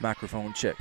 Microphone check.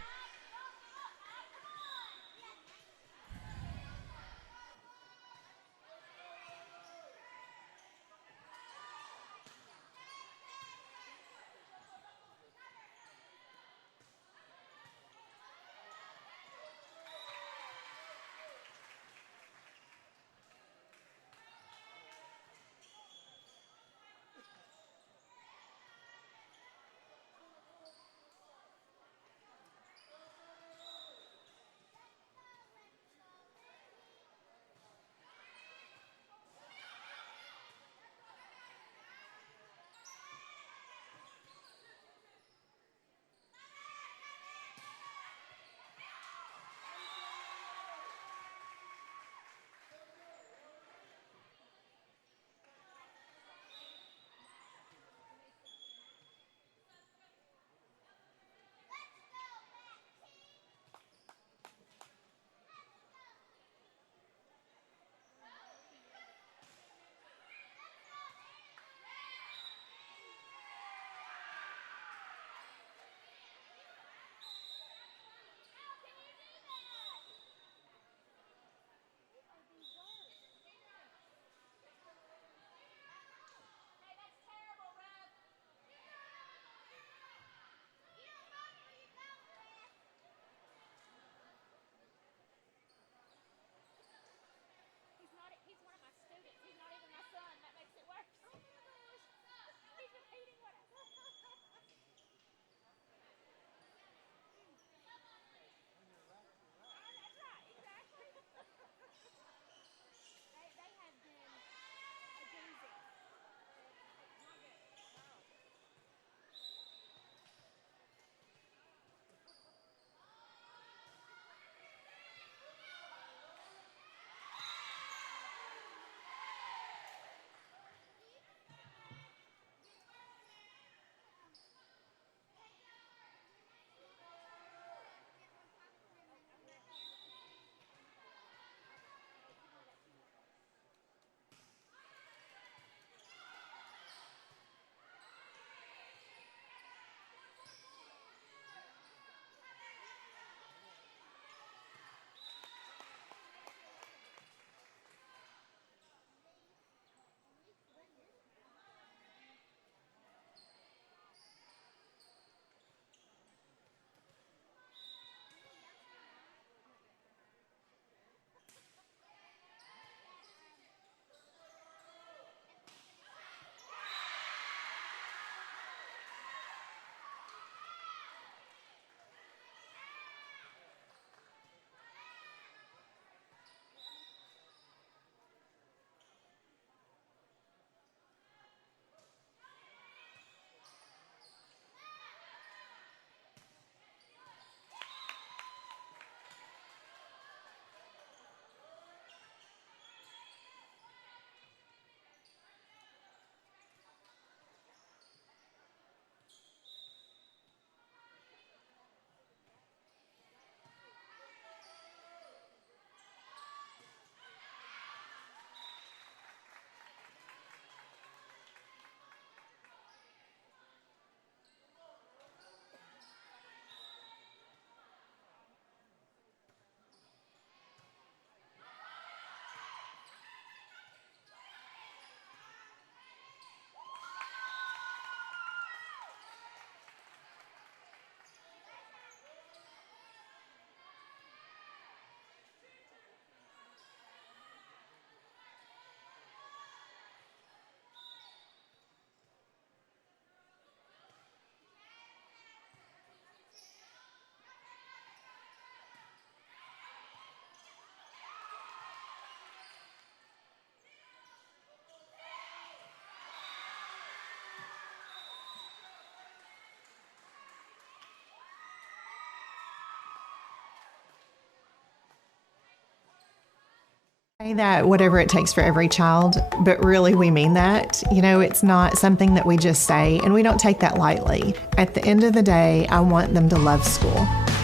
Say that whatever it takes for every child, but really we mean that. You know, it's not something that we just say, and we don't take that lightly. At the end of the day, I want them to love school.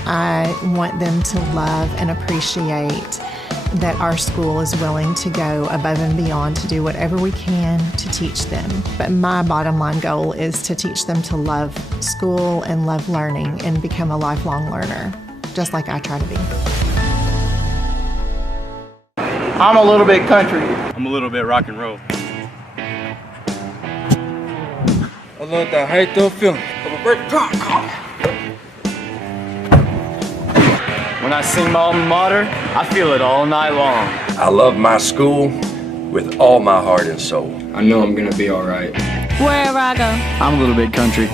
I want them to love and appreciate that our school is willing to go above and beyond to do whatever we can to teach them. But my bottom line goal is to teach them to love school and love learning and become a lifelong learner, just like I try to be. I'm a little bit country. I'm a little bit rock and roll. I love the height of feeling of a great drop. When I sing my alma mater, I feel it all night long. I love my school with all my heart and soul. I know I'm gonna be alright. Wherever I go. I'm a little bit country.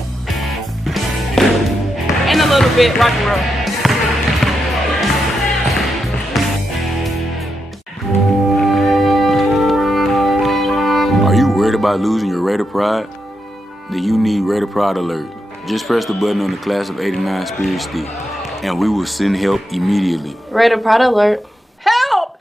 And a little bit rock and roll. Are you worried about losing your Raider Pride? Then you need Raider Pride Alert. Just press the button on the Class of '89 Spirit Stick, and we will send help immediately. Raider Pride Alert. Help!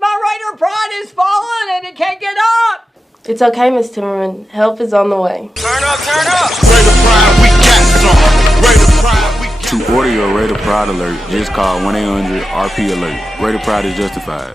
My Raider Pride is falling and it can't get up! It's okay, Miss Timmerman. Help is on the way. Turn up, turn up! Raider Pride, we got some. Raider Pride, we got To order your Raider Pride Alert, just call 1-800-RP-ALERT. Raider Pride is justified.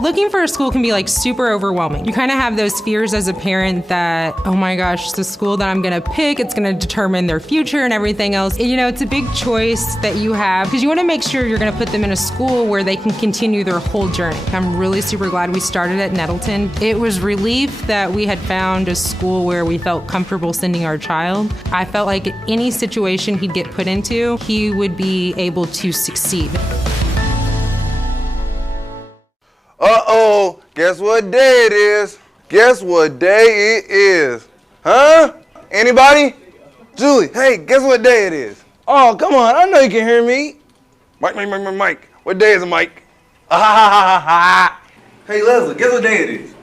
Looking for a school can be like super overwhelming. You kind of have those fears as a parent that, oh my gosh, the school that I'm gonna pick, it's gonna determine their future and everything else. You know, it's a big choice that you have because you wanna make sure you're gonna put them in a school where they can continue their whole journey. I'm really super glad we started at Nettleton. It was relief that we had found a school where we felt comfortable sending our child. I felt like any situation he'd get put into, he would be able to succeed. Uh-oh, guess what day it is? Guess what day it is? Huh? Anybody? Julie, hey, guess what day it is? Oh, come on, I know you can hear me. Mike. What day is it, Mike? Hey, Leslie, guess what day it is?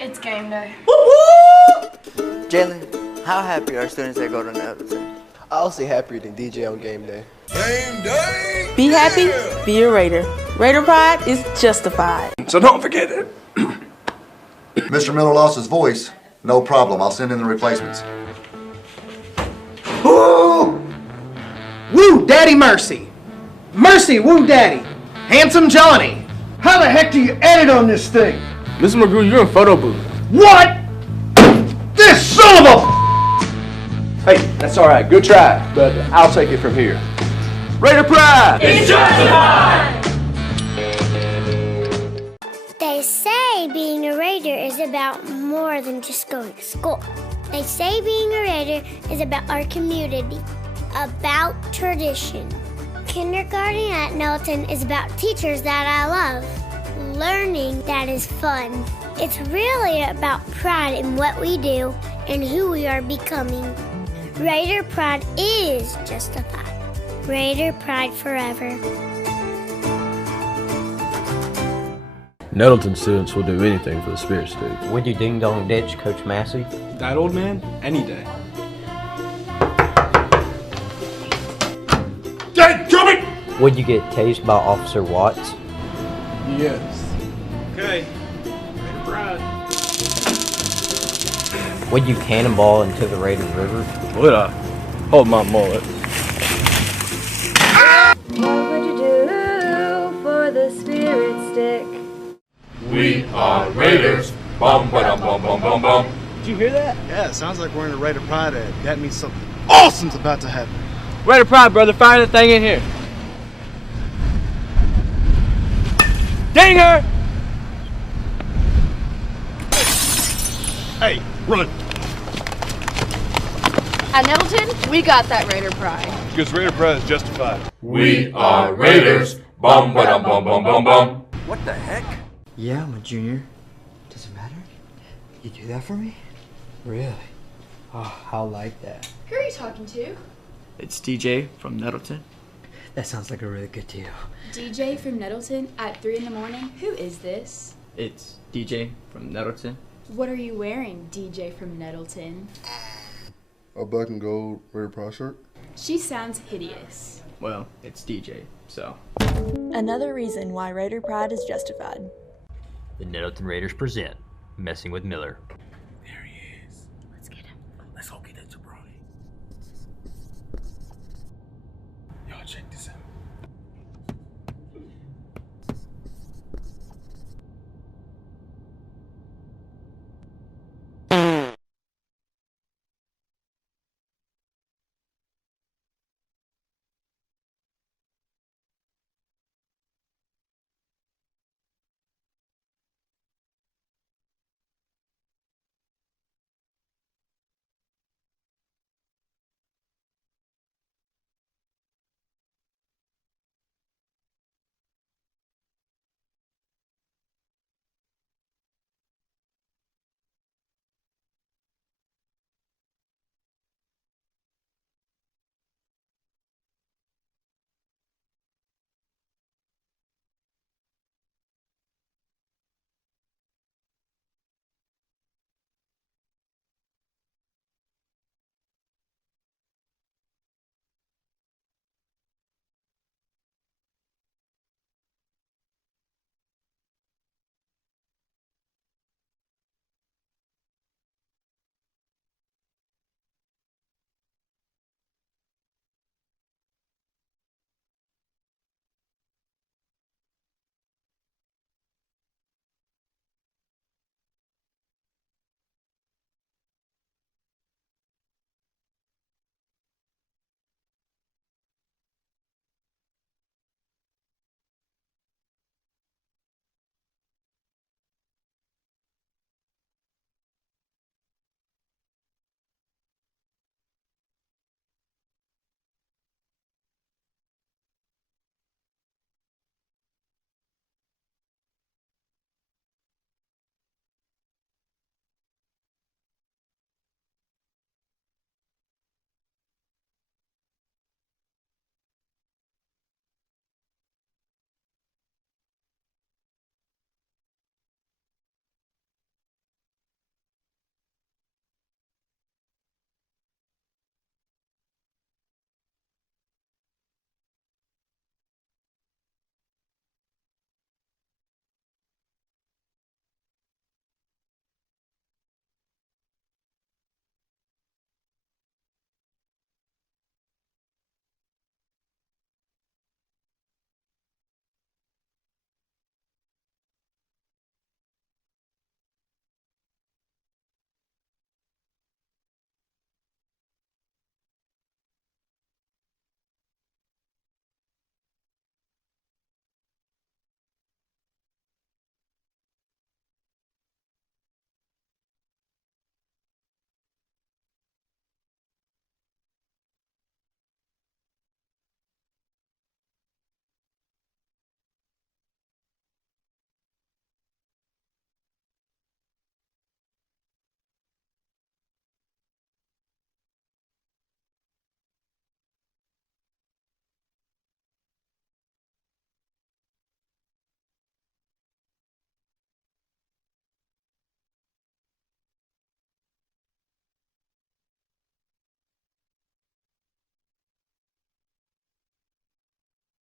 It's game day. Woo-hoo! Jalen, how happy are students that go to Nettleton? I'll say happier than DJ on game day. Game day! Be happy, be a Raider. Raider Pride is justified. So don't forget it. Mr. Miller lost his voice. No problem. I'll send in the replacements. Woo! Woo, Daddy Mercy. Mercy, woo, Daddy. Handsome Johnny. How the heck do you edit on this thing? Mr. McGrew, you're in photo booth. What? This son of a... Hey, that's all right. Good try, but I'll take it from here. Raider Pride! It's justified! They say being a Raider is about more than just going to school. They say being a Raider is about our community, about tradition. Kindergarten at Nettleton is about teachers that I love, learning that is fun. It's really about pride in what we do and who we are becoming. Raider Pride is justified. Raider Pride forever. Nettleton students will do anything for the Spirit Stick. Would you ding dong ditch Coach Massey? That old man? Any day. Dad, come it! Would you get tased by Officer Watts? Yes. Okay. Raider Pride. Would you cannonball into the Raider River? Would I? Hold my mullet. What would you do for the Spirit Stick? We are Raiders. Bum, ba-dum, bum, bum, bum, bum. Did you hear that? Yeah, it sounds like we're in a Raider Pride ad. That means something awesome's about to happen. Raider Pride, brother. Fire the thing in here. Dinger! Hey, run. At Nettleton, we got that Raider Pride. Because Raider Pride is justified. We are Raiders. Bum, ba-dum, bum, bum, bum, bum. What the heck? Yeah, I'm a junior. Does it matter? You do that for me? Really? Oh, I'll like that. Who are you talking to? It's DJ from Nettleton. That sounds like a really good deal. DJ from Nettleton at 3 in the morning? Who is this? It's DJ from Nettleton. What are you wearing, DJ from Nettleton? A black and gold Raider Pride shirt. She sounds hideous. Well, it's DJ, so. Another reason why Raider Pride is justified. The Nettleton Raiders present Messing with Miller. There he is. Let's get him. Let's go get that jabroni. Y'all check this out.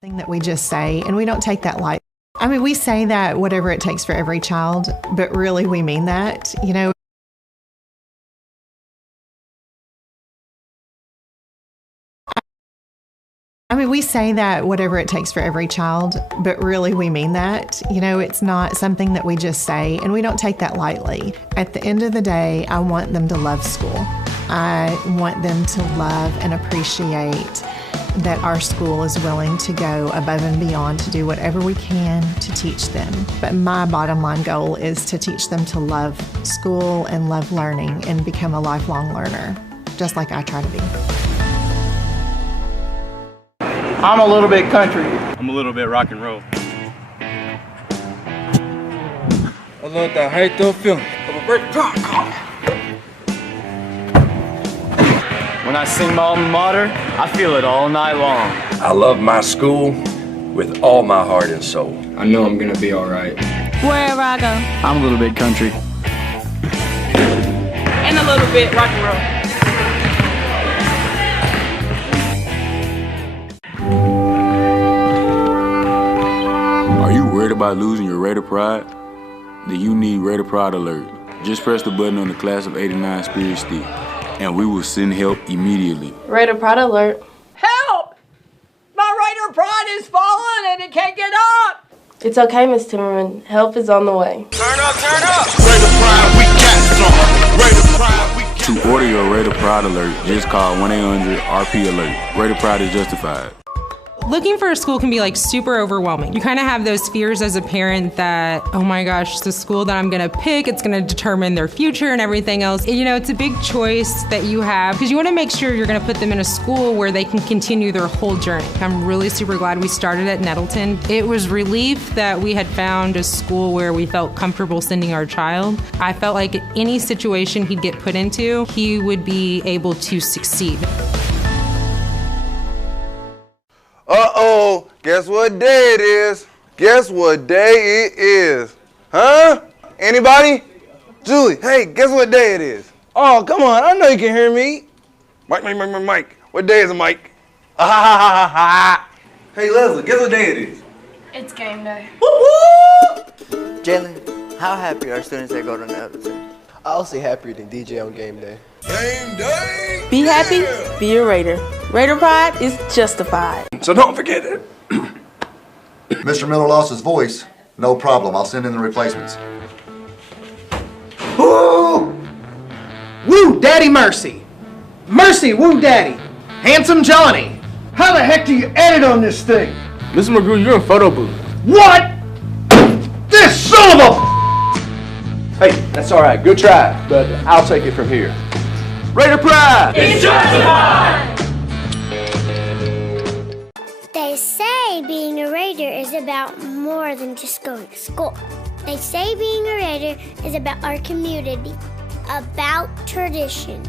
Thing that we just say, and we don't take that lightly. I mean, we say that whatever it takes for every child, but really we mean that, you know. I mean, we say that whatever it takes for every child, but really we mean that. You know, it's not something that we just say, and we don't take that lightly. At the end of the day, I want them to love school. I want them to love and appreciate that our school is willing to go above and beyond to do whatever we can to teach them. But my bottom line goal is to teach them to love school and love learning and become a lifelong learner, just like I try to be. I'm a little bit country. I'm a little bit rock and roll. I love that high-toe feeling of a bird. When I sing my alma mater, I feel it all night long. I love my school with all my heart and soul. I know I'm gonna be all right. Wherever I go. I'm a little bit country. And a little bit rock and roll. Are you worried about losing your Raider pride? Then you need Raider Pride Alert. Just press the button on the class of '89 Spirit stick, and we will send help immediately. Raider Pride Alert. Help! My Raider pride is falling and it can't get up! It's okay, Miss Timmerman. Help is on the way. Turn up, turn up! Raider Pride, we got some. Raider Pride, we got some. To order your Raider Pride Alert, just call 1-800-RP-ALERT. Raider Pride is justified. Looking for a school can be like super overwhelming. You kind of have those fears as a parent that, oh my gosh, the school that I'm gonna pick, it's gonna determine their future and everything else. And, you know, it's a big choice that you have because you wanna make sure you're gonna put them in a school where they can continue their whole journey. I'm really super glad we started at Nettleton. It was relief that we had found a school where we felt comfortable sending our child. I felt like any situation he'd get put into, he would be able to succeed. Uh-oh, guess what day it is? Guess what day it is? Huh? Anybody? Julie, hey, guess what day it is? Oh, come on, I know you can hear me. Mike. What day is it, Mike? Hey, Leslie, guess what day it is? It's game day. Jalen, how happy are students that go to Nettleton? I'll say happier than DJ on game day. Game day! Be happy, be a Raider. Raider pride is justified. So don't forget it. Mr. Miller lost his voice. No problem. I'll send in the replacements. Woo! Woo, Daddy Mercy! Mercy, woo, Daddy! Handsome Johnny! How the heck do you edit on this thing? Mr. McGrew, you're in photo booth. What? This son of a... Hey, that's all right. Good try, but I'll take it from here. Raider Pride! It's justified! They say being a Raider is about more than just going to school. They say being a Raider is about our community, about tradition.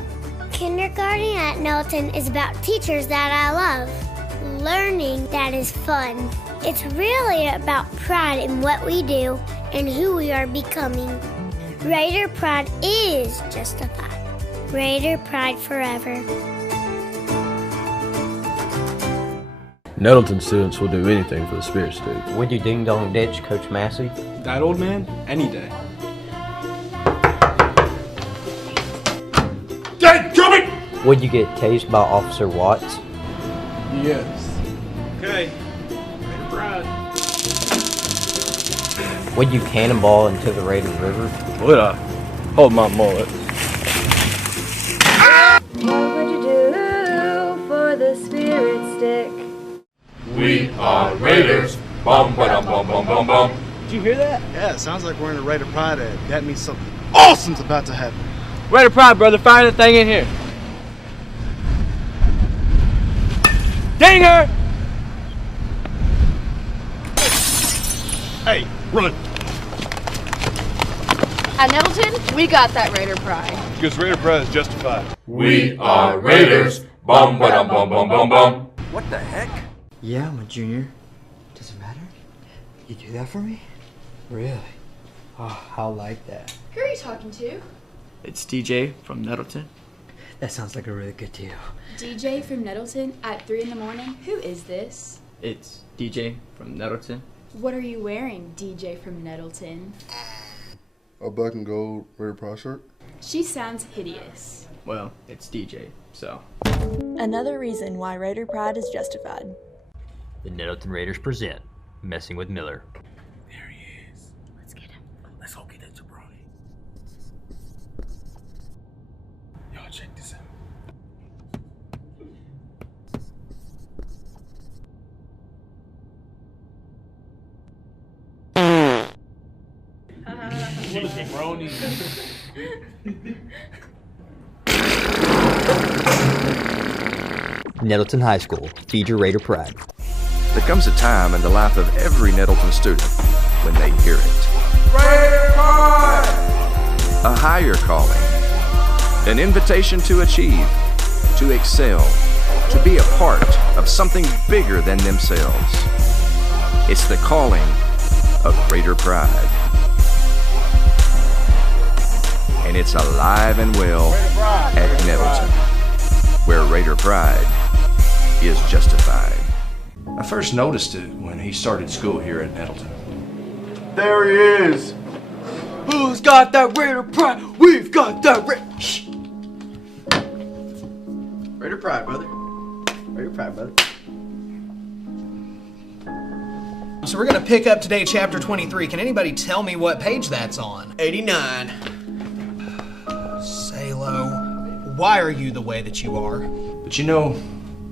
Kindergarten at Nettleton is about teachers that I love, learning that is fun. It's really about pride in what we do and who we are becoming. Raider Pride is justified. Raider Pride forever. Nettleton students will do anything for the Spirit Stick. Would you ding dong ditch Coach Massey? That old man? Any day. Dad, coming! Would you get tased by Officer Watts? Yes. Okay. Raider Pride. Would you cannonball into the Raider River? Would I? Hold my mullet. What would you do for the spirit stick? We are Raiders. Bum ba dum bum bum bum bum. Did you hear that? Yeah, it sounds like we're in a Raider Pride ad. That means something awesome's about to happen. Raider Pride, brother. Fire the thing in here. Dang her! Hey, run! At Nettleton, we got that Raider pride. Because Raider Pride is justified. We are Raiders. Bum ba dum bum bum bum bum. What the heck? Yeah, I'm a junior. Does it matter? You do that for me? Really? Oh, I like that. Who are you talking to? It's DJ from Nettleton. That sounds like a really good deal. DJ from Nettleton at 3 in the morning? Who is this? It's DJ from Nettleton. What are you wearing, DJ from Nettleton? A black and gold Raider Pride shirt. She sounds hideous. Well, it's DJ, so. Another reason why Raider Pride is justified. The Nettleton Raiders present Messing with Miller. There he is. Let's get him. Let's go get that jabroni. Y'all check this out. Nettleton High School, feed your Raider pride. There comes a time in the life of every Nettleton student when they hear it. Raider Pride! A higher calling. An invitation to achieve, to excel, to be a part of something bigger than themselves. It's the calling of Raider Pride. And it's alive and well at Nettleton, where Raider Pride is justified. I first noticed it when he started school here at Nettleton. There he is. Who's got that Raider Pride? We've got that Shh. Raider Pride, brother. Raider Pride, brother. So we're going to pick up today chapter 23. Can anybody tell me what page that's on? 89. Salo, why are you the way that you are? But you know,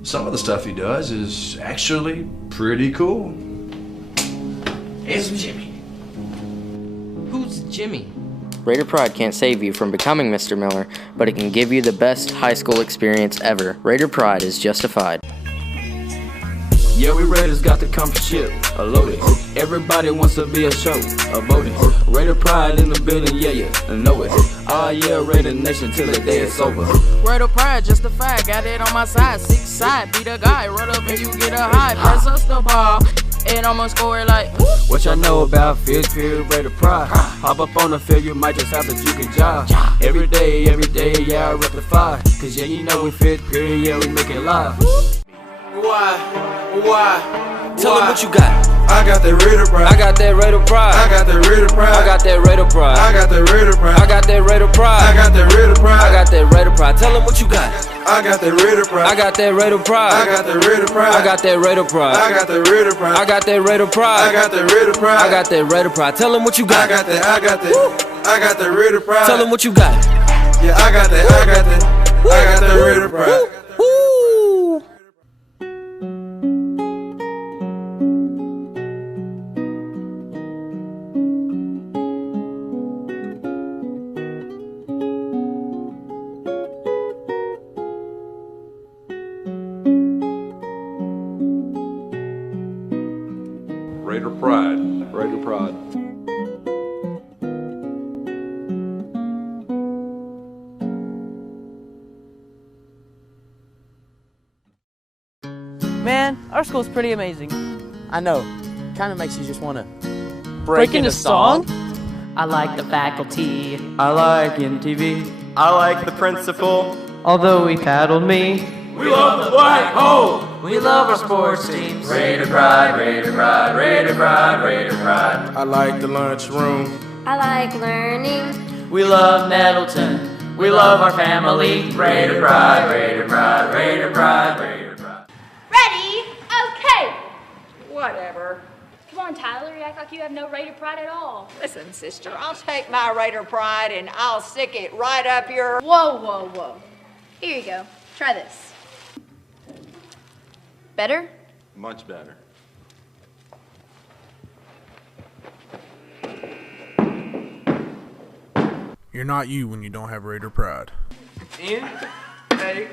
some of the stuff he does is actually pretty cool. It's Jimmy. Who's Jimmy? Raider Pride can't save you from becoming Mr. Miller, but it can give you the best high school experience ever. Raider Pride is justified. Yeah, we Raiders got the comfort ship, a loaded. Everybody wants to be a show, a voting. Raider Pride in the building, yeah, I know it. Oh yeah, Raider Nation till the day it's over. Raider Pride, justified, got it on my side. 6 side, be the guy, run up and you get a high. Press us the ball, and I'ma score it like. What y'all know about 5th period Raider Pride? Hop up on the field, you might just have to juke and jive. Every day, yeah, I rectify. Cause yeah, you know we 5th period, yeah, we make it live. Why? Tell them what you got. I got that Raider Pride. I got that Raider Pride. I got that Raider Pride. I got that Raider Pride. I got that Raider Pride. I got that Raider Pride. I got that Raider Pride. I got that Raider Pride. Tell them what you got. I got that Raider Pride. I got that Raider Pride. I got that Raider Pride. I got that Raider Pride. I got that Raider Pride. I got that Raider Pride. I got that Raider Pride. I got that Raider Pride. Tell them what you got. I got that. I got that Raider Pride. Tell them what you got. Yeah, I got that. I got that Raider Pride. Raider Pride. Raider Pride. Man, our school's pretty amazing. I know. Kind of makes you just want to Break into song? I like the faculty. I like MTV. I like the principal. Although he paddled me. We love the black hole. We love our sports teams. Raider Pride, Raider Pride, Raider Pride, Raider Pride. I like the lunchroom. I like learning. We love Nettleton. We love our family. Raider Pride, Raider Pride, Raider Pride, Raider Pride. Ready? Okay. Whatever. Come on, Tyler. You act like you have no Raider Pride at all. Listen, sister, I'll take my Raider Pride and I'll stick it right up your... Whoa, whoa, whoa. Here you go. Try this. Better? Much better. You're not you when you don't have Raider Pride. N-A-S.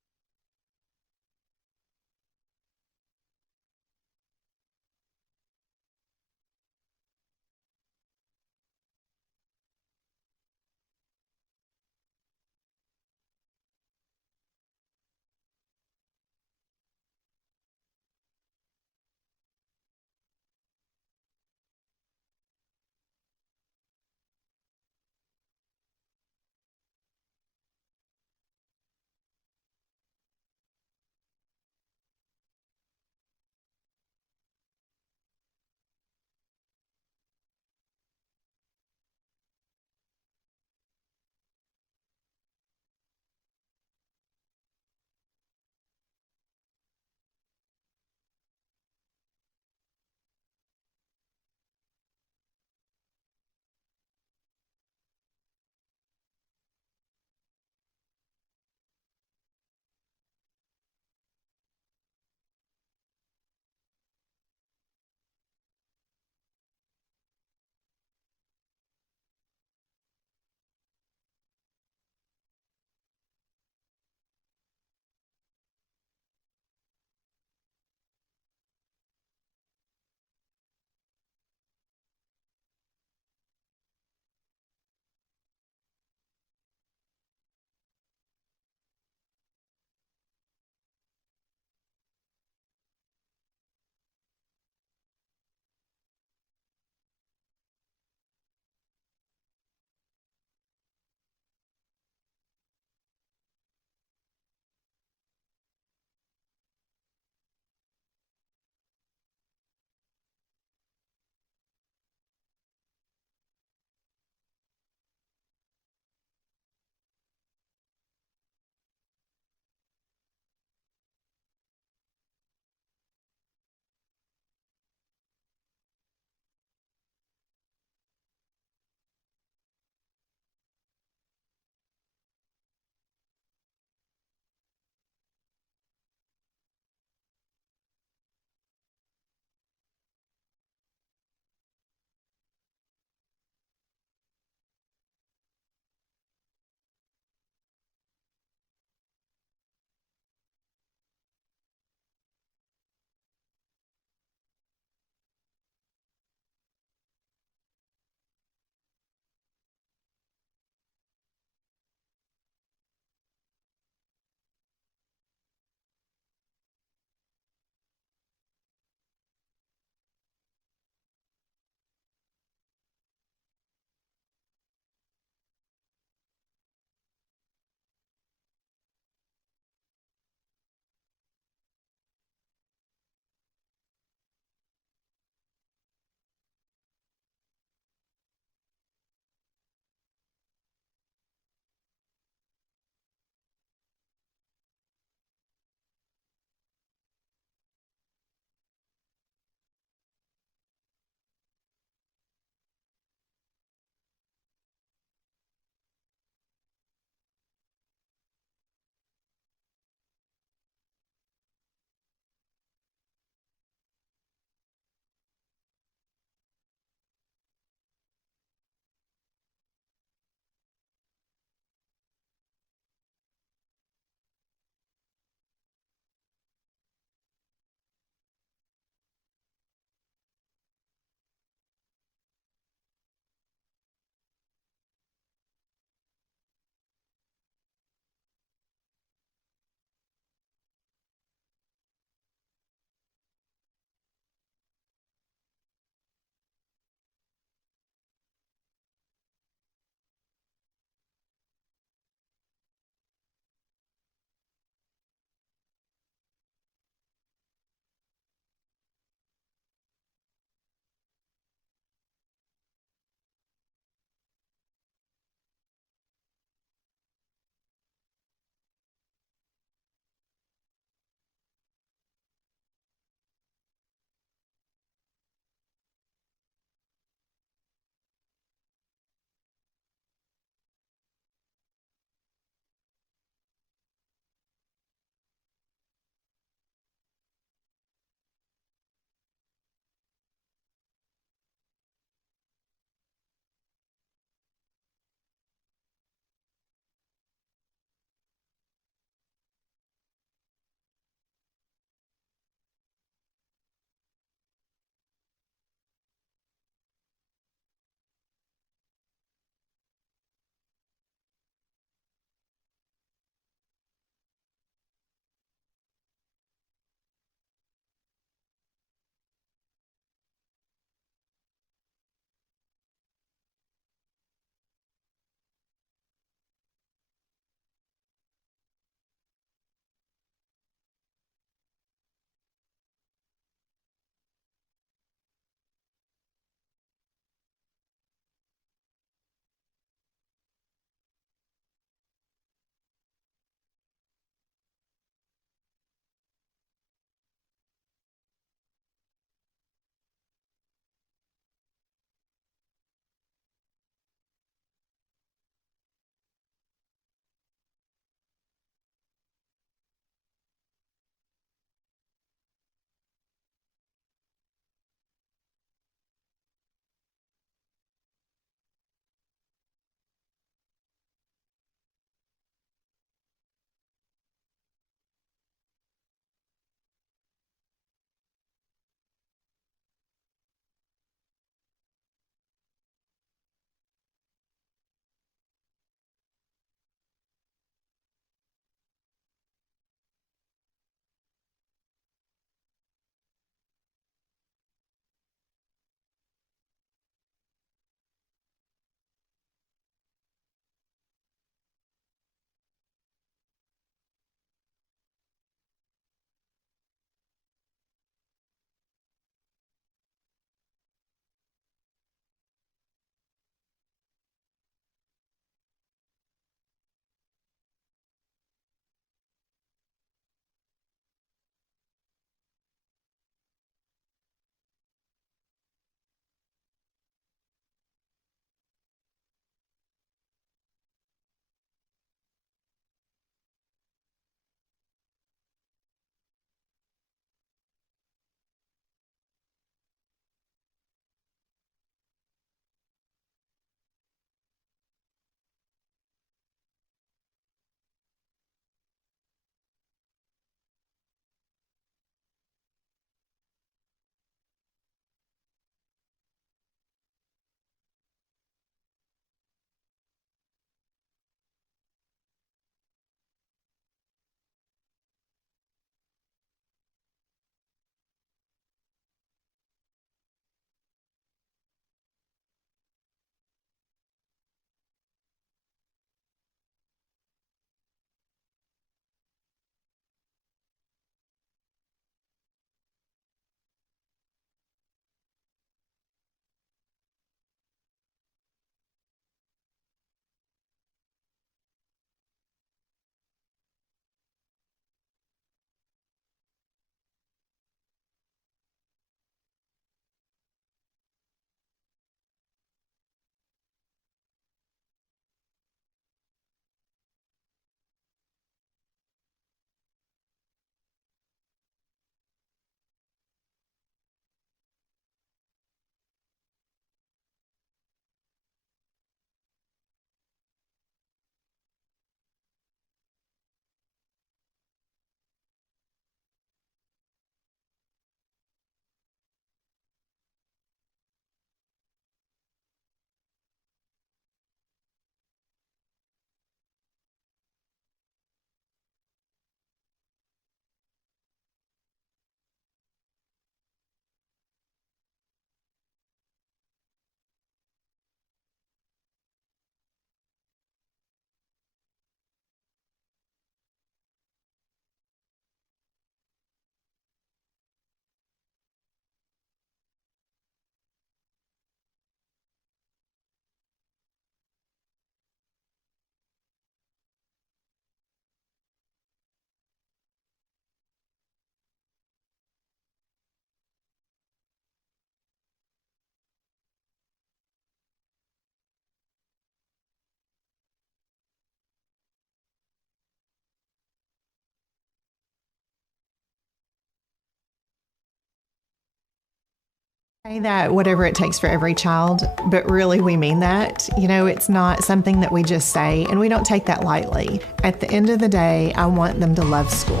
Say that whatever it takes for every child, but really we mean that. You know, it's not something that we just say, and we don't take that lightly. At the end of the day, I want them to love school.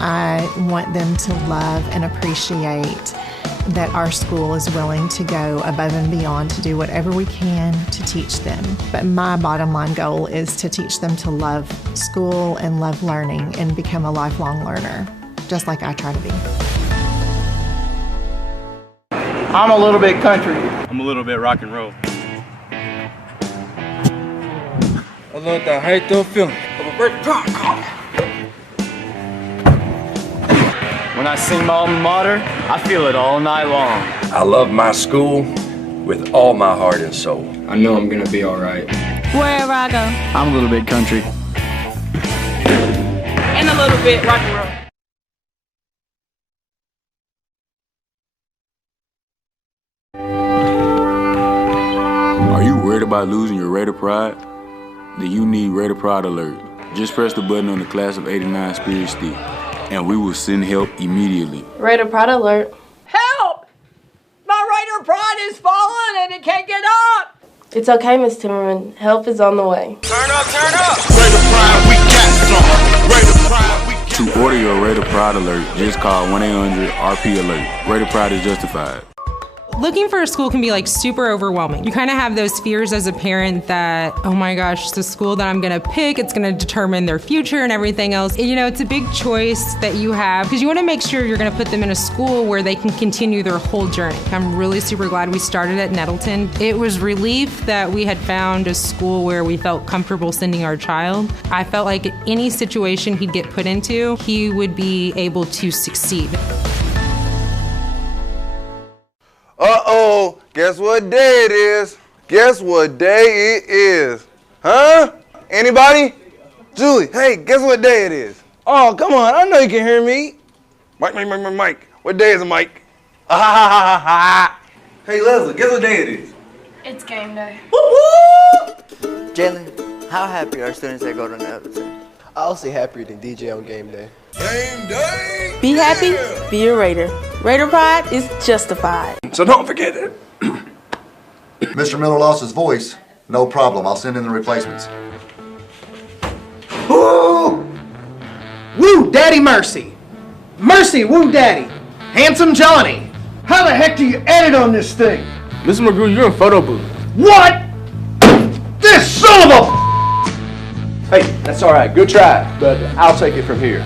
I want them to love and appreciate that our school is willing to go above and beyond to do whatever we can to teach them. But my bottom line goal is to teach them to love school and love learning and become a lifelong learner, just like I try to be. I'm a little bit country. I'm a little bit rock and roll. I love the Untitled feeling of a birthday party. When I sing my alma mater, I feel it all night long. I love my school with all my heart and soul. I know I'm gonna be alright. Wherever I go. I'm a little bit country. And a little bit rock and roll. Are you worried about losing your Raider Pride? Then you need Raider Pride Alert. Just press the button on the Class of '89 Spirit Stick, and we will send help immediately. Raider Pride Alert. Help! My Raider Pride is falling and it can't get up! It's okay, Miss Timmerman. Help is on the way. Turn up, turn up! Raider Pride, we got some. Raider Pride, we got To order your Raider Pride Alert, just call 1-800-RP-ALERT. Raider Pride is justified. Looking for a school can be like super overwhelming. You kind of have those fears as a parent that, oh my gosh, the school that I'm gonna pick, it's gonna determine their future and everything else. You know, it's a big choice that you have because you wanna make sure you're gonna put them in a school where they can continue their whole journey. I'm really super glad we started at Nettleton. It was relief that we had found a school where we felt comfortable sending our child. I felt like any situation he'd get put into, he would be able to succeed. Uh-oh, guess what day it is? Guess what day it is? Huh? Anybody? Julie, hey, guess what day it is? Oh, come on, I know you can hear me. Mike. What day is it, Mike? Hey, Leslie, guess what day it is? It's game day. Jalen, how happy are students that go to Nettleton? I'll say happier than DJ on game day. Game day! Be happy, be a Raider. Raider Pride is justified. So don't forget it. Mr. Miller lost his voice. No problem. I'll send in the replacements. Woo! Woo, Daddy Mercy. Mercy, woo, Daddy. Handsome Johnny. How the heck do you edit on this thing? Mr. McGrew, you're in photo booth. What? This son of a... Hey, that's all right. Good try, but I'll take it from here.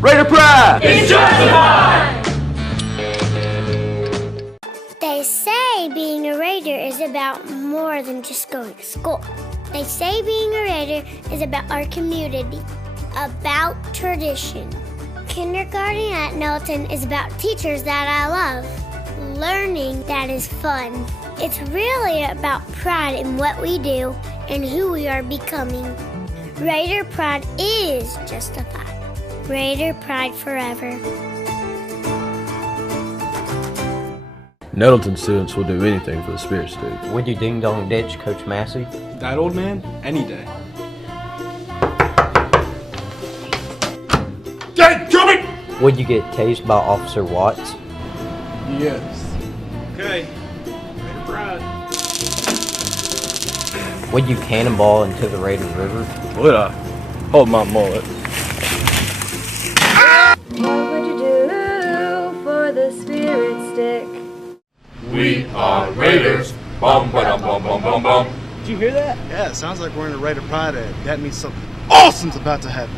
Raider Pride! It's justified! They say being a Raider is about more than just going to school. They say being a Raider is about our community, about tradition. Kindergarten at Nettleton is about teachers that I love, learning that is fun. It's really about pride in what we do and who we are becoming. Raider Pride is justified. Raider Pride forever. Nettleton students will do anything for the Spirit Stick. Would you ding dong ditch Coach Massey? That old man? Any day. Dadgummit! Would you get tased by Officer Watts? Yes. Okay. Raider Pride. Would you cannonball into the Raider River? Would I? Hold my mullet. What would you do for the Spirit Stick? We are Raiders. Bum ba bum bum bum bum. Did you hear that? Yeah, it sounds like we're in a Raider Pride ad. That means something awesome's about to happen.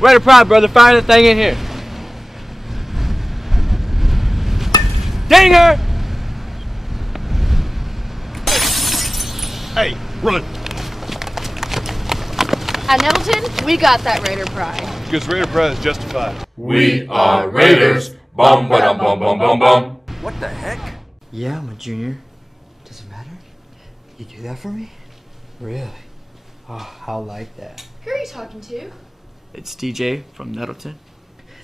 Raider Pride, brother. Fire the thing in here. Dinger! Hey, run. At Nettleton, we got that Raider Pride. Because Raider Pride is justified. We are Raiders. Bum ba bum bum bum bum. What the heck? Yeah, I'm a junior. Does it matter? You do that for me? Really? Oh, I like that. Who are you talking to? It's DJ from Nettleton.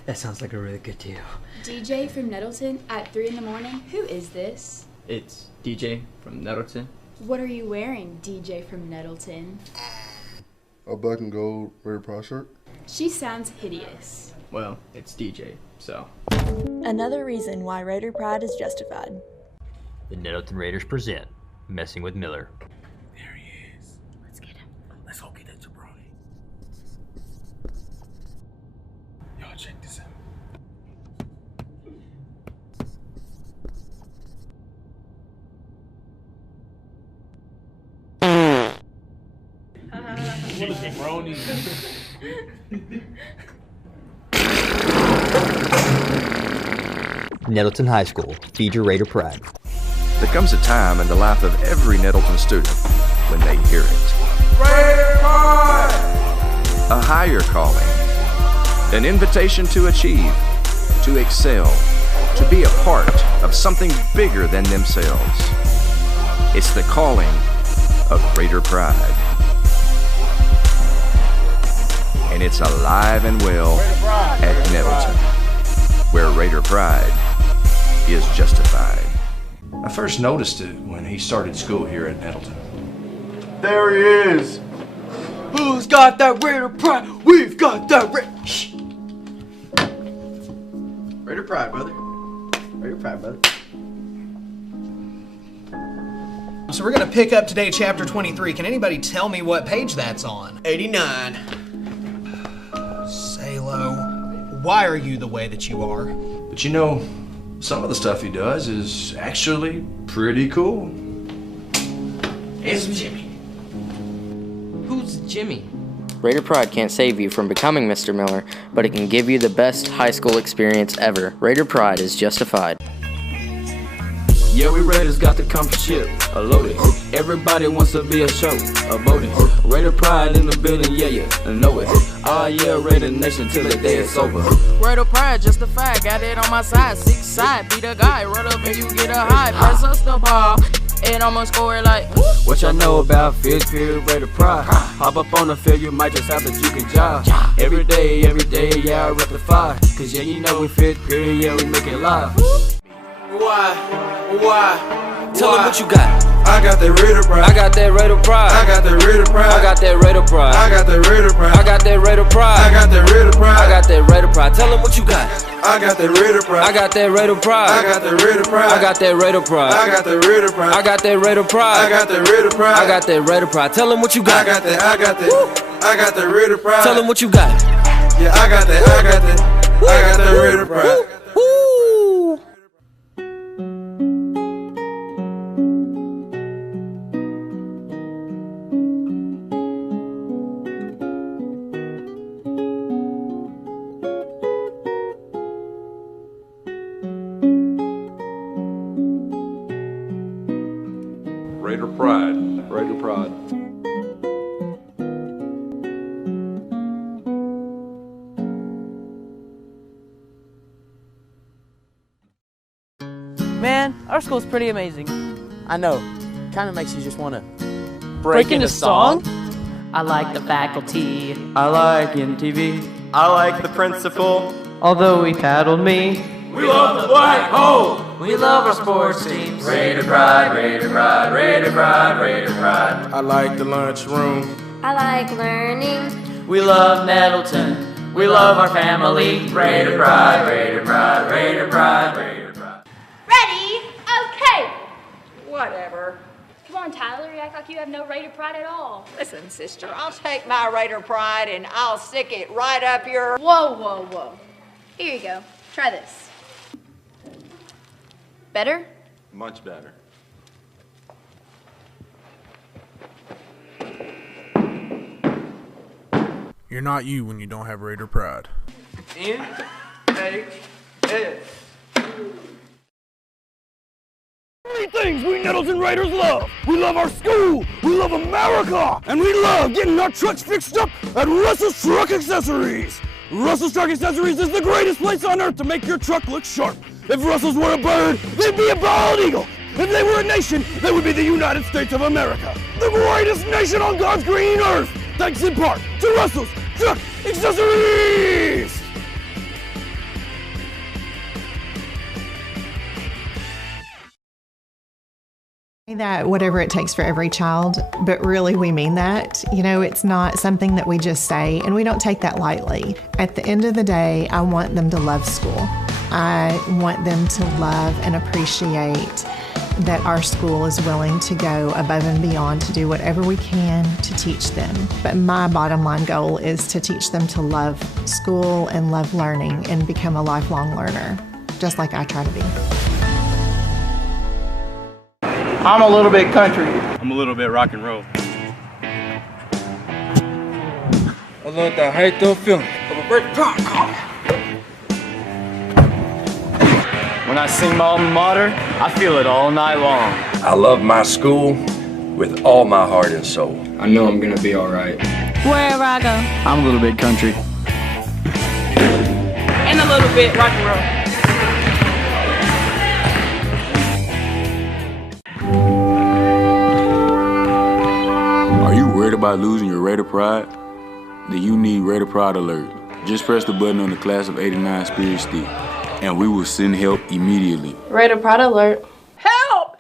That sounds like a really good deal. DJ from Nettleton at 3 in the morning? Who is this? It's DJ from Nettleton. What are you wearing, DJ from Nettleton? A black and gold Raider Pride shirt. She sounds hideous. Well, it's DJ, so. Another reason why Raider Pride is justified. The Nettleton Raiders present Messing with Miller. There he is. Let's get him. Let's go get that jabroni. Y'all check this out. What a jabroni. Nettleton High School, feed your Raider pride. There comes a time in the life of every Nettleton student when they hear it. Raider Pride! A higher calling, an invitation to achieve, to excel, to be a part of something bigger than themselves. It's the calling of Raider Pride. And it's alive and well at Nettleton, where Raider Pride is justified. I first noticed it when he started school here at Nettleton. There he is. Who's got that Raider Pride? We've got that Shh. Raider Pride, brother. Raider Pride, brother. So we're going to pick up today chapter 23. Can anybody tell me what page that's on? 89. Salo, why are you the way that you are? But you know, some of the stuff he does is actually pretty cool. Here's Jimmy. Who's Jimmy? Raider Pride can't save you from becoming Mr. Miller, but it can give you the best high school experience ever. Raider Pride is justified. Yeah, we Raiders got the comfort ship, a loaded. Everybody wants to be a show, a voting. Raider Pride in the building, yeah, I know it. Oh yeah, Raider Nation till the day it's over. Raider Pride, justified, got it on my side. 6 side, be the guy, run up and you get a high. Press us the ball, and I'ma score it like. What y'all know about 5th period Raider Pride? Hop up on the field, you might just have to juke and jive. Every day, yeah, I rectify. Cause yeah, you know we 5th period, yeah, we make it live. Why? Tell them what you got. I got that Raider Pride. I got that Raider Pride. I got that Raider Pride. I got that Raider Pride. I got that Raider Pride. I got that Raider Pride. I got that Raider Pride. I got that Raider Pride. Tell them what you got. I got that Raider Pride. I got that Raider Pride. I got that Raider Pride. I got that Raider Pride. I got that Raider Pride. I got that Raider Pride. I got that Raider Pride. I got that Raider Pride. Tell them what you got. I got that Raider Pride. Tell them what you got. Yeah, I got that Raider Pride. Raider Pride. Raider Pride. Man, our school's pretty amazing. I know. Kind of makes you just want to break into song? I like the faculty. I like MTV. I like the principal. Although he paddled me. We love the black hole. We love our sports teams. Raider Pride, Raider Pride, Raider Pride, Raider Pride. I like the lunchroom. I like learning. We love Nettleton. We love our family. Raider Pride, Raider Pride, Raider Pride, Raider Pride. Ready? Okay. Whatever. Come on, Tyler, you act like you have no Raider Pride at all. Listen, sister, I'll take my Raider Pride and I'll stick it right up your... Whoa. Here you go. Try this. Better? Much better. You're not you when you don't have Raider Pride. N-H-S. 3 things we Nettleton Raiders love. We love our school, we love America, and we love getting our trucks fixed up at Russell's Truck Accessories. Russell's Truck Accessories is the greatest place on earth to make your truck look sharp. If Russells were a bird, they'd be a bald eagle. If they were a nation, they would be the United States of America. The greatest nation on God's green earth, thanks in part to Russell's Truck Accessories! That whatever it takes for every child, but really we mean that. You know, it's not something that we just say, and we don't take that lightly. At the end of the day, I want them to love school. I want them to love and appreciate that our school is willing to go above and beyond to do whatever we can to teach them. But my bottom line goal is to teach them to love school and love learning and become a lifelong learner, just like I try to be. I'm a little bit country. I'm a little bit rock and roll. I love the hate the feeling of a great pop call. When I sing my alma mater, I feel it all night long. I love my school with all my heart and soul. I know I'm gonna be alright. Wherever I go. I'm a little bit country. And a little bit rock and roll. Are you worried about losing your Raider pride? Then you need Raider Pride Alert. Just press the button on the Class of '89 Spirit Stick, and we will send help immediately. Raider Pride Alert. Help!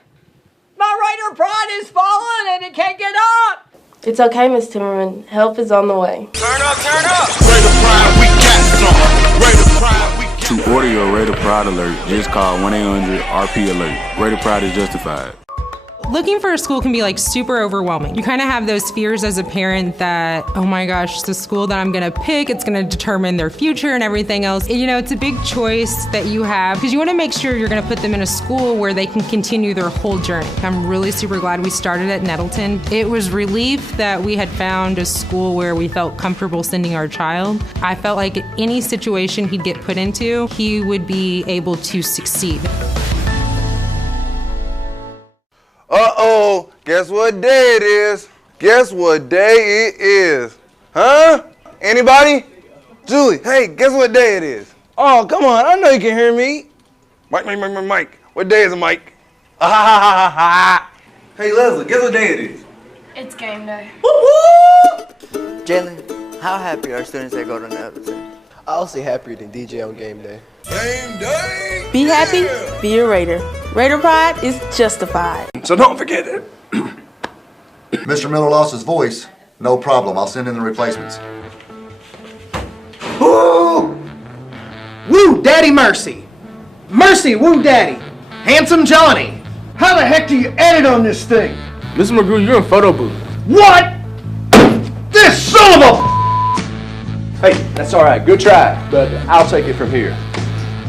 My Raider pride is falling and it can't get up! It's okay, Miss Timmerman. Help is on the way. Turn up, turn up! Raider Pride, we got some. Raider Pride, we got some. To order your Raider Pride Alert, just call 1-800-RP-ALERT. Raider Pride is justified. Looking for a school can be like super overwhelming. You kind of have those fears as a parent that, oh my gosh, the school that I'm gonna pick, it's gonna determine their future and everything else. You know, it's a big choice that you have because you wanna make sure you're gonna put them in a school where they can continue their whole journey. I'm really super glad we started at Nettleton. It was relief that we had found a school where we felt comfortable sending our child. I felt like any situation he'd get put into, he would be able to succeed. Uh-oh, guess what day it is? Guess what day it is? Huh? Anybody? Julie, hey, guess what day it is? Oh, come on, I know you can hear me. Mike. What day is it, Mike? Hey, Leslie, guess what day it is? It's game day. Jalen, how happy are students that go to Nettleton? I'll say happier than DJ on game day. Game day! Be happy, be a Raider. Raider Pride is justified. So don't forget it. Mr. Miller lost his voice. No problem. I'll send in the replacements. Woo! Woo, Daddy Mercy! Mercy, woo, Daddy! Handsome Johnny! How the heck do you edit on this thing? Mr. McGrew, you're in photo booth. What? This son of a... Hey, that's all right. Good try, but I'll take it from here.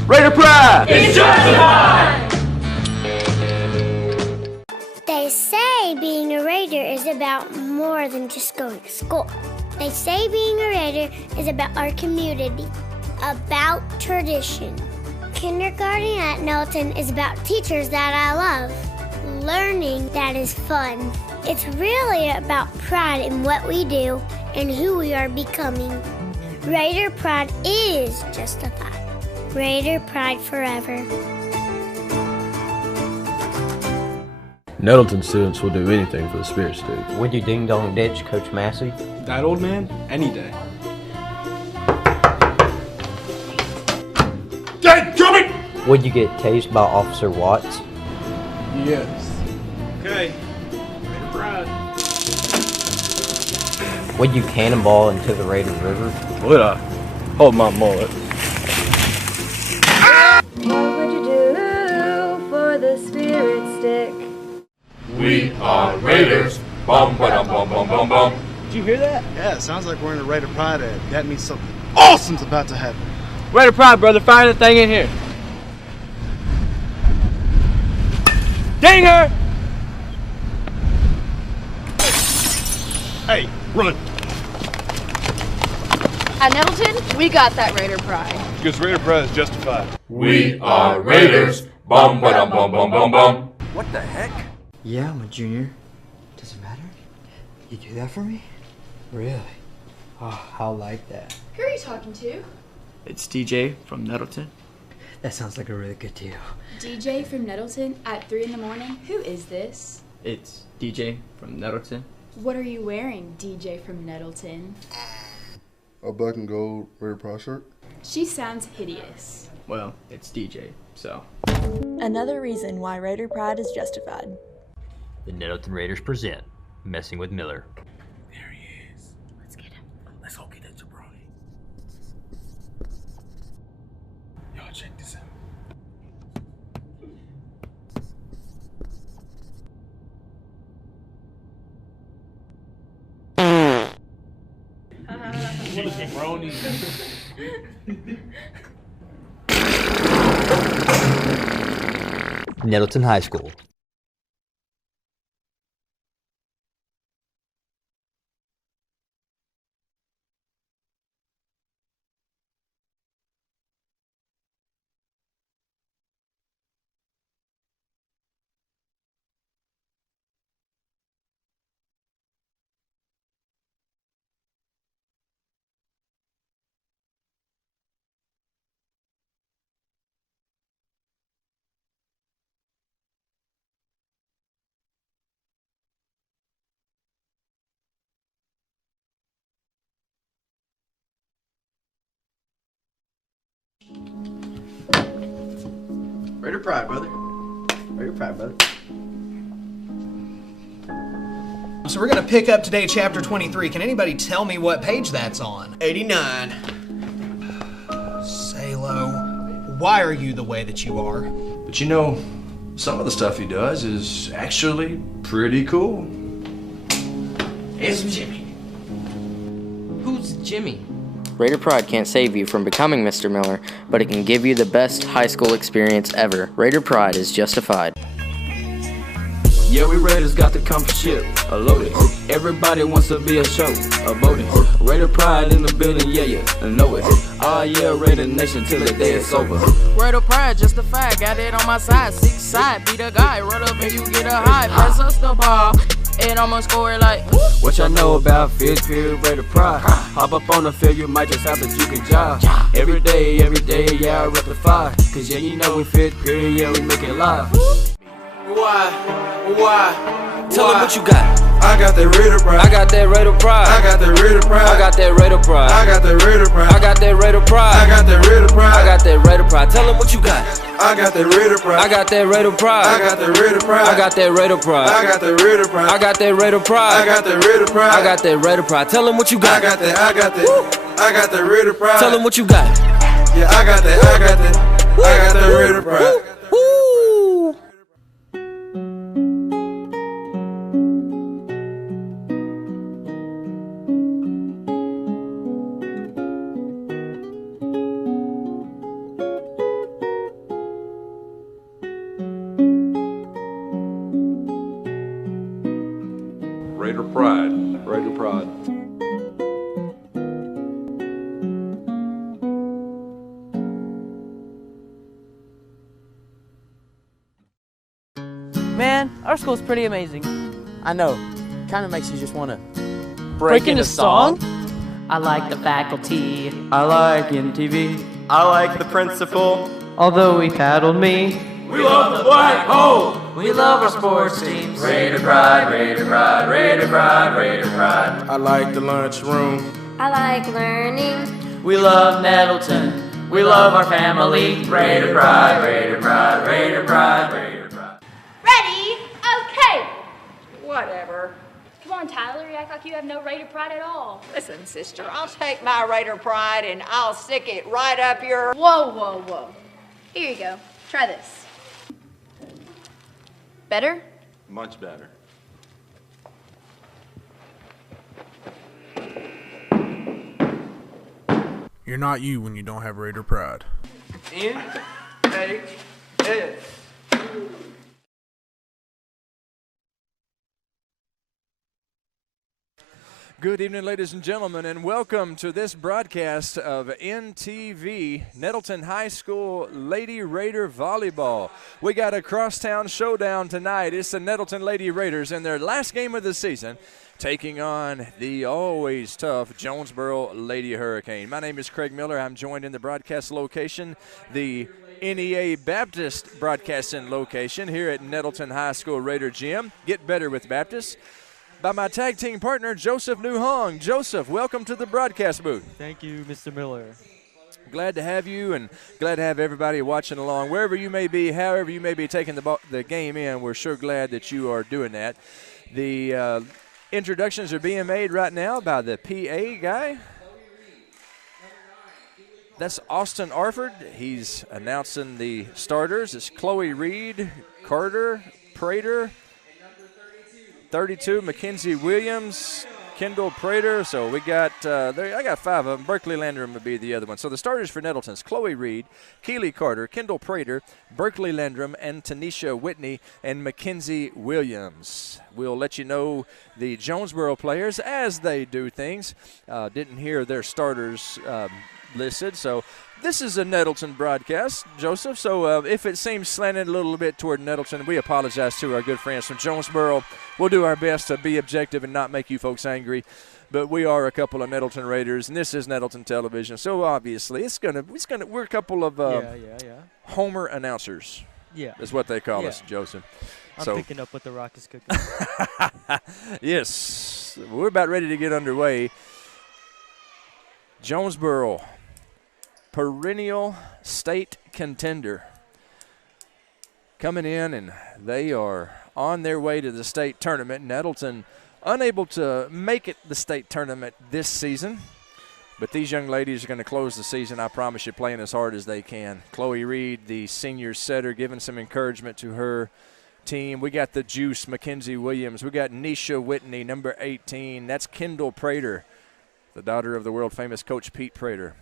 Raider Pride! It's justified! They say being a Raider is about more than just going to school. They say being a Raider is about our community, about tradition. Kindergarten at Nettleton is about teachers that I love, learning that is fun. It's really about pride in what we do and who we are becoming. Raider Pride is justified. Raider Pride forever. Nettleton students will do anything for the Spirit Stick. Would you ding dong ditch Coach Massey? That old man? Any day. Get coming! Would you get tased by Officer Watts? Yes. Okay. Raider Pride. Would you cannonball into the Raider River? Would I? Hold my mullet. What would you do for the Spirit Stick? We are Raiders. Bum ba dum bum bum bum bum. Did you hear that? Yeah, it sounds like we're in a Raider Pride ad. That means something awesome's about to happen. Raider Pride, brother. Fire the thing in here. Dang her! Hey, run! At Nettleton, we got that Raider Pride. Because Raider Pride is justified. We are Raiders. Bum ba dum bum bum bum bum. What the heck? Yeah, I'm a junior. Does it matter? You do that for me? Really? Oh, I like that. Who are you talking to? It's DJ from Nettleton. That sounds like a really good deal. DJ from Nettleton at 3 in the morning? Who is this? It's DJ from Nettleton. What are you wearing, DJ from Nettleton? A black and gold Raider Pride shirt. She sounds hideous. Well, it's DJ, so. Another reason why Raider Pride is justified. The Nettleton Raiders present Messing with Miller. There he is. Let's get him. Let's go get that jabroni. Y'all check this out. Brony. Nettleton High School. Raider Pride, brother. Raider Pride, brother. So we're going to pick up today chapter 23. Can anybody tell me what page that's on? 89. Salo, why are you the way that you are? But you know, some of the stuff he does is actually pretty cool. Here's Jimmy. Who's Jimmy? Raider Pride can't save you from becoming Mr. Miller, but it can give you the best high school experience ever. Raider Pride is justified. Yeah, we Raiders got the comfort ship, a loaded. Everybody wants to be a show, a boating. Raider Pride in the building, yeah, I know it. Oh yeah, Raider Nation till the day it's over. Raider Pride, justified, got it on my side. 6 side, be the guy, run up and you get a high. Pass us the ball, and I'ma score it like. What y'all know about 5th period Raider Pride? Hop up on the field, you might just have to juke and jive. Every day, yeah, I rectify. Cause yeah, you know we 5th period, yeah, we make it live. Why? Tell them what you got. I got that Raider Pride. I got that Raider Pride. I got that Raider Pride. I got that Raider Pride. I got that Raider Pride. I got that Raider Pride. I got that Raider Pride. I got that Raider Pride. Tell them what you got. I got that Raider Pride. I got that Raider Pride. I got that Raider Pride. I got that Raider Pride. I got that Raider Pride. I got that Raider Pride. I got that Raider Pride. I got that Raider Pride. Tell them what you got. I got that. I got that Raider Pride. Tell them what you got. Yeah, I got that. I got that Raider Pride. Raider Pride. Raider Pride. Man, our school's pretty amazing. I know. Kind of makes you just want to Break into song? I like the faculty. I like MTV. I like the principal. Although he paddled me. We love the black hole. We love our sports teams. Raider Pride, Raider Pride, Raider Pride, Raider Pride. I like the lunchroom. I like learning. We love Nettleton. We love our family. Raider Pride, Raider Pride, Raider Pride, Raider Pride. Ready? Okay. Whatever. Come on, Tyler, you act like you have no Raider Pride at all. Listen, sister, I'll take my Raider Pride and I'll stick it right up your... Whoa. Here you go. Try this. Better? Much better. You're not you when you don't have Raider Pride. N-A-S. Good evening, ladies and gentlemen, and welcome to this broadcast of NTV Nettleton High School Lady Raider Volleyball. We got a crosstown showdown tonight. It's the Nettleton Lady Raiders in their last game of the season, taking on the always tough Jonesboro Lady Hurricane. My name is Craig Miller. I'm joined in the broadcast location, the NEA Baptist broadcasting location here at Nettleton High School Raider Gym. Get better with Baptist. By my tag team partner, Joseph Newhong. Joseph, welcome to the broadcast booth. Thank you, Mr. Miller. Glad to have you and glad to have everybody watching along. Wherever you may be, however you may be taking the game in, we're sure glad that you are doing that. The introductions are being made right now by the PA guy. That's Austin Arford. He's announcing the starters. It's Chloe Reed, Carter, Prater, 32, Mackenzie Williams, Kendall Prater. So we got, I got 5 of them. Berkeley Landrum would be the other one. So the starters for Nettleton's Chloe Reed, Keely Carter, Kendall Prater, Berkeley Landrum, and Tanisha Whitney, and Mackenzie Williams. We'll let you know the Jonesboro players as they do things. Didn't hear their starters listed, so this is a Nettleton broadcast, Joseph, so if it seems slanted a little bit toward Nettleton, we apologize to our good friends from Jonesboro. We'll do our best to be objective and not make you folks angry, but we are a couple of Nettleton Raiders, and this is Nettleton Television, so obviously we're a couple of Homer announcers. Yeah. Is what they call us, Joseph. I'm picking up what the Rock is cooking. Yes, we're about ready to get underway. Jonesboro, perennial state contender, coming in, and they are on their way to the state tournament. Nettleton unable to make it the state tournament this season, but these young ladies are going to close the season, I promise you, playing as hard as they can. Chloe Reed, the senior setter, giving some encouragement to her team. We got the Juice, Mackenzie Williams. We got Nisha Whitney, number 18. That's Kendall Prater, the daughter of the world-famous Coach Pete Prater.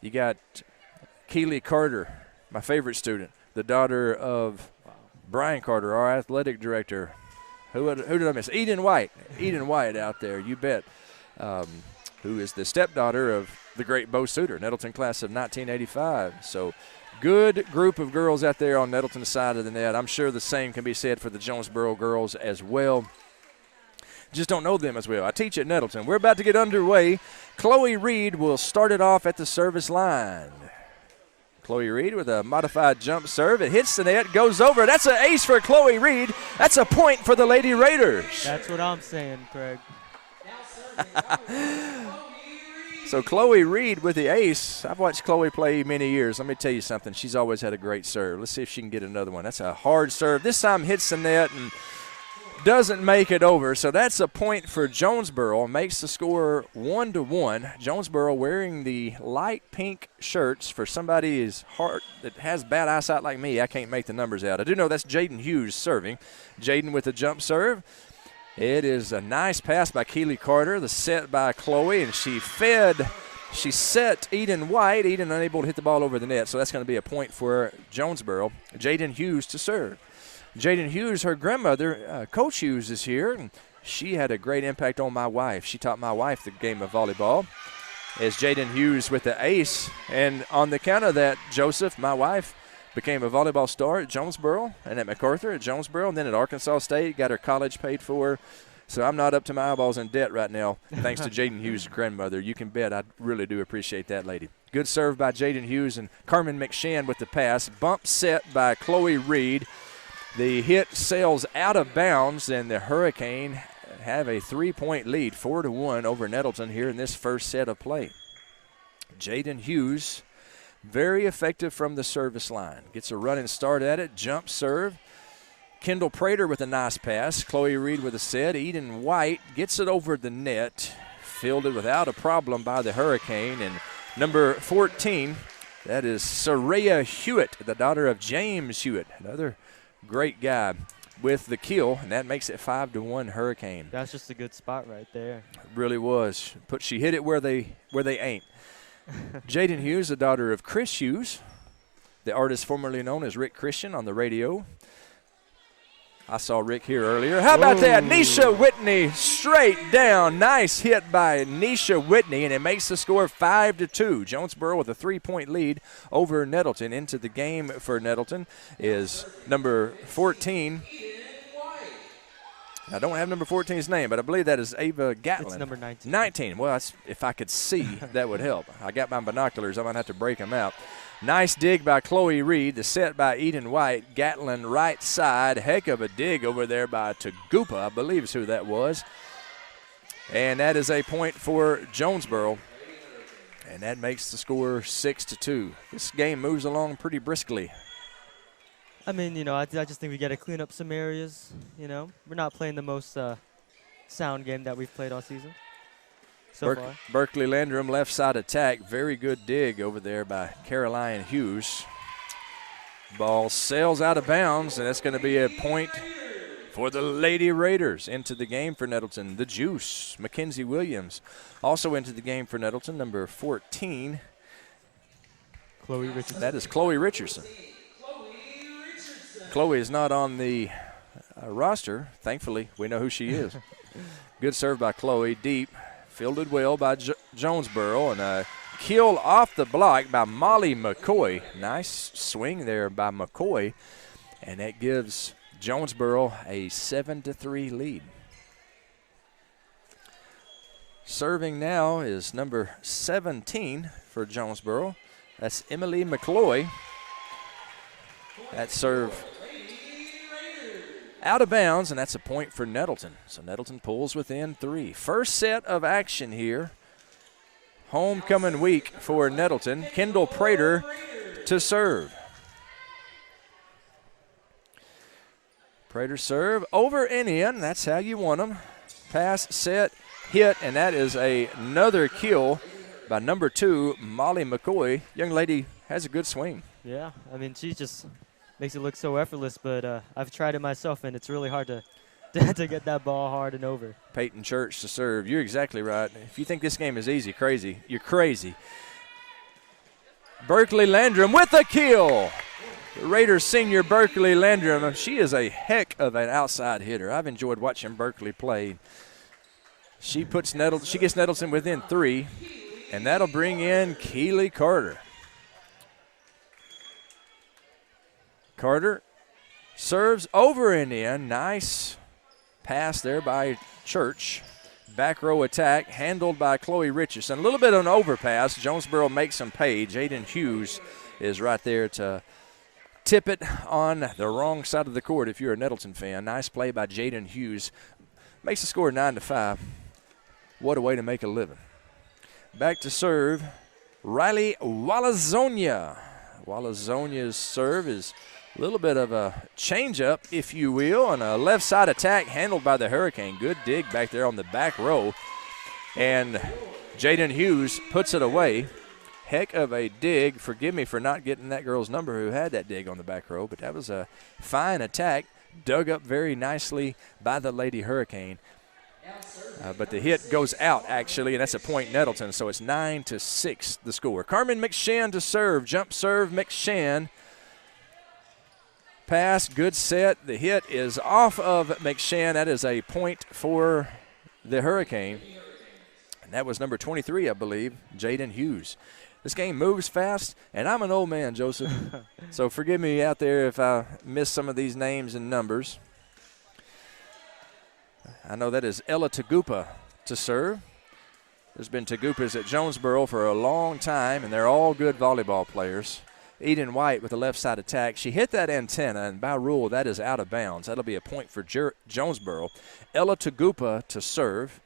You got Keely Carter, my favorite student, the daughter of Brian Carter, our athletic director. Who did I miss? Eden White. Eden White out there, you bet, who is the stepdaughter of the great Bo Suter, Nettleton class of 1985. So good group of girls out there on Nettleton's side of the net. I'm sure the same can be said for the Jonesboro girls as well. Just don't know them as well. I teach at Nettleton. We're about to get underway. Chloe Reed will start it off at the service line. Chloe Reed with a modified jump serve. It hits the net, goes over. That's an ace for Chloe Reed. That's a point for the Lady Raiders. That's what I'm saying, Craig. So Chloe Reed with the ace. I've watched Chloe play many years. Let me tell you something. She's always had a great serve. Let's see if she can get another one. That's a hard serve. This time hits the net and doesn't make it over, so that's a point for Jonesboro. Makes the score 1-1. Jonesboro wearing the light pink shirts. For somebody that has bad eyesight like me, I can't make the numbers out. I do know that's Jaden Hughes serving. Jaden with a jump serve. It is a nice pass by Keely Carter. The set by Chloe, and she set Eden White. Eden unable to hit the ball over the net, so that's going to be a point for Jonesboro. Jaden Hughes to serve. Jaden Hughes, her grandmother, Coach Hughes, is here, and she had a great impact on my wife. She taught my wife the game of volleyball. As Jaden Hughes with the ace, and on the count of that, Joseph, my wife, became a volleyball star at Jonesboro and at MacArthur at Jonesboro, and then at Arkansas State, got her college paid for. So I'm not up to my eyeballs in debt right now, thanks to Jaden Hughes' grandmother. You can bet I really do appreciate that lady. Good serve by Jaden Hughes, and Carmen McShann with the pass. Bump set by Chloe Reed. The hit sails out of bounds, and the Hurricane have a 3-point lead, 4-1 over Nettleton here in this first set of play. Jaden Hughes, very effective from the service line. Gets a running start at it, jump serve. Kendall Prater with a nice pass. Chloe Reed with a set. Eden White gets it over the net. Fielded without a problem by the Hurricane. And number 14, that is Saraya Hewitt, the daughter of James Hewitt, another great guy with the kill, and that makes it 5-1 Hurricane. That's just a good spot right there. It really was. She hit it where they ain't. Jaden Hughes, the daughter of Chris Hughes, the artist formerly known as Rick Christian on the radio. I saw Rick here earlier. How about that? Nisha Whitney straight down. Nice hit by Nisha Whitney, and it makes the score 5-2. Jonesboro with a 3-point lead over Nettleton. Into the game for Nettleton is number 14. I don't have number 14's name, but I believe that is Ava Gatlin. It's number 19. 19. Well, if I could see, that would help. I got my binoculars. I might have to break them out. Nice dig by Chloe Reed. The set by Eden White. Gatlin right side. Heck of a dig over there by Tagupa, I believe is who that was. And that is a point for Jonesboro. And that makes the score 6-2. This game moves along pretty briskly. I mean, I just think we got to clean up some areas. We're not playing the most sound game that we've played all season so far. Berkeley Landrum left side attack. Very good dig over there by Caroline Hughes. Ball sails out of bounds, and that's going to be a point for the Lady Raiders. Into the game for Nettleton, the Juice, Mackenzie Williams. Also into the game for Nettleton, number 14. Chloe Richardson. That is Chloe Richardson. Chloe is not on the roster. Thankfully, we know who she is. Good serve by Chloe, deep, fielded well by Jonesboro, and a kill off the block by Molly McCoy. Nice swing there by McCoy, and that gives Jonesboro a 7-3 lead. Serving now is number 17 for Jonesboro. That's Emily McCloy. That serve out of bounds, and that's a point for Nettleton. So Nettleton pulls within 3. First set of action here. Homecoming week for Nettleton. Kendall Prater to serve. Prater serve over and in. That's how you want them. Pass, set, hit, and that is another kill by number 2, Molly McCoy. Young lady has a good swing. Yeah, I mean, she just makes it look so effortless, but I've tried it myself, and it's really hard to get that ball hard and over. Peyton Church to serve. You're exactly right. If you think this game is easy, you're crazy. Berkeley Landrum with a kill. The Raiders senior Berkeley Landrum. She is a heck of an outside hitter. I've enjoyed watching Berkeley play. She gets Nettleton within 3, and that'll bring in Keely Carter. Carter serves over and in. Nice pass there by Church. Back row attack handled by Chloe Richardson. A little bit of an overpass. Jonesboro makes some pay. Jaden Hughes is right there to tip it on the wrong side of the court if you're a Nettleton fan. Nice play by Jaden Hughes. Makes the score 9-5. What a way to make a living. Back to serve, Riley Walazonia. Walazonia's serve is a little bit of a changeup, if you will, and a left side attack handled by the Hurricane. Good dig back there on the back row. And Jaden Hughes puts it away. Heck of a dig. Forgive me for not getting that girl's number who had that dig on the back row, but that was a fine attack, dug up very nicely by the Lady Hurricane. But the hit goes out, actually, and that's a point Nettleton, so it's 9-6 the score. Carmen McShann to serve. Jump serve, McShann. Pass, good set. The hit is off of McShann. That is a point for the Hurricane. And that was number 23, I believe, Jaden Hughes. This game moves fast, and I'm an old man, Joseph. So forgive me out there if I miss some of these names and numbers. I know that is Ella Tagupa to serve. There's been Tagupas at Jonesboro for a long time, and they're all good volleyball players. Eden White with a left side attack. She hit that antenna, and by rule, that is out of bounds. That'll be a point for Jonesboro. Ella Tagupa to serve.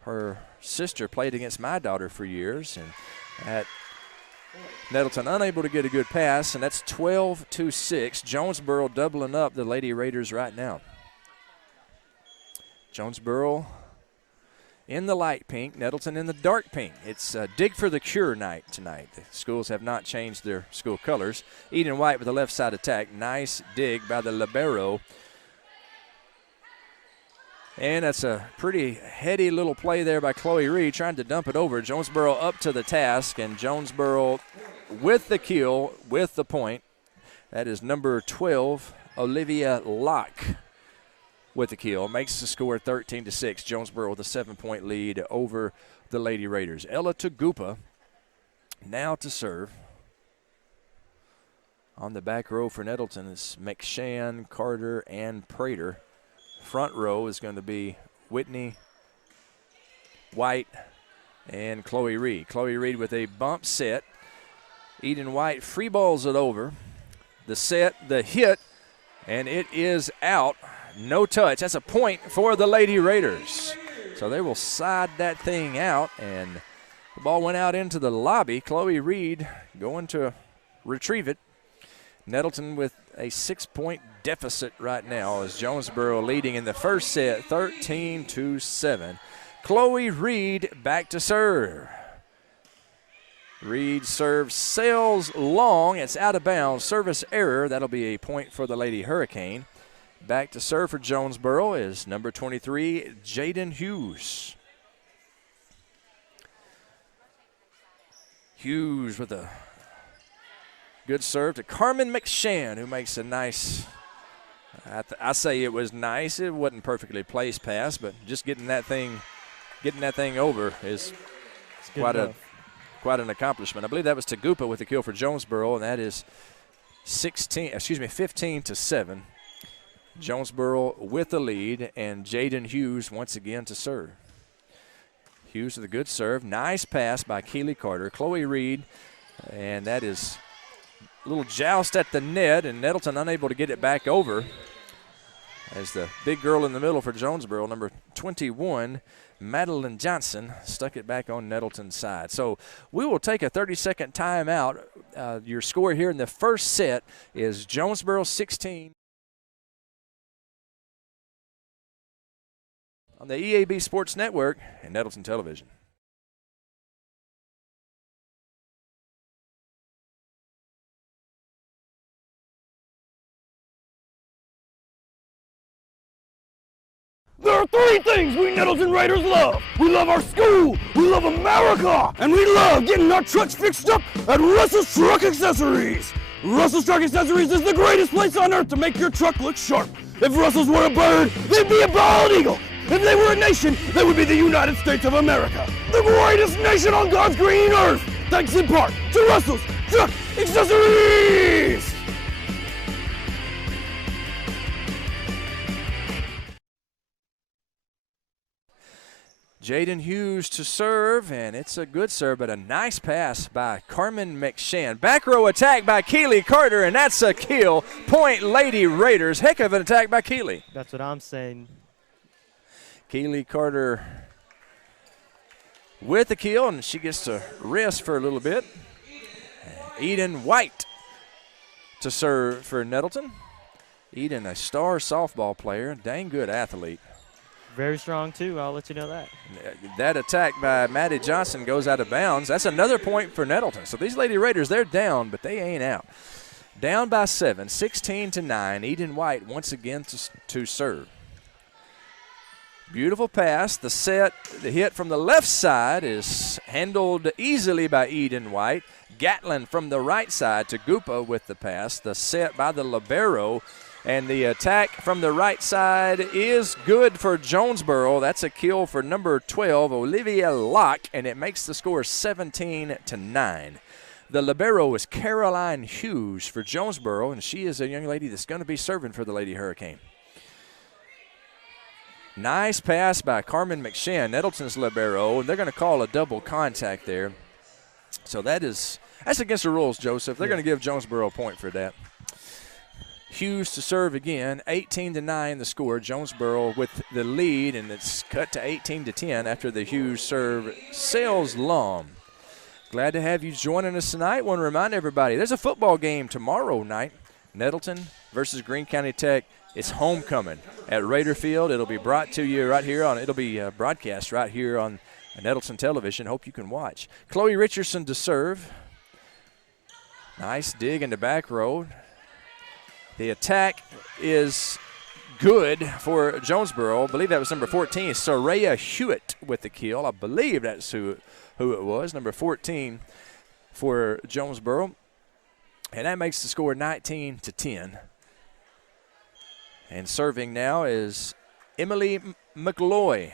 Her sister played against my daughter for years, and at Nettleton unable to get a good pass, and that's 12-6. Jonesboro doubling up the Lady Raiders right now. Jonesboro in the light pink, Nettleton in the dark pink. It's Dig for the Cure night tonight. The schools have not changed their school colors. Eden White with a left side attack. Nice dig by the libero. And that's a pretty heady little play there by Chloe Reed trying to dump it over. Jonesboro up to the task, and Jonesboro with the kill, with the point. That is number 12, Olivia Locke, with the kill. Makes the score 13-6. Jonesboro with a 7-point lead over the Lady Raiders. Ella Tagupa now to serve. On the back row for Nettleton is McShann, Carter, and Prater. Front row is going to be Whitney, White, and Chloe Reed. Chloe Reed with a bump set. Eden White free balls it over. The set, the hit, and it is out. No touch. That's a point for the Lady Raiders. So they will side that thing out, and the ball went out into the lobby. Chloe Reed going to retrieve it. Nettleton with a 6-point deficit right now as Jonesboro leading in the first set, 13-7. Chloe Reed back to serve. Reed serves, sails long. It's out of bounds. Service error. That'll be a point for the Lady Hurricane. Back to serve for Jonesboro is number 23, Jaden Hughes. Hughes with a good serve to Carmen McShann, who makes a nice, I say it was nice. It wasn't perfectly placed pass, but just getting that thing over is quite an accomplishment. I believe that was Tagupa with the kill for Jonesboro, and that is 15 to 7. Jonesboro with the lead, and Jaden Hughes once again to serve. Hughes with a good serve. Nice pass by Keely Carter. Chloe Reed, and that is a little joust at the net, and Nettleton unable to get it back over as the big girl in the middle for Jonesboro, number 21, Madeline Johnson, stuck it back on Nettleton's side. So we will take a 30-second timeout. Your score here in the first set is Jonesboro 16. On the EAB Sports Network and Nettleton Television. There are three things we Nettleton Raiders love. We love our school, we love America, and we love getting our trucks fixed up at Russell's Truck Accessories. Russell's Truck Accessories is the greatest place on earth to make your truck look sharp. If Russell's were a bird, they'd be a bald eagle. If they were a nation, they would be the United States of America. The greatest nation on God's green earth, thanks in part to Russell's Truck Accessories! Jaden Hughes to serve, and it's a good serve, but a nice pass by Carmen McShann. Back row attack by Keely Carter, and that's a kill. Point Lady Raiders. Heck of an attack by Keely. That's what I'm saying. Keely Carter with the kill, and she gets to rest for a little bit. Eden White to serve for Nettleton. Eden, a star softball player, dang good athlete. Very strong, too. I'll let you know that. That attack by Maddie Johnson goes out of bounds. That's another point for Nettleton. So these Lady Raiders, they're down, but they ain't out. Down by 7, 16 to 9. Eden White once again to serve. Beautiful pass. The hit from the left side is handled easily by Eden White. Gatlin from the right side to Gupa with the pass. The set by the libero. And the attack from the right side is good for Jonesboro. That's a kill for number 12, Olivia Locke, and it makes the score 17 to 9. The libero is Caroline Hughes for Jonesboro, and she is a young lady that's going to be serving for the Lady Hurricane. Nice pass by Carmen McShann, Nettleton's libero, and they're going to call a double contact there. So that's against the rules, Joseph. They're going to give Jonesboro a point for that. Hughes to serve again, 18 to 9 the score. Jonesboro with the lead, and it's cut to 18 to 10 after the Hughes serve sails long. Glad to have you joining us tonight. Want to remind everybody, there's a football game tomorrow night. Nettleton versus Greene County Tech. It's homecoming at Raider Field. It'll be brought to you right here it'll be broadcast right here on Nettleton Television. Hope you can watch. Chloe Richardson to serve. Nice dig in the back row. The attack is good for Jonesboro. I believe that was number 14, Soraya Hewitt with the kill. I believe that's who it was, number 14 for Jonesboro. And that makes the score 19 to 10. And serving now is Emily McLoy.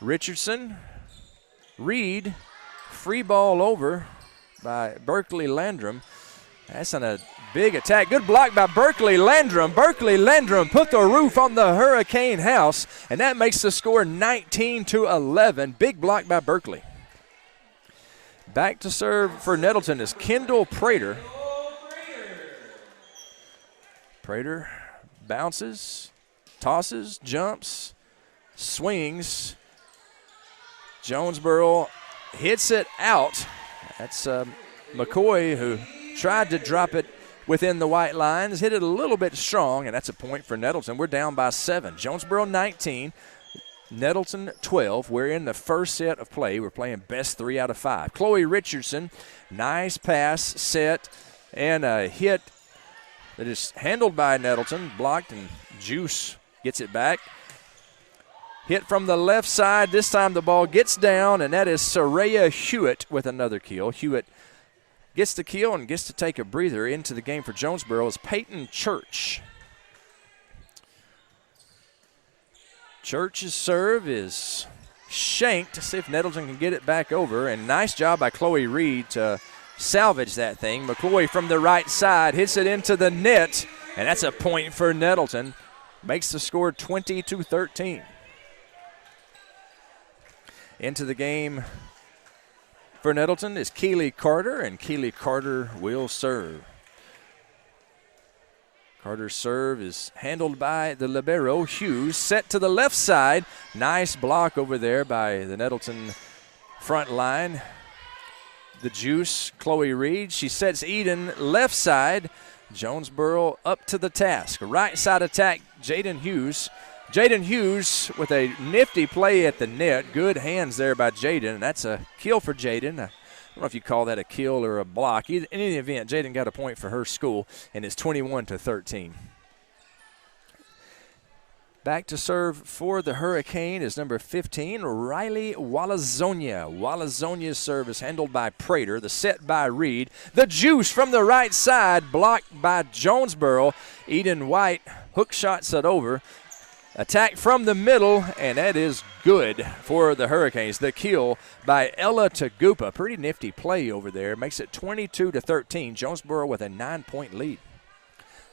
Richardson, Reed, free ball over by Berkeley Landrum. That's on a big attack. Good block by Berkeley Landrum. Berkeley Landrum put the roof on the Hurricane house, and that makes the score 19 to 11. Big block by Berkeley. Back to serve for Nettleton is Kendall Prater. Prater bounces, tosses, jumps, swings. Jonesboro hits it out. That's McCoy who tried to drop it within the white lines, hit it a little bit strong, and that's a point for Nettleton. We're down by 7. Jonesboro 19, Nettleton 12. We're in the first set of play. We're playing best 3 out of 5. Chloe Richardson, nice pass, set, and a hit that is handled by Nettleton, blocked, and Juice gets it back. Hit from the left side. This time the ball gets down, and that is Soraya Hewitt with another kill. Hewitt gets the kill and gets to take a breather. Into the game for Jonesboro is Peyton Church. Church's serve is shanked to see if Nettleton can get it back over, and nice job by Chloe Reed to salvage that thing. McCloy from the right side hits it into the net, and that's a point for Nettleton. Makes the score 20-13. Into the game for Nettleton is Keely Carter, and Keely Carter will serve. Carter's serve is handled by the libero, Hughes, set to the left side. Nice block over there by the Nettleton front line. The Juice, Chloe Reed, she sets Eden left side. Jonesboro up to the task. Right side attack, Jaden Hughes. Jaden Hughes with a nifty play at the net. Good hands there by Jaden, and that's a kill for Jaden. I don't know if you call that a kill or a block. In any event, Jaden got a point for her school, and it's 21-13. Back to serve for the Hurricane is number 15, Riley Walazonia. Walazonia's serve is handled by Prater, the set by Reed. The Juice from the right side, blocked by Jonesboro. Eden White hook shots it over. Attack from the middle, and that is good for the Hurricanes. The kill by Ella Tagupa. Pretty nifty play over there. Makes it 22-13. Jonesboro with a 9-point lead.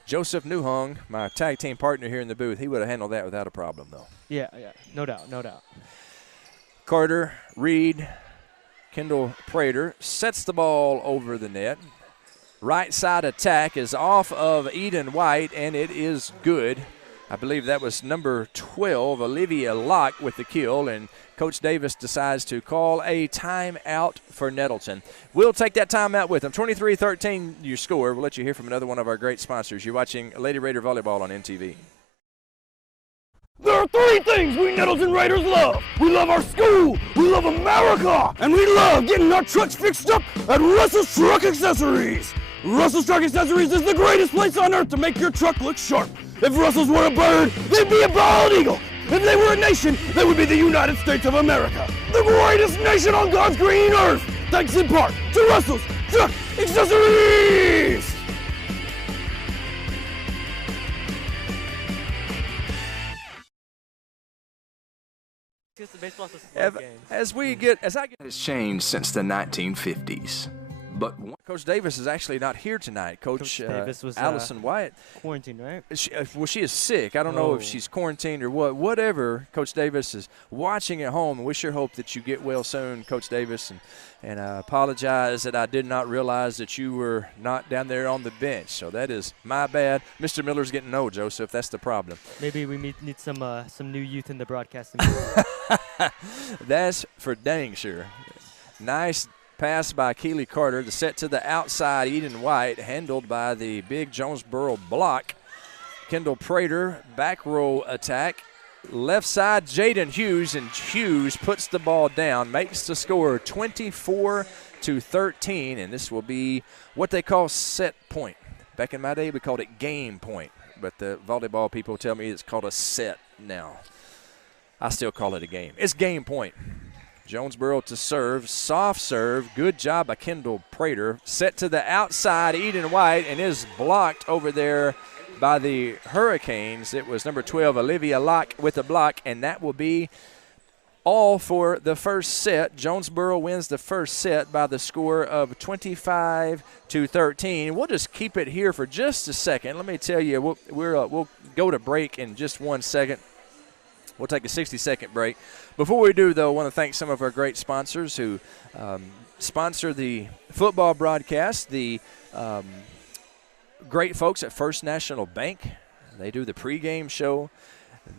Joseph Newhung, my tag team partner here in the booth, he would have handled that without a problem, though. Yeah, no doubt. Carter, Reed, Kendall Prater sets the ball over the net. Right side attack is off of Eden White, and it is good. I believe that was number 12, Olivia Locke, with the kill, and Coach Davis decides to call a timeout for Nettleton. We'll take that timeout with them. 23-13 your score. We'll let you hear from another one of our great sponsors. You're watching Lady Raider Volleyball on NTV. There are three things we Nettleton Raiders love. We love our school, we love America, and we love getting our trucks fixed up at Russell's Truck Accessories. Russell's Truck Accessories is the greatest place on earth to make your truck look sharp. If Russell's were a bird, they'd be a bald eagle. If they were a nation, they would be the United States of America. The greatest nation on God's green earth. Thanks in part to Russell's Truck Accessories. As I get has changed since the 1950s. But Coach Davis is actually not here tonight. Coach Davis was Allison Wyatt. Quarantined, right? She is sick. I don't know if she's quarantined or what. Whatever, Coach Davis is watching at home, and we sure hope that you get well soon, Coach Davis. And I apologize that I did not realize that you were not down there on the bench. So that is my bad. Mr. Miller's getting old, Joseph. That's the problem. Maybe we need some new youth in the broadcasting. That's for dang sure. Nice pass by Keely Carter. The set to the outside, Eden White, handled by the big Jonesboro block. Kendall Prater, back row attack. Left side, Jaden Hughes, and Hughes puts the ball down, makes the score 24-13, and this will be what they call set point. Back in my day, we called it game point, but the volleyball people tell me it's called a set now. I still call it a game. It's game point. Jonesboro to serve, soft serve, good job by Kendall Prater. Set to the outside, Eden White, and is blocked over there by the Hurricanes. It was number 12, Olivia Locke, with the block, and that will be all for the first set. Jonesboro wins the first set by the score of 25-13. We'll just keep it here for just a second. Let me tell you, we'll go to break in just 1 second. We'll take a 60-second break. Before we do, though, I want to thank some of our great sponsors who sponsor the football broadcast. The great folks at First National Bank. They do the pregame show.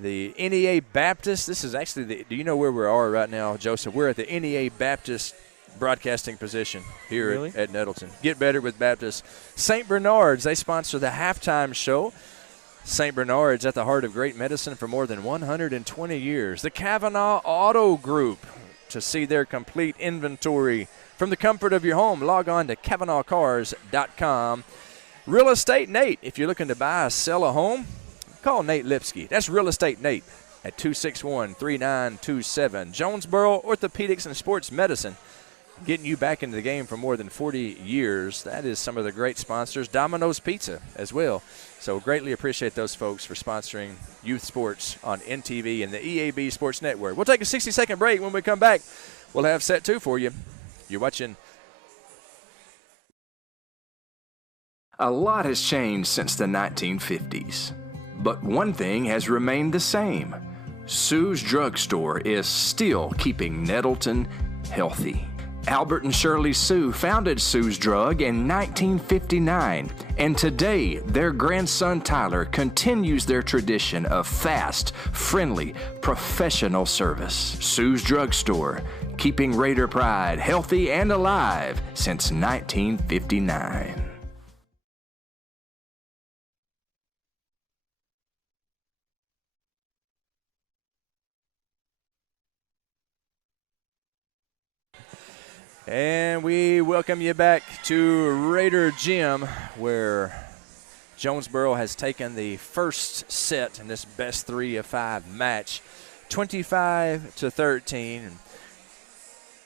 The NEA Baptist. This is actually do you know where we are right now, Joseph? We're at the NEA Baptist broadcasting position here at Nettleton. Get better with Baptist. St. Bernard's, they sponsor the halftime show. St. Bernard's at the heart of great medicine for more than 120 years. The Kavanaugh Auto Group. To see their complete inventory from the comfort of your home, log on to KavanaughCars.com. Real Estate Nate. If you're looking to buy or sell a home, call Nate Lipsky. That's Real Estate Nate at 261-3927. Jonesboro Orthopedics and Sports Medicine, getting you back into the game for more than 40 years. That is some of the great sponsors. Domino's Pizza as well. So greatly appreciate those folks for sponsoring youth sports on NTV and the EAB Sports Network. We'll take a 60-second break. When we come back, we'll have set 2 for you. You're watching. A lot has changed since the 1950s, but one thing has remained the same. Sue's Drug Store is still keeping Nettleton healthy. Albert and Shirley Sue founded Sue's Drug in 1959, and today their grandson Tyler continues their tradition of fast, friendly, professional service. Sue's Drug Store, keeping Raider pride healthy and alive since 1959. And we welcome you back to Raider Gym, where Jonesboro has taken the first set in this best 3 of 5 match, 25-13.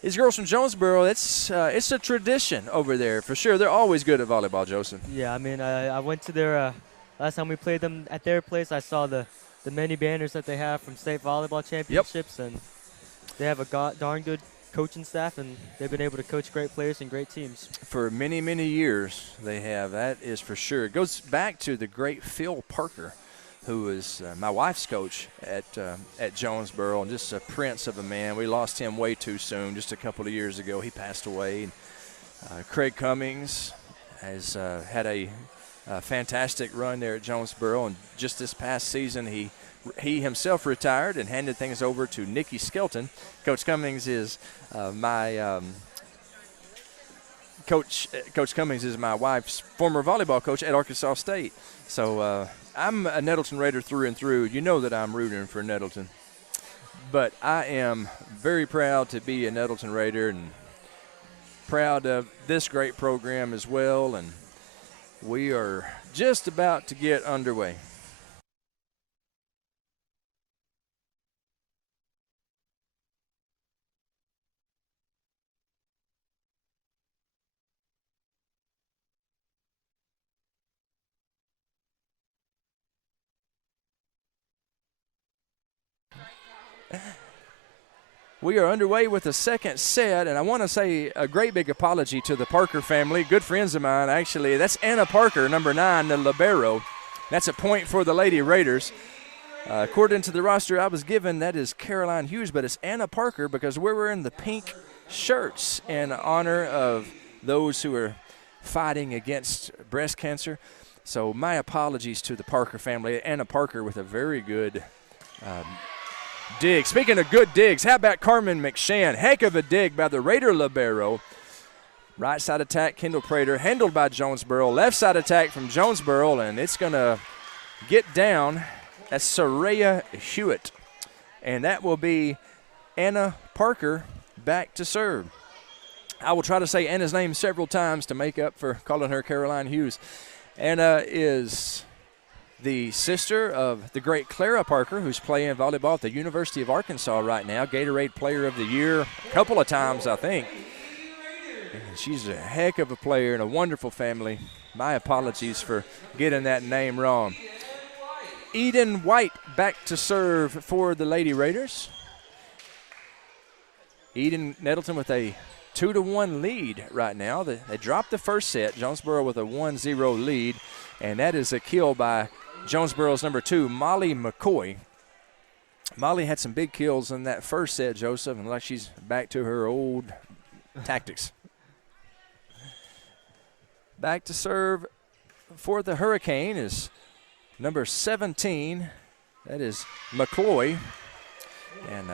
These girls from Jonesboro, it's a tradition over there for sure. They're always good at volleyball, Joseph. Yeah, I mean, I went to their last time we played them at their place. I saw the many banners that they have from state volleyball championships, and they have a darn good coaching staff, and they've been able to coach great players and great teams. For many, many years they have, that is for sure. It goes back to the great Phil Parker, who was my wife's coach at Jonesboro, and just a prince of a man. We lost him way too soon, just a couple of years ago. He passed away. Craig Cummings has had a fantastic run there at Jonesboro, and just this past season he himself retired and handed things over to Nikki Skelton. Coach Cummings is Coach Cummings is my wife's former volleyball coach at Arkansas State. So I'm a Nettleton Raider through and through. You know that I'm rooting for Nettleton. But I am very proud to be a Nettleton Raider and proud of this great program as well. And we are just about to get underway. We are underway with the second set, and I want to say a great big apology to the Parker family. Good friends of mine, actually. That's Anna Parker, number 9, the libero. That's a point for the Lady Raiders. According to the roster I was given, that is Caroline Hughes, but it's Anna Parker because we're wearing the pink shirts in honor of those who are fighting against breast cancer. So my apologies to the Parker family. Anna Parker with a very good dig. Speaking of good digs, how about Carmen McShann? Heck of a dig by the Raider libero. Right side attack, Kendall Prater, handled by Jonesboro. Left side attack from Jonesboro, and it's going to get down. That's Soraya Hewitt. And that will be Anna Parker back to serve. I will try to say Anna's name several times to make up for calling her Caroline Hughes. Anna is the sister of the great Clara Parker, who's playing volleyball at the University of Arkansas right now. Gatorade Player of the Year a couple of times, I think. And she's a heck of a player and a wonderful family. My apologies for getting that name wrong. Eden White back to serve for the Lady Raiders. Eden Nettleton with a 2-1 lead right now. They dropped the first set. Jonesboro with a 1-0 lead, and that is a kill by Jonesboro's number 2, Molly McCoy. Molly had some big kills in that first set, Joseph, and like she's back to her old tactics. Back to serve for the Hurricane is number 17. That is McCloy. And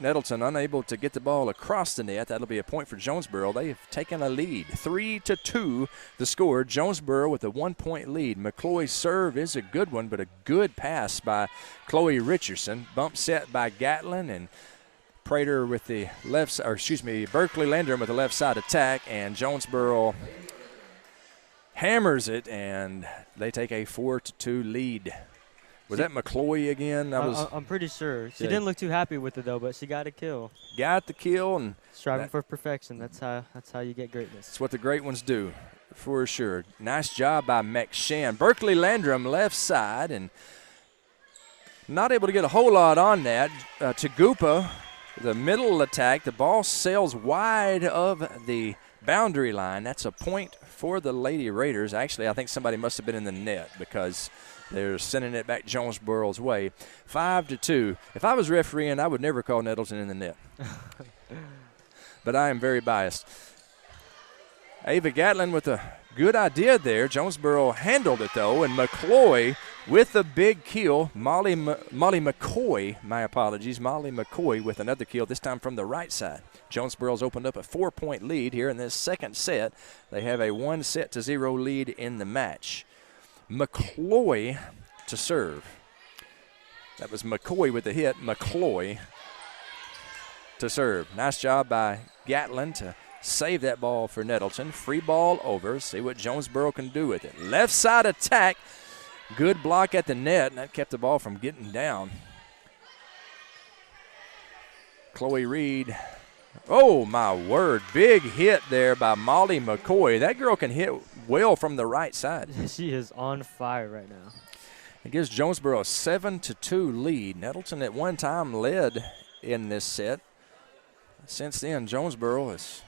Nettleton unable to get the ball across the net. That'll be a point for Jonesboro. They have taken a lead. 3-2 the score. Jonesboro with a 1-point lead. McCloy's serve is a good one, but a good pass by Chloe Richardson. Bump set by Gatlin, and Prater with the Berkeley Landrum with the left side attack, and Jonesboro hammers it, and they take a 4-2 lead. Was that McCloy again? I'm pretty sure. She didn't look too happy with it though, but she got a kill. Got the kill, and striving for perfection. That's how you get greatness. That's what the great ones do, for sure. Nice job by McShann. Berkeley Landrum left side, and not able to get a whole lot on that. Tagupa, the middle attack. The ball sails wide of the boundary line. That's a point for the Lady Raiders. Actually, I think somebody must have been in the net because they're sending it back Jonesboro's way. 5-2. If I was refereeing, I would never call Nettleton in the net. But I am very biased. Ava Gatlin with a good idea there. Jonesboro handled it, though, and McCloy with the big kill. Molly McCoy, my apologies, Molly McCoy with another kill, this time from the right side. Jonesboro's opened up a 4-point lead here in this second set. They have a 1-0 lead in the match. McCloy to serve. That was McCoy with the hit. McCloy to serve. Nice job by Gatlin to save that ball for Nettleton. Free ball over. See what Jonesboro can do with it. Left side attack. Good block at the net, and that kept the ball from getting down. Chloe Reed. Oh, my word. Big hit there by Molly McCoy. That girl can hit well from the right side. She is on fire right now. It gives Jonesboro a 7-2 lead. Nettleton at one time led in this set. Since then, Jonesboro has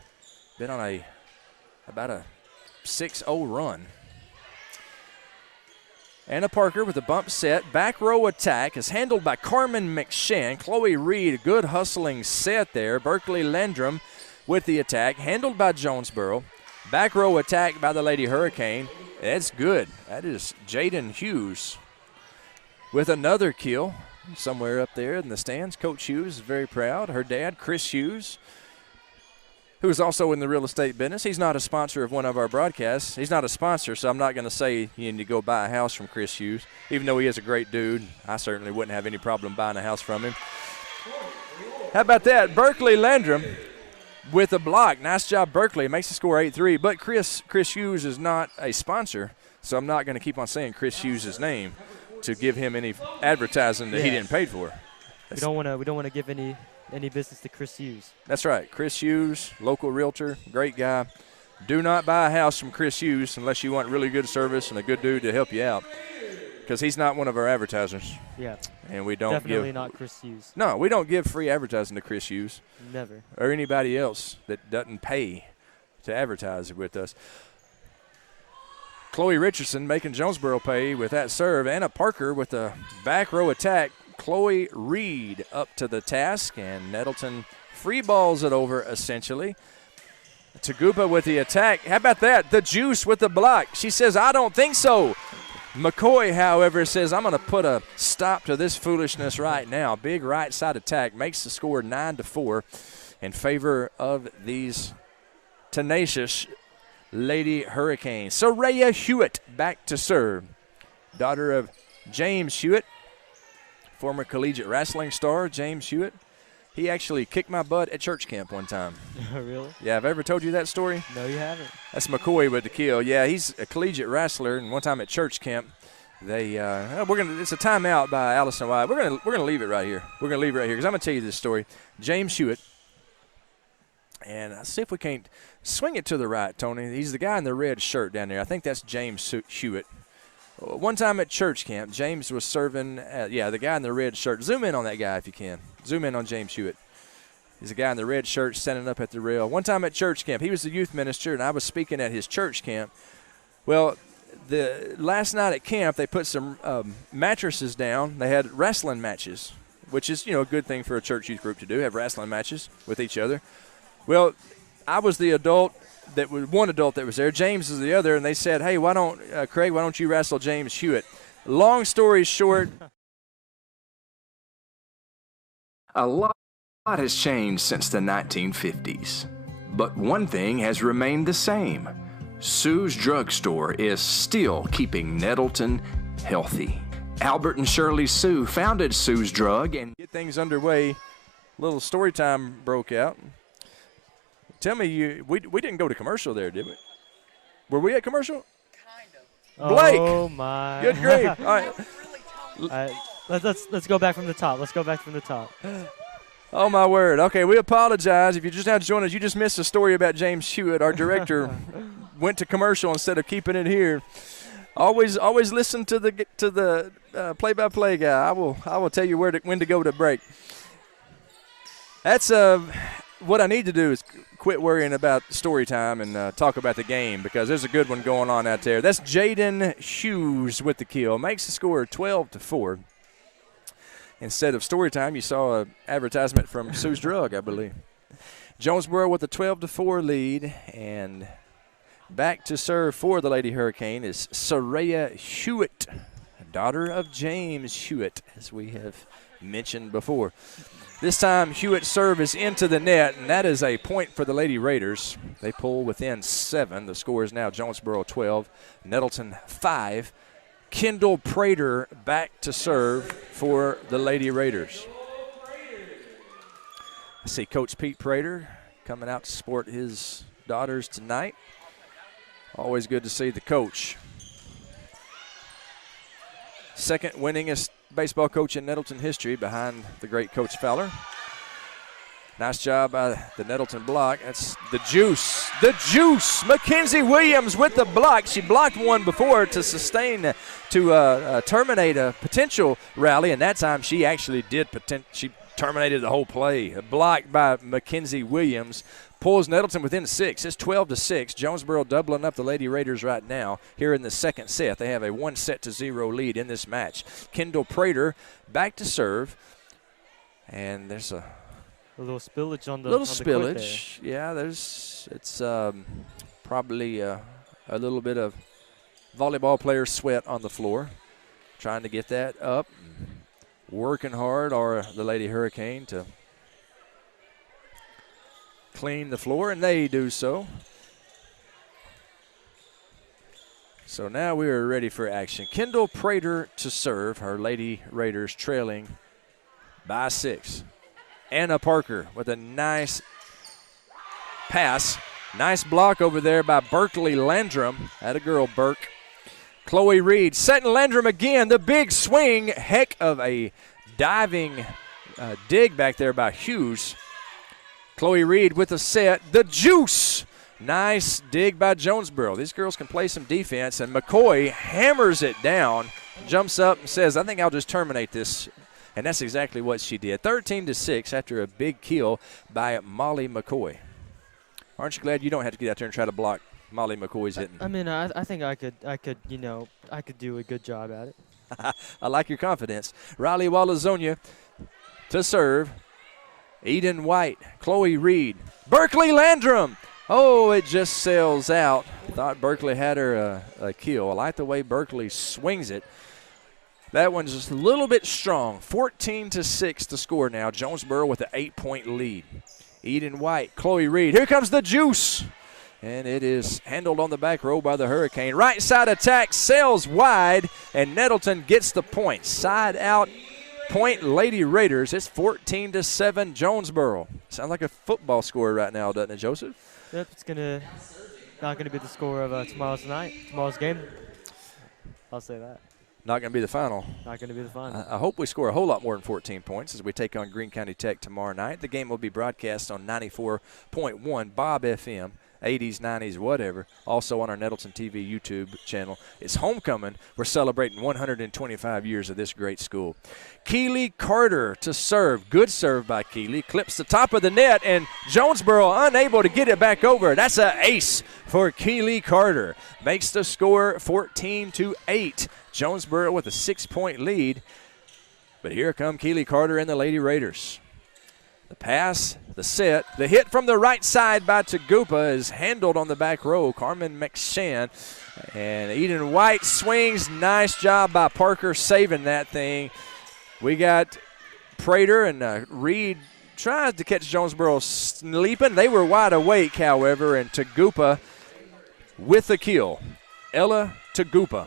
been on about a 6-0 run. Anna Parker with a bump set. Back row attack is handled by Carmen McShann. Chloe Reed, a good hustling set there. Berkeley Landrum with the attack, handled by Jonesboro. Back row attack by the Lady Hurricane. That's good. That is Jaden Hughes with another kill somewhere up there in the stands. Coach Hughes is very proud. Her dad, Chris Hughes, who is also in the real estate business. He's not a sponsor of one of our broadcasts. He's not a sponsor, so I'm not going to say you need to go buy a house from Chris Hughes, even though he is a great dude. I certainly wouldn't have any problem buying a house from him. How about that? Berkeley Landrum with a block. Nice job, Berkeley. Makes the score 8-3, but Chris Hughes is not a sponsor, so I'm not going to keep on saying Chris Hughes' name to give him any advertising that he didn't pay for. We don't want to give any business to Chris Hughes. That's right. Chris Hughes, local realtor, great guy. Do not buy a house from Chris Hughes unless you want really good service and a good dude to help you out, because he's not one of our advertisers. Yeah. And we don't definitely not Chris Hughes. No, we don't give free advertising to Chris Hughes. Never. Or anybody else that doesn't pay to advertise with us. Chloe Richardson making Jonesboro pay with that serve. Anna Parker with a back row attack. Chloe Reed up to the task, and Nettleton free balls it over essentially. Tagupa with the attack. How about that? The Juice with the block. She says, I don't think so. McCoy, however, says, I'm going to put a stop to this foolishness right now. Big right side attack makes the score 9-4 in favor of these tenacious Lady Hurricanes. Soraya Hewitt back to serve. Daughter of James Hewitt, former collegiate wrestling star James Hewitt. He actually kicked my butt at church camp one time. Really? Yeah, have I ever told you that story? No, you haven't. That's McCoy with the kill. Yeah, he's a collegiate wrestler, and one time at church camp, they it's a timeout by Allison White. We're gonna leave it right here. We're gonna leave it right here because I'm gonna tell you this story. James Hewitt, and I'll see if we can't swing it to the right, Tony. He's the guy in the red shirt down there. I think that's James Hewitt. One time at church camp, James was serving the guy in the red shirt. Zoom in on that guy if you can. Zoom in on James Hewitt. He's a guy in the red shirt standing up at the rail. One time at church camp, he was the youth minister, and I was speaking at his church camp. Well, the last night at camp, they put some mattresses down. They had wrestling matches, which is, a good thing for a church youth group to do, have wrestling matches with each other. Well, I was the adult. That was one adult that was there. James is the other, and they said, hey, Craig, why don't you wrestle James Hewitt? Long story short. A lot has changed since the 1950s, but one thing has remained the same. Sue's Drug Store is still keeping Nettleton healthy. Albert and Shirley Sue founded Sue's Drug and get things underway. A little story time broke out. Tell me, we didn't go to commercial there, did we? Were we at commercial? Blake. Oh my. Good grief. All right. All right. Let's go back from the top. Let's go back from the top. Oh, my word. Okay, we apologize. If you're just now joining us, you just missed a story about James Hewitt. Our director went to commercial instead of keeping it here. Always listen to the play-by-play guy. I will tell you when to go to break. That's what I need to do is quit worrying about story time and talk about the game, because there's a good one going on out there. That's Jaden Hughes with the kill. Makes the score 12-4. Instead of story time, you saw an advertisement from Sue's Drug, I believe. Jonesboro with a 12-4 lead, and back to serve for the Lady Hurricane is Saraya Hewitt, daughter of James Hewitt, as we have mentioned before. This time, Hewitt's serve is into the net, and that is a point for the Lady Raiders. They pull within 7. The score is now Jonesboro 12, Nettleton 5. Kendall Prater back to serve for the Lady Raiders. I see Coach Pete Prater coming out to support his daughters tonight. Always good to see the coach. Second winningest baseball coach in Nettleton history, behind the great Coach Fowler. Nice job by the Nettleton block. That's the juice. The juice. Mackenzie Williams with the block. She blocked one before to terminate a potential rally, and that time she actually did. She terminated the whole play. A block by Mackenzie Williams pulls Nettleton within 6. It's 12-6. Jonesboro doubling up the Lady Raiders right now here in the second set. They have a 1-0 lead in this match. Kendall Prater back to serve, and there's a little spillage on the little on spillage. Yeah, it's probably a little bit of volleyball player sweat on the floor. Trying to get that up. Working hard are the Lady Hurricane to clean the floor, and they do so. So now we are ready for action. Kendall Prater to serve. Her Lady Raiders trailing by 6. Anna Parker with a nice pass. Nice block over there by Berkeley Landrum. Atta girl, Burke. Chloe Reed setting Landrum again. The big swing. Heck of a diving dig back there by Hughes. Chloe Reed with a set. The juice. Nice dig by Jonesboro. These girls can play some defense, and McCoy hammers it down, jumps up and says, I think I'll just terminate this. And that's exactly what she did. 13-6 after a big kill by Molly McCoy. Aren't you glad you don't have to get out there and try to block Molly McCoy's hitting? I mean, I think I could do a good job at it. I like your confidence. Riley Walazonia to serve. Eden White, Chloe Reed, Berkeley Landrum. Oh, it just sails out. Thought Berkeley had her a kill. I like the way Berkeley swings it. That one's just a little bit strong. 14-6 to score now. Jonesboro with an 8-point lead. Eden White, Chloe Reed. Here comes the juice. And it is handled on the back row by the Hurricane. Right side attack, sails wide, and Nettleton gets the point. Side out point, Lady Raiders. It's 14-7 Jonesboro. Sounds like a football score right now, doesn't it, Joseph? Yep, it's not gonna be the score of tomorrow's game. I'll say that. Not going to be the final. Not going to be the final. I hope we score a whole lot more than 14 points as we take on Greene County Tech tomorrow night. The game will be broadcast on 94.1 Bob FM, 80s, 90s, whatever. Also on our Nettleton TV YouTube channel. It's homecoming. We're celebrating 125 years of this great school. Keely Carter to serve. Good serve by Keely. Clips the top of the net, and Jonesboro unable to get it back over. That's an ace for Keely Carter. Makes the score 14-8. Jonesboro with a 6-point lead. But here come Keely Carter and the Lady Raiders. The pass, the set, the hit from the right side by Tagupa is handled on the back row. Carmen McShann. And Eden White swings. Nice job by Parker saving that thing. We got Prater and Reed tries to catch Jonesboro sleeping. They were wide awake, however, and Tagupa with the kill. Ella Tagupa.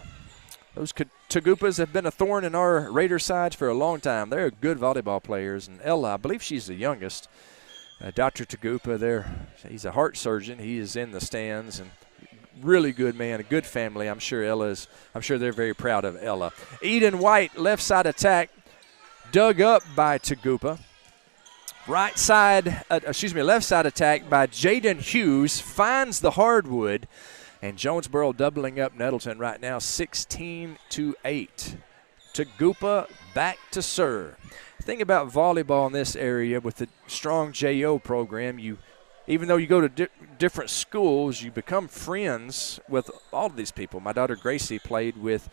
Those Tagupas have been a thorn in our Raider sides for a long time. They're good volleyball players. And Ella, I believe she's the youngest. Dr. Tagupa there, he's a heart surgeon. He is in the stands and really good man, a good family. I'm sure they're very proud of Ella. Eden White, left side attack, dug up by Tagupa. Left side attack by Jaden Hughes, finds the hardwood, and Jonesboro doubling up Nettleton right now, 16-8. Tagupa back to serve. The thing about volleyball in this area with the strong JO program, even though you go to different schools, you become friends with all of these people. My daughter Gracie played with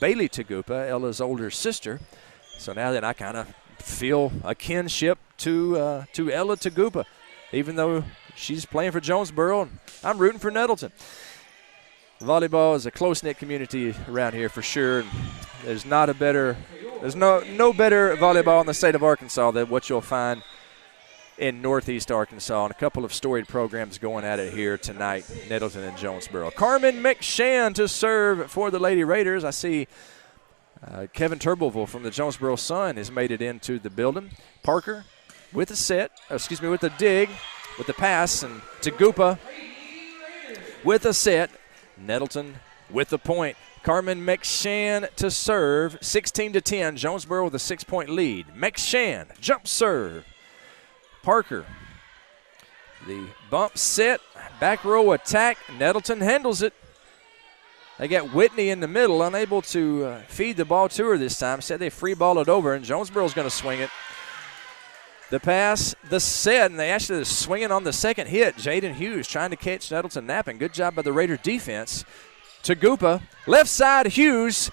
Bailey Tagupa, Ella's older sister. So now that I kind of feel a kinship to Ella Tagupa, even though she's playing for Jonesboro, and I'm rooting for Nettleton. Volleyball is a close-knit community around here for sure. And there's no better volleyball in the state of Arkansas than what you'll find in Northeast Arkansas, and a couple of storied programs going at it here tonight, Nettleton and Jonesboro. Carmen McShann to serve for the Lady Raiders. I see Kevin Turbeville from the Jonesboro Sun has made it into the building. Parker with a dig, with the pass, and Tagupa with a set. Nettleton with the point. Carmen McShann to serve, 16-10. Jonesboro with a 6-point lead. McShann, jump serve. Parker, the bump set, back row attack. Nettleton handles it. They got Whitney in the middle, unable to feed the ball to her this time. Said they free ball it over, and Jonesboro's going to swing it. The pass, the set, and they actually are swinging on the second hit. Jaden Hughes trying to catch Nettleton napping. Good job by the Raider defense. Tagupa, left side Hughes.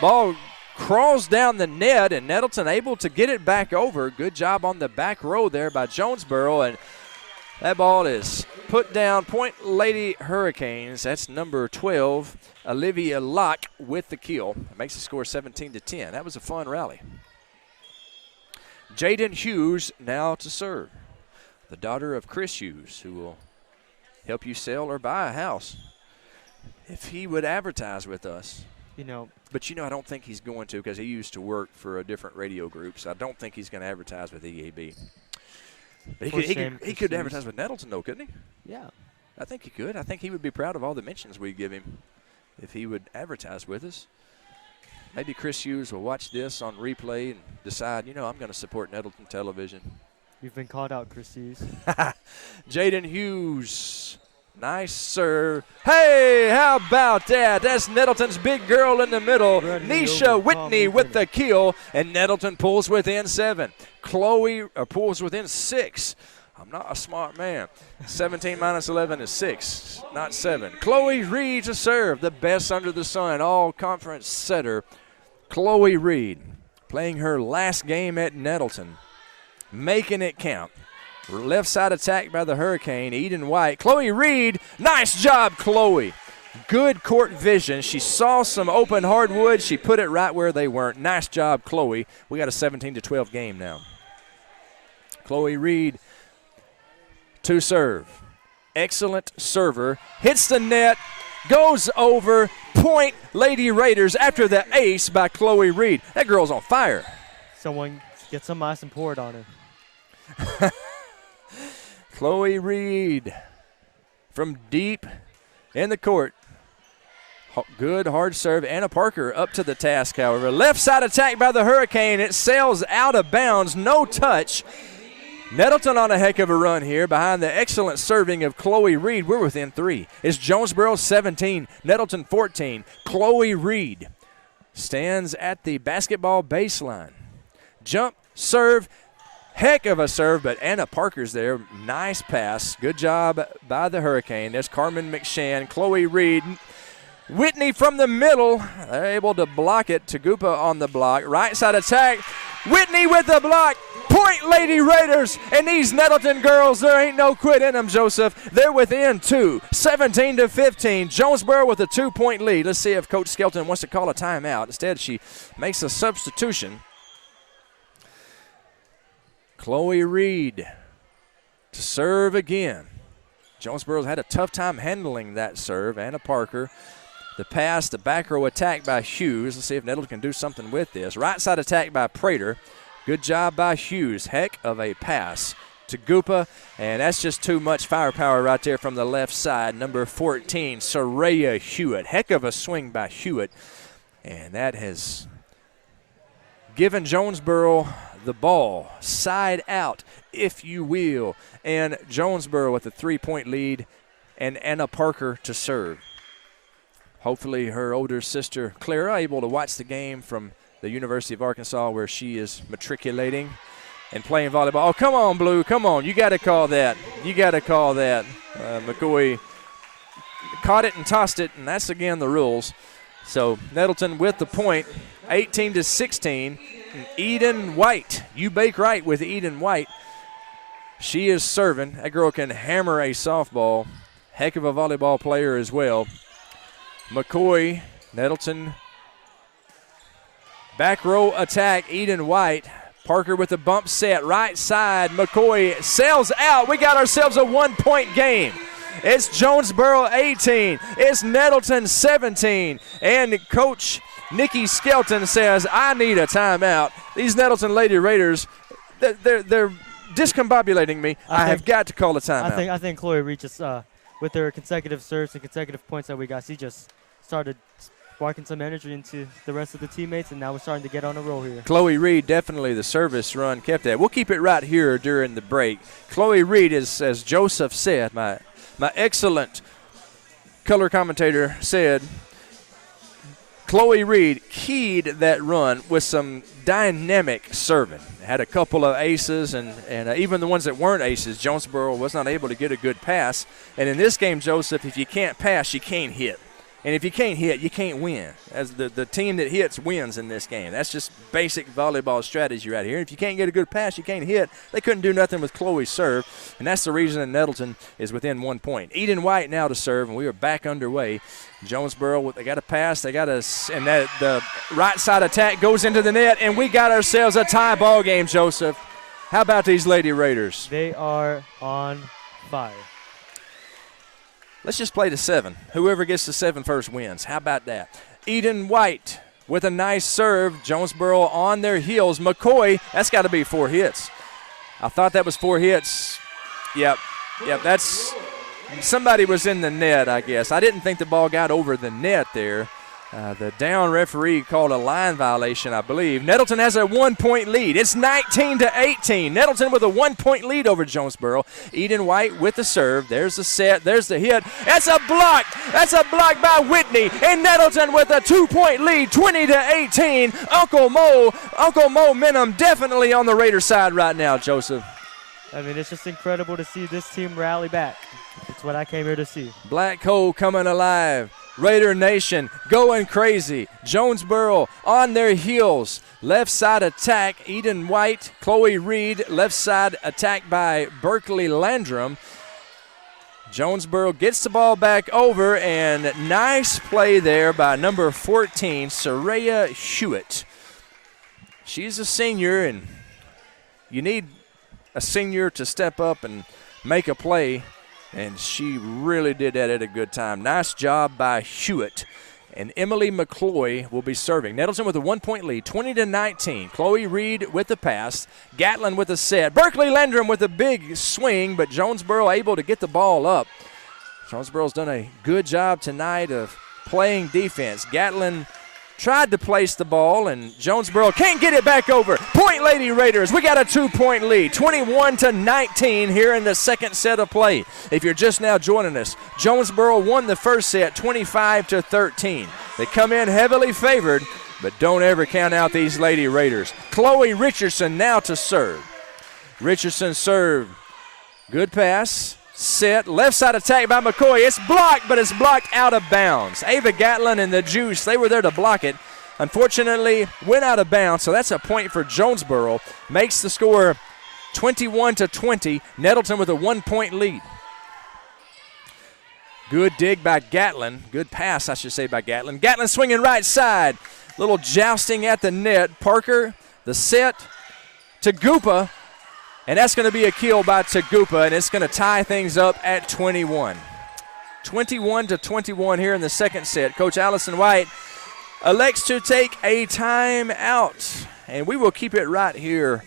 Ball crawls down the net, and Nettleton able to get it back over. Good job on the back row there by Jonesboro, and that ball is put down. Point Lady Hurricanes. That's number 12, Olivia Locke with the kill. It makes the score 17-10. That was a fun rally. Jaden Hughes now to serve. The daughter of Chris Hughes, who will help you sell or buy a house if he would advertise with us. But I don't think he's going to, because he used to work for a different radio group, so I don't think he's going to advertise with EAB. But he could advertise with Nettleton, though, couldn't he? Yeah. I think he could. I think he would be proud of all the mentions we give him if he would advertise with us. Maybe Chris Hughes will watch this on replay and decide, I'm going to support Nettleton Television. You've been called out, Chris Hughes. Jaden Hughes. Nice serve. Hey, how about that? That's Nettleton's big girl in the middle. Nisha Whitney with the kill, and Nettleton pulls within 7. Chloe pulls within 6. I'm not a smart man. 17 minus 11 is 6, not 7. Chloe Reed to serve, the best under the sun, all-conference setter. Chloe Reed playing her last game at Nettleton, making it count. Left side attack by the Hurricane, Eden White. Chloe Reed, nice job, Chloe. Good court vision. She saw some open hardwood. She put it right where they weren't. Nice job, Chloe. We got a 17-12 game now. Chloe Reed to serve. Excellent server. Hits the net. Goes over. Point Lady Raiders after the ace by Chloe Reed. That girl's on fire. Someone get some ice and pour it on her. Chloe Reed from deep in the court. Good hard serve. Anna Parker up to the task, however. Left side attack by the Hurricane. It sails out of bounds. No touch. Nettleton on a heck of a run here behind the excellent serving of Chloe Reed. We're within 3. It's Jonesboro 17, Nettleton 14. Chloe Reed stands at the basketball baseline. Jump, serve, heck of a serve, but Anna Parker's there. Nice pass. Good job by the Hurricane. There's Carmen McShann, Chloe Reed. Whitney from the middle. They're able to block it. Tagupa on the block. Right side attack. Whitney with the block. Point Lady Raiders, and these Nettleton girls, there ain't no quit in them, Joseph. They're within 2, 17-15. Jonesboro with a 2-point lead. Let's see if Coach Skelton wants to call a timeout. Instead, she makes a substitution. Chloe Reed to serve again. Jonesboro's had a tough time handling that serve. Anna Parker. The pass, the back row attack by Hughes. Let's see if Nettleton can do something with this. Right side attack by Prater. Good job by Hughes. Heck of a pass. Tagupa, and that's just too much firepower right there from the left side. Number 14, Soraya Hewitt. Heck of a swing by Hewitt, and that has given Jonesboro the ball, side out, if you will, and Jonesboro with a 3-point lead, and Anna Parker to serve. Hopefully her older sister Clara able to watch the game from the University of Arkansas where she is matriculating and playing volleyball. Oh, come on, Blue, come on. You got to call that. You got to call that. McCoy caught it and tossed it, and that's, again, the rules. So Nettleton with the point, 18-16. Eden White, you bake right with Eden White. She is serving. That girl can hammer a softball. Heck of a volleyball player as well. McCoy, Nettleton, back row attack, Eden White. Parker with a bump set, right side. McCoy sails out. We got ourselves a 1-point game. It's Jonesboro 18. It's Nettleton 17. And Coach Nikki Skelton says, I need a timeout. These Nettleton Lady Raiders, they're discombobulating me. I have got to call a timeout. I think Chloe Reed just, with their consecutive serves and consecutive points that we got, she just started sparking some energy into the rest of the teammates, and now we're starting to get on a roll here. Chloe Reed, definitely the service run kept that. We'll keep it right here during the break. Chloe Reed is, as Joseph said, my excellent color commentator said, Chloe Reed keyed that run with some dynamic serving. Had a couple of aces, and even the ones that weren't aces, Jonesboro was not able to get a good pass. And in this game, Joseph, if you can't pass, you can't hit. And if you can't hit, you can't win. As the team that hits wins in this game. That's just basic volleyball strategy right here. If you can't get a good pass, you can't hit. They couldn't do nothing with Chloe's serve, and that's the reason that Nettleton is within 1 point. Eden White now to serve, and we are back underway. Jonesboro, they got a pass. They got and the right side attack goes into the net, and we got ourselves a tie ball game, Joseph. How about these Lady Raiders? They are on fire. Let's just play to 7. Whoever gets to 7 first wins. How about that? Eden White with a nice serve. Jonesboro on their heels. McCoy, that's got to be 4 hits. I thought that was 4 hits. Yep, that's – somebody was in the net, I guess. I didn't think the ball got over the net there. The down referee called a line violation, I believe. Nettleton has a 1-point lead. It's 19-18. Nettleton with a 1-point lead over Jonesboro. Eden White with the serve. There's the set. There's the hit. That's a block. That's a block by Whitney. And Nettleton with a 2-point lead, 20-18. Uncle Mo Minham definitely on the Raider side right now, Joseph. I mean, it's just incredible to see this team rally back. It's what I came here to see. Black Hole coming alive. Raider Nation going crazy. Jonesboro on their heels. Left side attack, Eden White, Chloe Reed. Left side attack by Berkeley Landrum. Jonesboro gets the ball back over, and nice play there by number 14, Soraya Hewitt. She's a senior, and you need a senior to step up and make a play. And she really did that at a good time. Nice job by Hewitt. And Emily McCloy will be serving. Nettleton with a 1-point lead, 20-19. Chloe Reed with the pass. Gatlin with the set. Berkeley Landrum with a big swing, but Jonesboro able to get the ball up. Jonesboro's done a good job tonight of playing defense. Gatlin tried to place the ball, and Jonesboro can't get it back over. Point Lady Raiders, we got a 2-point lead, 21-19 here in the second set of play. If you're just now joining us, Jonesboro won the first set 25-13. They come in heavily favored, but don't ever count out these Lady Raiders. Chloe Richardson now to serve. Richardson served. Good pass. Set, left side attack by McCoy. It's blocked, but it's blocked out of bounds. Ava Gatlin and the Juice, they were there to block it. Unfortunately, went out of bounds, so that's a point for Jonesboro. Makes the score 21-20. Nettleton with a 1-point lead. Good dig by Gatlin. Good pass, I should say, by Gatlin. Gatlin swinging right side. Little jousting at the net. Parker, the set. Tagupa. And that's going to be a kill by Tagupa, and it's going to tie things up at 21. 21-21 here in the second set. Coach Allison White elects to take a timeout, and we will keep it right here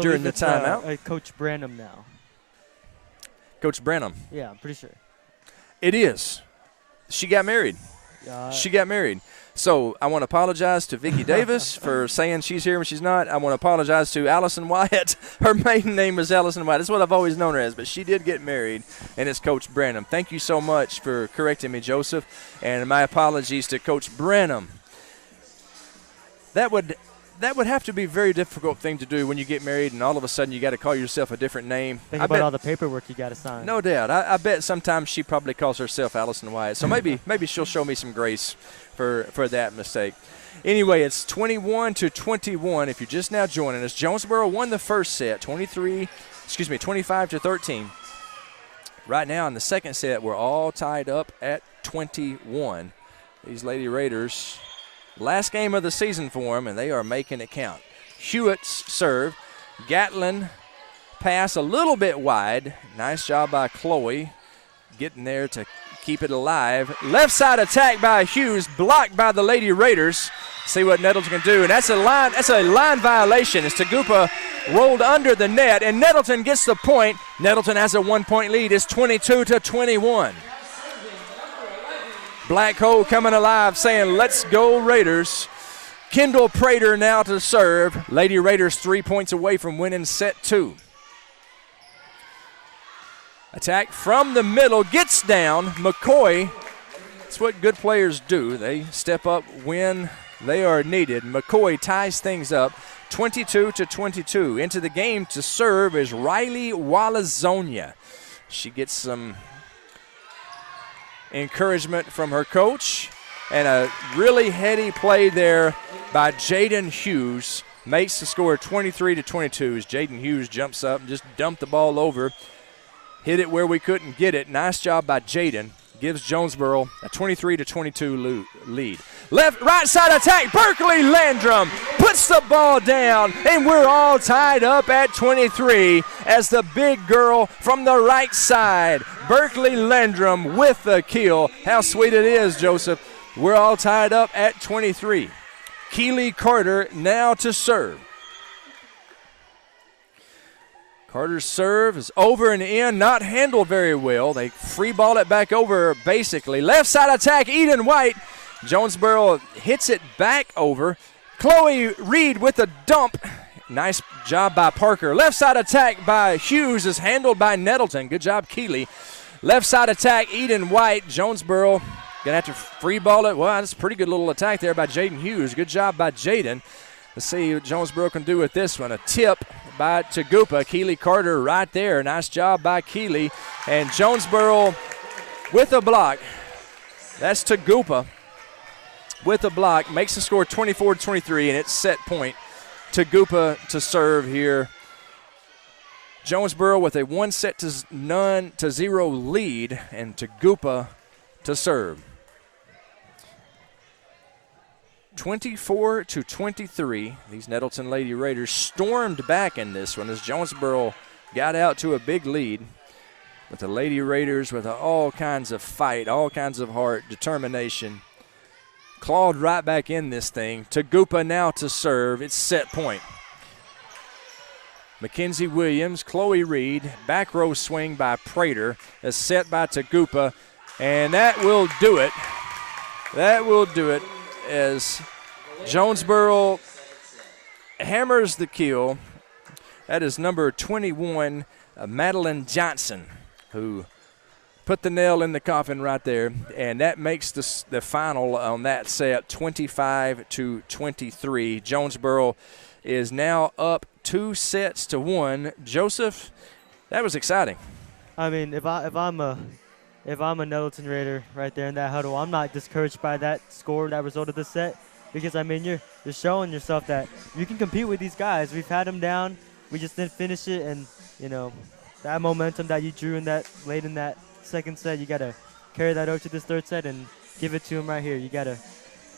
during the timeout. Coach Branham now. Coach Brenham. Yeah, I'm pretty sure. It is. She got married. She got married. So I want to apologize to Vicki Davis for saying she's here when she's not. I want to apologize to Allison Wyatt. Her maiden name is Allison Wyatt. That's what I've always known her as, but she did get married, and it's Coach Brenham. Thank you so much for correcting me, Joseph, and my apologies to Coach Brenham. That would have to be a very difficult thing to do when you get married and all of a sudden you got to call yourself a different name. Think about all the paperwork you got to sign. No doubt. I bet sometimes she probably calls herself Allison Wyatt. So maybe she'll show me some25 for that mistake. Anyway, it's 21-21 if you're just now joining us. Jonesboro won the first set, 25-13. Right now in the second set, we're all tied up at 21. These Lady Raiders, last game of the season for them, and they are making it count. Hewitt's serve. Gatlin pass a little bit wide. Nice job by Chloe getting there to keep it alive. Left side attack by Hughes, blocked by the Lady Raiders. See what Nettleton can do, and that's a line violation as Tagupa rolled under the net, and Nettleton gets the point. Nettleton has a 1-point lead. It's 22-21. Black Hole coming alive saying, let's go Raiders. Kendall Prater now to serve. Lady Raiders 3 points away from winning set 2. Attack from the middle, gets down. McCoy, that's what good players do. They step up when they are needed. McCoy ties things up, 22-22. Into the game to serve is Riley Walazonia. She gets some encouragement from her coach, and a really heady play there by Jaden Hughes makes the score 23-22 as Jaden Hughes jumps up and just dumped the ball over. Hit it where we couldn't get it. Nice job by Jaden. Gives Jonesboro a 23-22 lead. Right side attack. Berkeley Landrum puts the ball down, and we're all tied up at 23 as the big girl from the right side, Berkeley Landrum, with the kill. How sweet it is, Joseph. We're all tied up at 23. Keely Carter now to serve. Carter's serve is over and in, not handled very well. They free ball it back over basically. Left side attack, Eden White. Jonesboro hits it back over. Chloe Reed with a dump. Nice job by Parker. Left side attack by Hughes is handled by Nettleton. Good job, Keely. Left side attack, Eden White. Jonesboro gonna have to free ball it. Well, that's a pretty good little attack there by Jaden Hughes. Good job by Jaden. Let's see what Jonesboro can do with this one. A tip by Tagupa. Keely Carter right there. Nice job by Keely. And Jonesboro with a block. That's Tagupa with a block. Makes the score 24-23, and it's set point. Tagupa to serve here. Jonesboro with a 1-0 lead, and Tagupa to serve. 24-23. These Nettleton Lady Raiders stormed back in this one as Jonesboro got out to a big lead. But the Lady Raiders, with all kinds of fight, all kinds of heart, determination, clawed right back in this thing. Tagupa now to serve. It's set point. Mackenzie Williams, Chloe Reed, back row swing by Prater, is set by Tagupa, and that will do it. That will do it as Jonesboro hammers the kill. That is number 21, Madeline Johnson, who put the nail in the coffin right there, and that makes the final on that set 25-23. Jonesboro is now up 2-1. Joseph, that was exciting. I mean, if I'm a Nettleton Raider right there in that huddle, I'm not discouraged by that score, that result of the set, because I mean you're showing yourself that you can compete with these guys. We've had them down, we just didn't finish it, and you know that momentum that you drew in that late in that second set, you gotta carry that over to this third set and give it to them right here. You gotta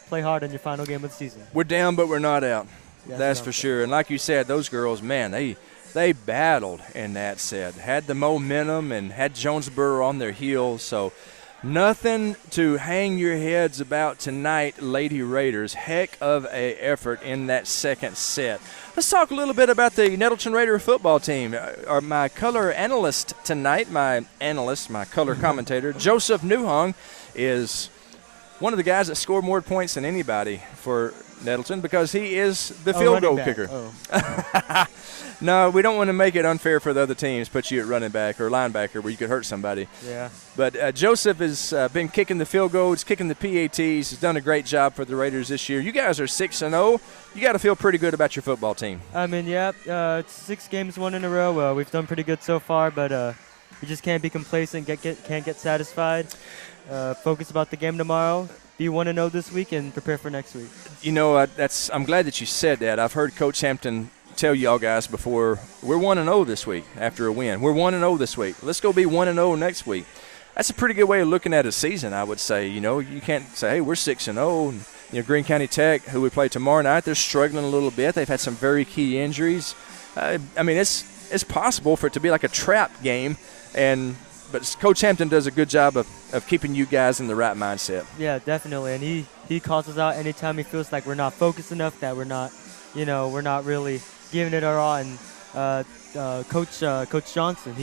play hard in your final game of the season. We're down, but we're not out. That's for sure. And like you said, those girls, man, they battled in that set, had the momentum and had Jonesboro on their heels. So Nothing to hang your heads about tonight, Lady Raiders. Heck of a effort in that second set. Let's talk a little bit about the Nettleton Raider football team. My color analyst tonight, my color commentator, Joseph Newhong, is one of the guys that scored more points than anybody for Nettleton because he is the field goal kicker. Oh. No, we don't want to make it unfair for the other teams, put you at running back or linebacker where you could hurt somebody. Yeah. But Joseph has been kicking the field goals, kicking the PATs. He's done a great job for the Raiders this year. You guys are 6-0. You got to feel pretty good about your football team. I mean, yeah, it's 6 games won in a row. We've done pretty good so far, but we just can't be complacent, can't get satisfied. Focus about the game tomorrow. Be 1-0 this week and prepare for next week. You know, I'm glad that you said that. I've heard Coach Hampton tell y'all guys before, we're 1-0 this week after a win. We're 1-0 this week. Let's go be 1-0 next week. That's a pretty good way of looking at a season, I would say. You know, you can't say, hey, we're 6-0. And, you know, Greene County Tech, who we play tomorrow night, they're struggling a little bit. They've had some very key injuries. I mean, it's possible for it to be like a trap game, but Coach Hampton does a good job of keeping you guys in the right mindset. Yeah, definitely. And he calls us out anytime he feels like we're not focused enough, that we're not really giving it our all. And Coach Johnson,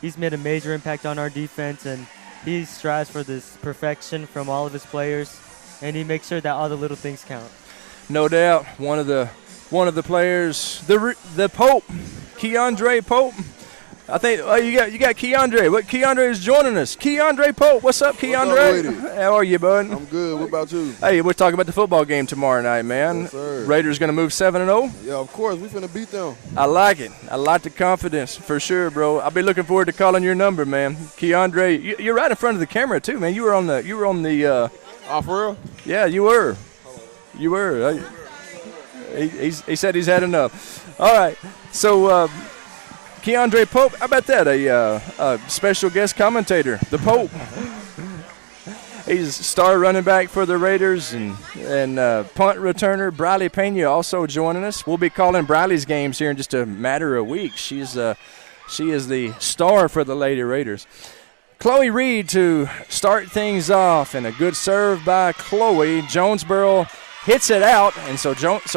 he's made a major impact on our defense, and he strives for this perfection from all of his players, and he makes sure that all the little things count. No doubt. One of the players, the Pope, Keandre Pope. I think you got Keandre. What Keandre is joining us. Keandre Pope. What's up, Keandre? What's up, how are you, bud? I'm good. What about you? Hey, we're talking about the football game tomorrow night, man. Yes, sir. Raiders going to move 7-0? Yeah, of course. We finna beat them. I like it. I like the confidence for sure, bro. I'll be looking forward to calling your number, man. Keandre, you're right in front of the camera too, man. You were on the. Oh, for real? Yeah, you were. You were. He said he's had enough. All right, so. Keandre Pope, how about that? A special guest commentator, the Pope. He's a star running back for the Raiders and punt returner. Briley Pena also joining us. We'll be calling Briley's games here in just a matter of weeks. She is the star for the Lady Raiders. Chloe Reed to start things off, and a good serve by Chloe. Jonesboro hits it out, and so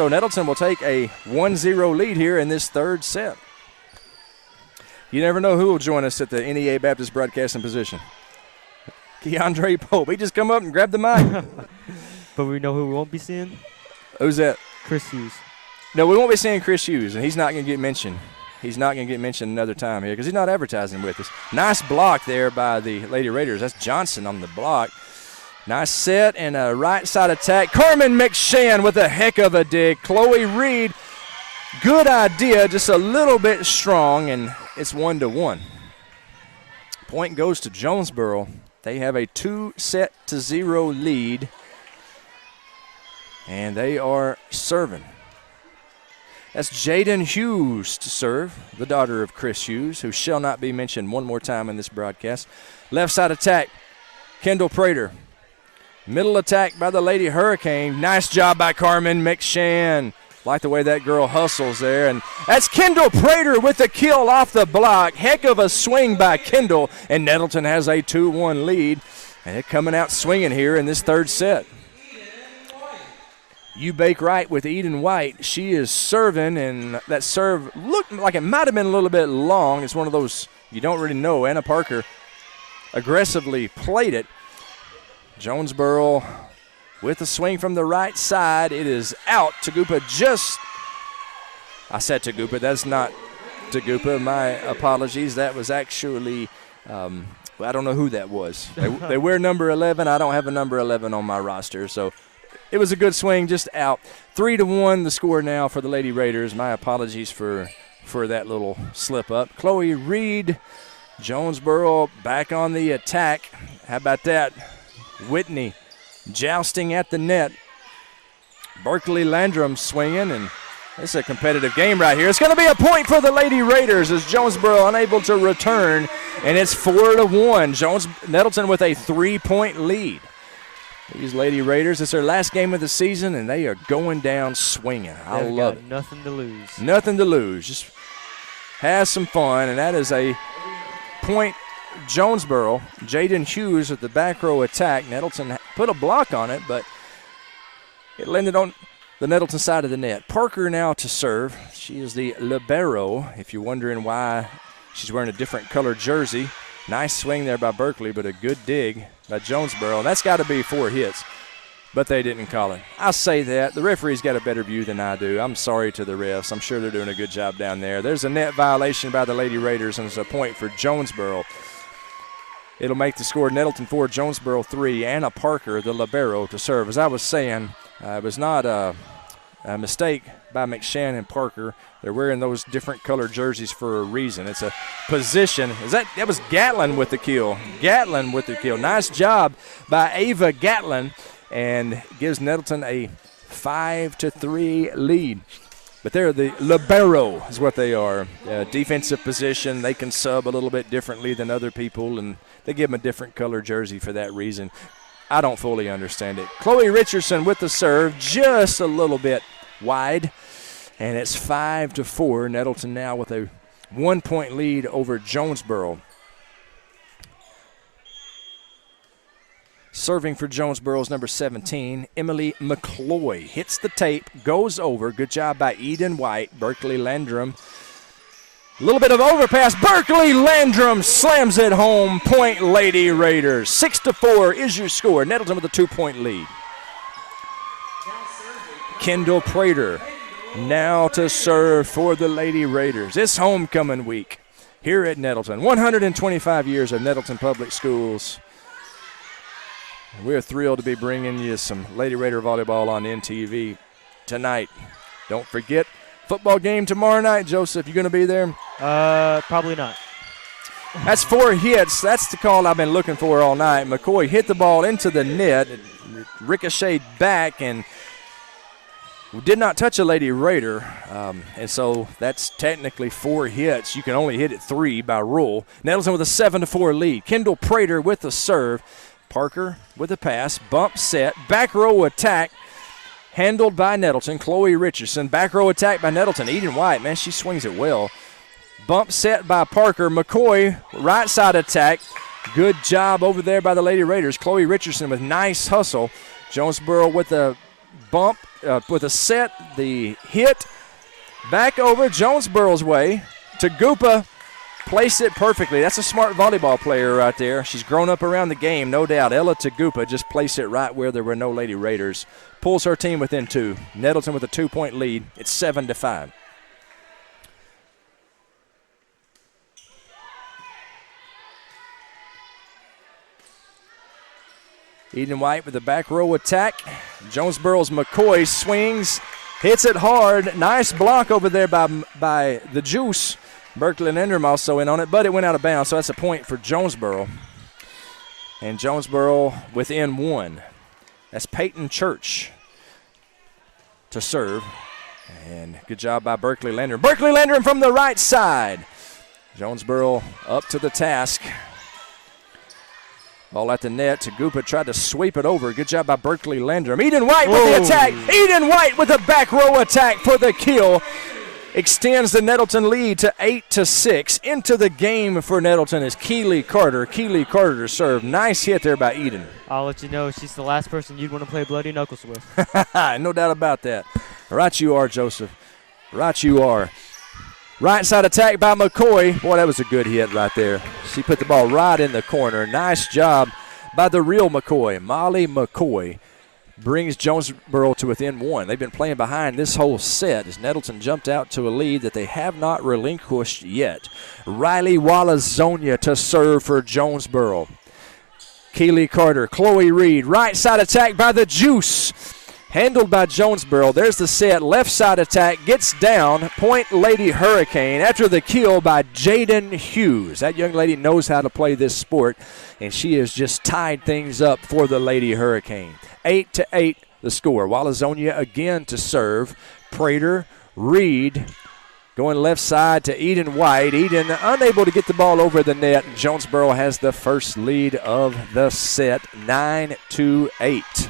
Nettleton will take a 1-0 lead here in this third set. You never know who will join us at the NEA Baptist broadcasting position. Keandre Pope. He just come up and grab the mic. But we know who we won't be seeing? Who's that? Chris Hughes. No, we won't be seeing Chris Hughes, and he's not going to get mentioned. He's not going to get mentioned another time here because he's not advertising with us. Nice block there by the Lady Raiders. That's Johnson on the block. Nice set and a right side attack. Carmen McShann with a heck of a dig. Chloe Reed, good idea, just a little bit strong, and it's 1-1. Point goes to Jonesboro. They have a 2-0 lead, and they are serving. That's Jaden Hughes to serve, the daughter of Chris Hughes, who shall not be mentioned one more time in this broadcast. Left side attack, Kendall Prater. Middle attack by the Lady Hurricane. Nice job by Carmen McShann. Like the way that girl hustles there. And that's Kendall Prater with the kill off the block. Heck of a swing by Kendall. And Nettleton has a 2-1 lead. And they're coming out swinging here in this third set. You bake right with Eden White. She is serving, and that serve looked like it might have been a little bit long. It's one of those you don't really know. Anna Parker aggressively played it. Jonesboro with a swing from the right side. It is out. Tagupa I said Tagupa. That's not Tagupa. My apologies. That was actually, I don't know who that was. They wear number 11. I don't have a number 11 on my roster. So it was a good swing, just out. 3-1 the score now for the Lady Raiders. My apologies for that little slip up. Chloe Reed, Jonesboro back on the attack. How about that? Whitney jousting at the net. Berkeley Landrum swinging, and it's a competitive game right here. It's going to be a point for the Lady Raiders as Jonesboro unable to return, and it's 4-1. Nettleton with a 3-point lead. These Lady Raiders, it's their last game of the season, and they are going down swinging. I love it. Nothing to lose. Nothing to lose. Just have some fun, and that is a point Jonesboro. Jaden Hughes with the back row attack. Nettleton put a block on it, but it landed on the Nettleton side of the net. Parker now to serve. She is the libero, if you're wondering why she's wearing a different colored jersey. Nice swing there by Berkeley, but a good dig by Jonesboro. And that's got to be 4 hits, but they didn't call it. I say that. The referee's got a better view than I do. I'm sorry to the refs. I'm sure they're doing a good job down there. There's a net violation by the Lady Raiders, and it's a point for Jonesboro. It'll make the score Nettleton 4, Jonesboro 3. Anna Parker, the libero, to serve. As I was saying, it was not a mistake by McShann and Parker. They're wearing those different colored jerseys for a reason. It's a position. That was Gatlin with the kill. Gatlin with the kill. Nice job by Ava Gatlin, and gives Nettleton a 5-3 lead. But they're the libero is what they are. Defensive position. They can sub a little bit differently than other people, and they give them a different color jersey for that reason. I don't fully understand it. Chloe Richardson with the serve, just a little bit wide, and it's 5-4. Nettleton now with a 1-point lead over Jonesboro. Serving for Jonesboro is number 17, Emily McCloy. Hits the tape, goes over. Good job by Eden White. Berkeley Landrum. A little bit of overpass. Berkeley Landrum slams it home. Point Lady Raiders. 6-4 is your score. Nettleton with a 2-point lead. Kendall Prater now to serve for the Lady Raiders. It's homecoming week here at Nettleton. 125 years of Nettleton Public Schools. We're thrilled to be bringing you some Lady Raider volleyball on NTV tonight. Don't forget, football game tomorrow night. Joseph, you going to be there? Probably not. That's 4 hits. That's the call I've been looking for all night. McCoy hit the ball into the net, ricocheted back, and did not touch a Lady Raider. And so that's technically 4 hits. You can only hit it 3 by rule. Nettleton with a 7-4 lead. Kendall Prater with the serve. Parker with a pass. Bump set. Back row attack. Handled by Nettleton. Chloe Richardson. Back row attack by Nettleton. Eden White, man, she swings it well. Bump set by Parker. McCoy, right side attack. Good job over there by the Lady Raiders. Chloe Richardson with nice hustle. Jonesboro with a bump, with a set. The hit back over Jonesboro's way. Tagupa placed it perfectly. That's a smart volleyball player right there. She's grown up around the game, no doubt. Ella Tagupa just placed it right where there were no Lady Raiders. Pulls her team within 2. Nettleton with a 2-point lead. It's 7-5. Eden White with the back row attack. Jonesboro's McCoy swings, hits it hard. Nice block over there by the Juice. Berkeley and Endrum also in on it, but it went out of bounds, so that's a point for Jonesboro. And Jonesboro within 1. That's Peyton Church to serve. And good job by Berkeley Landrum. Berkeley Landrum from the right side. Jonesboro up to the task. Ball at the net. Tagupa tried to sweep it over. Good job by Berkeley Landrum. Eden White with the attack. Eden White with the back row attack for the kill. Extends the Nettleton lead to 8-6. Into the game for Nettleton is Keely Carter. Keely Carter to serve. Nice hit there by Eden. I'll let you know she's the last person you'd want to play Bloody Knuckles with. No doubt about that. Right you are, Joseph. Right you are. Right side attack by McCoy. Boy, that was a good hit right there. She put the ball right in the corner. Nice job by the real McCoy. Molly McCoy brings Jonesboro to within 1. They've been playing behind this whole set as Nettleton jumped out to a lead that they have not relinquished yet. Riley Wallazonia to serve for Jonesboro. Keely Carter, Chloe Reed, right side attack by the Juice. Handled by Jonesboro. There's the set. Left side attack. Gets down. Point Lady Hurricane after the kill by Jaden Hughes. That young lady knows how to play this sport, and she has just tied things up for the Lady Hurricane. 8-8 the score. Wallazonia again to serve. Prater, Reed, going left side to Eden White. Eden unable to get the ball over the net. Jonesboro has the first lead of the set, 9-8.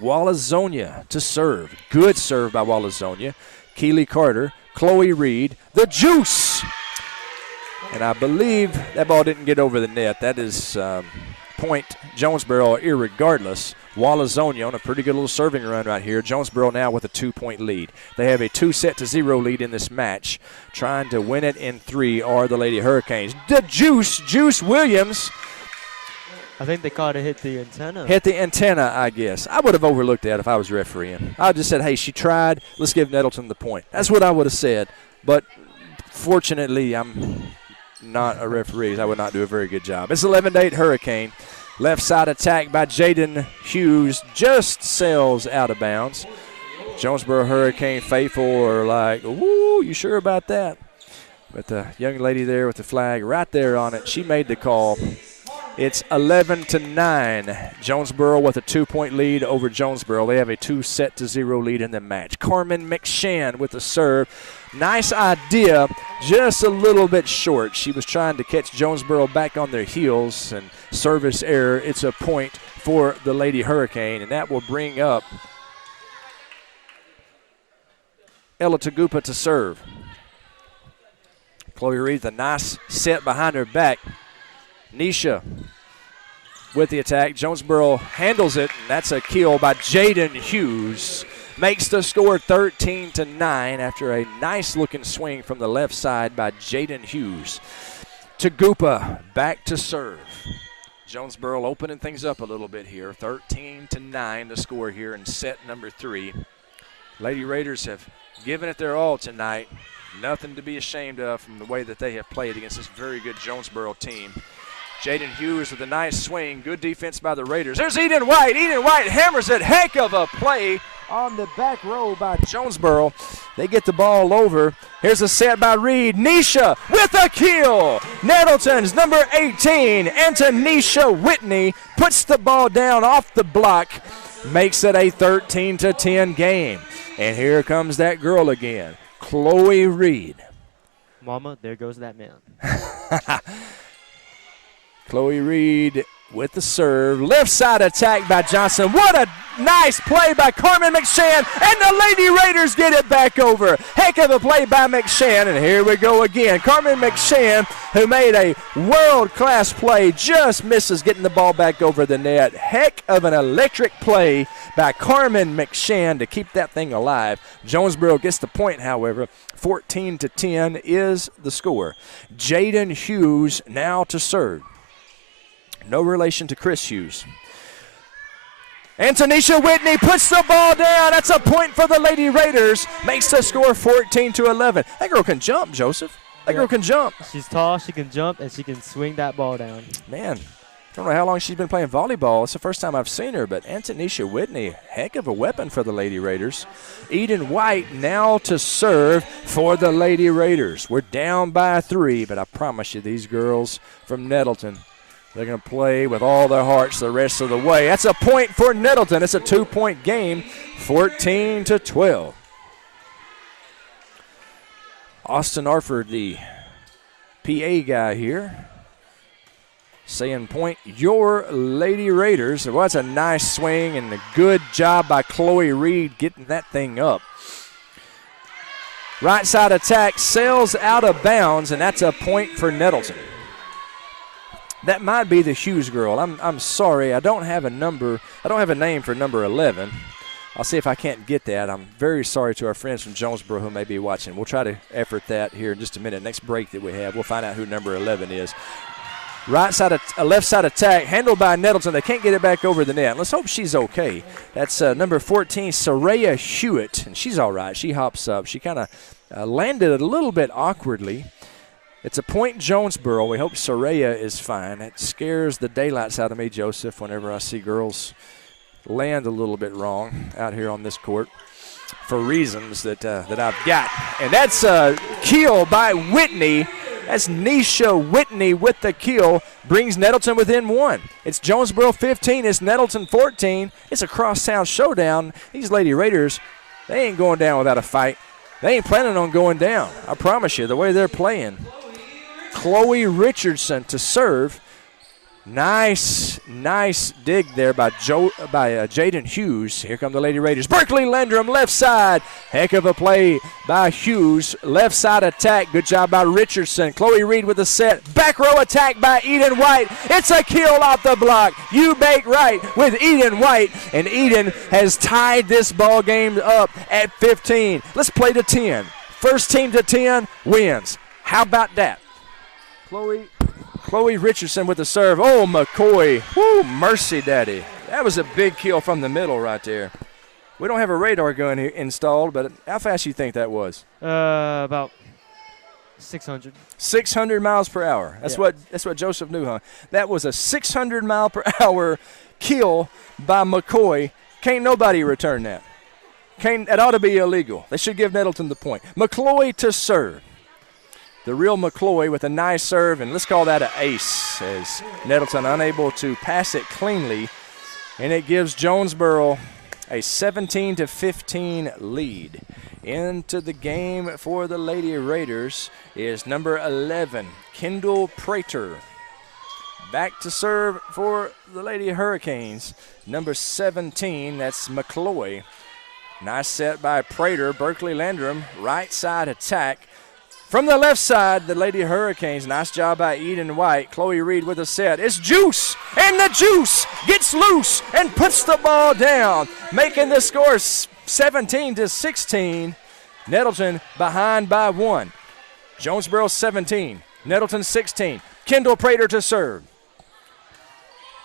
Wallazonia to serve. Good serve by Wallazonia. Keely Carter, Chloe Reed, the Juice. And I believe that ball didn't get over the net. That is point Jonesboro irregardless. Wallazonia on a pretty good little serving run right here. Jonesboro now with a 2-point lead. They have a 2-0 lead in this match. Trying to win it in 3 are the Lady Hurricanes. The Juice Williams. I think they caught it hit the antenna. Hit the antenna, I guess. I would have overlooked that if I was refereeing. I just said, hey, she tried. Let's give Nettleton the point. That's what I would have said. But fortunately, I'm not a referee. I would not do a very good job. It's 11-8 Hurricane. Left side attack by Jaden Hughes just sails out of bounds. Jonesboro Hurricane faithful are like, ooh, you sure about that? But the young lady there with the flag right there on it, she made the call. It's 11-9. Jonesboro with a 2-point lead over Jonesboro. They have a 2-0 lead in the match. Carmen McShann with the serve. Nice idea, just a little bit short. She was trying to catch Jonesboro back on their heels and service error. It's a point for the Lady Hurricane, and that will bring up Ella Tagupa to serve. Chloe Reed, the nice set behind her back. Nisha with the attack. Jonesboro handles it, and that's a kill by Jaden Hughes. Makes the score 13-9 after a nice-looking swing from the left side by Jaden Hughes. Tagupa back to serve. Jonesboro opening things up a little bit here. 13-9 the score here in set number 3. Lady Raiders have given it their all tonight. Nothing to be ashamed of from the way that they have played against this very good Jonesboro team. Jaden Hughes with a nice swing. Good defense by the Raiders. There's Eden White. Eden White hammers it. Heck of a play on the back row by Jonesboro. They get the ball over. Here's a set by Reed. Nisha with a kill. Nettleton's number 18, Antonisha Whitney, puts the ball down off the block. Makes it a 13-10 game. And here comes that girl again, Chloe Reed. Mama, there goes that man. Chloe Reed with the serve. Left side attack by Johnson. What a nice play by Carmen McShann. And the Lady Raiders get it back over. Heck of a play by McShann. And here we go again. Carmen McShann, who made a world-class play, just misses getting the ball back over the net. Heck of an electric play by Carmen McShann to keep that thing alive. Jonesboro gets the point, however. 14-10 is the score. Jaden Hughes now to serve. No relation to Chris Hughes. Antonisha Whitney puts the ball down. That's a point for the Lady Raiders. Makes the score 14-11. That girl can jump, Joseph. That girl can jump. She's tall, she can jump, and she can swing that ball down. Man, I don't know how long she's been playing volleyball. It's the first time I've seen her, but Antonisha Whitney, heck of a weapon for the Lady Raiders. Eden White now to serve for the Lady Raiders. We're down by 3, but I promise you these girls from Nettleton, they're going to play with all their hearts the rest of the way. That's a point for Nettleton. It's a 2-point game, 14-12. Austin Arford, the PA guy here, saying point your Lady Raiders. It was a nice swing and a good job by Chloe Reed getting that thing up. Right side attack sails out of bounds, and that's a point for Nettleton. That might be the Hughes girl. I'm sorry. I don't have a number. I don't have a name for number 11. I'll see if I can't get that. I'm very sorry to our friends from Jonesboro who may be watching. We'll try to effort that here in just a minute. Next break that we have, we'll find out who number 11 is. Right side, left side attack, handled by Nettleton. They can't get it back over the net. Let's hope she's okay. That's number 14, Saraya Hewitt, and she's all right. She hops up. She kind of landed a little bit awkwardly. It's a point Jonesboro. We hope Saraya is fine. It scares the daylights out of me, Joseph, whenever I see girls land a little bit wrong out here on this court for reasons that I've got. And that's a kill by Whitney. That's Nisha Whitney with the kill. Brings Nettleton within 1. It's Jonesboro 15. It's Nettleton 14. It's a crosstown showdown. These Lady Raiders, they ain't going down without a fight. They ain't planning on going down. I promise you, the way they're playing. Chloe Richardson to serve. Nice dig there by Jaden Hughes. Here come the Lady Raiders. Berkeley Landrum, left side. Heck of a play by Hughes. Left side attack. Good job by Richardson. Chloe Reed with the set. Back row attack by Eden White. It's a kill off the block. You bake right with Eden White. And Eden has tied this ball game up at 15. Let's play to 10. First team to 10 wins. How about that? Chloe Richardson with the serve. Oh, McCoy. Woo, mercy, daddy. That was a big kill from the middle right there. We don't have a radar gun here installed, but how fast do you think that was? About 600. 600 miles per hour. That's what Joseph knew, huh? That was a 600 mile per hour kill by McCoy. Can't nobody return that. That ought to be illegal. They should give Nettleton the point. McCloy to serve. The real McCloy with a nice serve, and let's call that an ace, as Nettleton unable to pass it cleanly, and it gives Jonesboro a 17-15 lead. Into the game for the Lady Raiders is number 11, Kendall Prater. Back to serve for the Lady Hurricanes, number 17, that's McCloy. Nice set by Prater. Berkeley Landrum, right side attack. From the left side, the Lady Hurricanes. Nice job by Eden White. Chloe Reed with a set. It's Juice, and the Juice gets loose and puts the ball down, making the score 17-16. Nettleton behind by 1. Jonesboro 17, Nettleton 16. Kendall Prater to serve.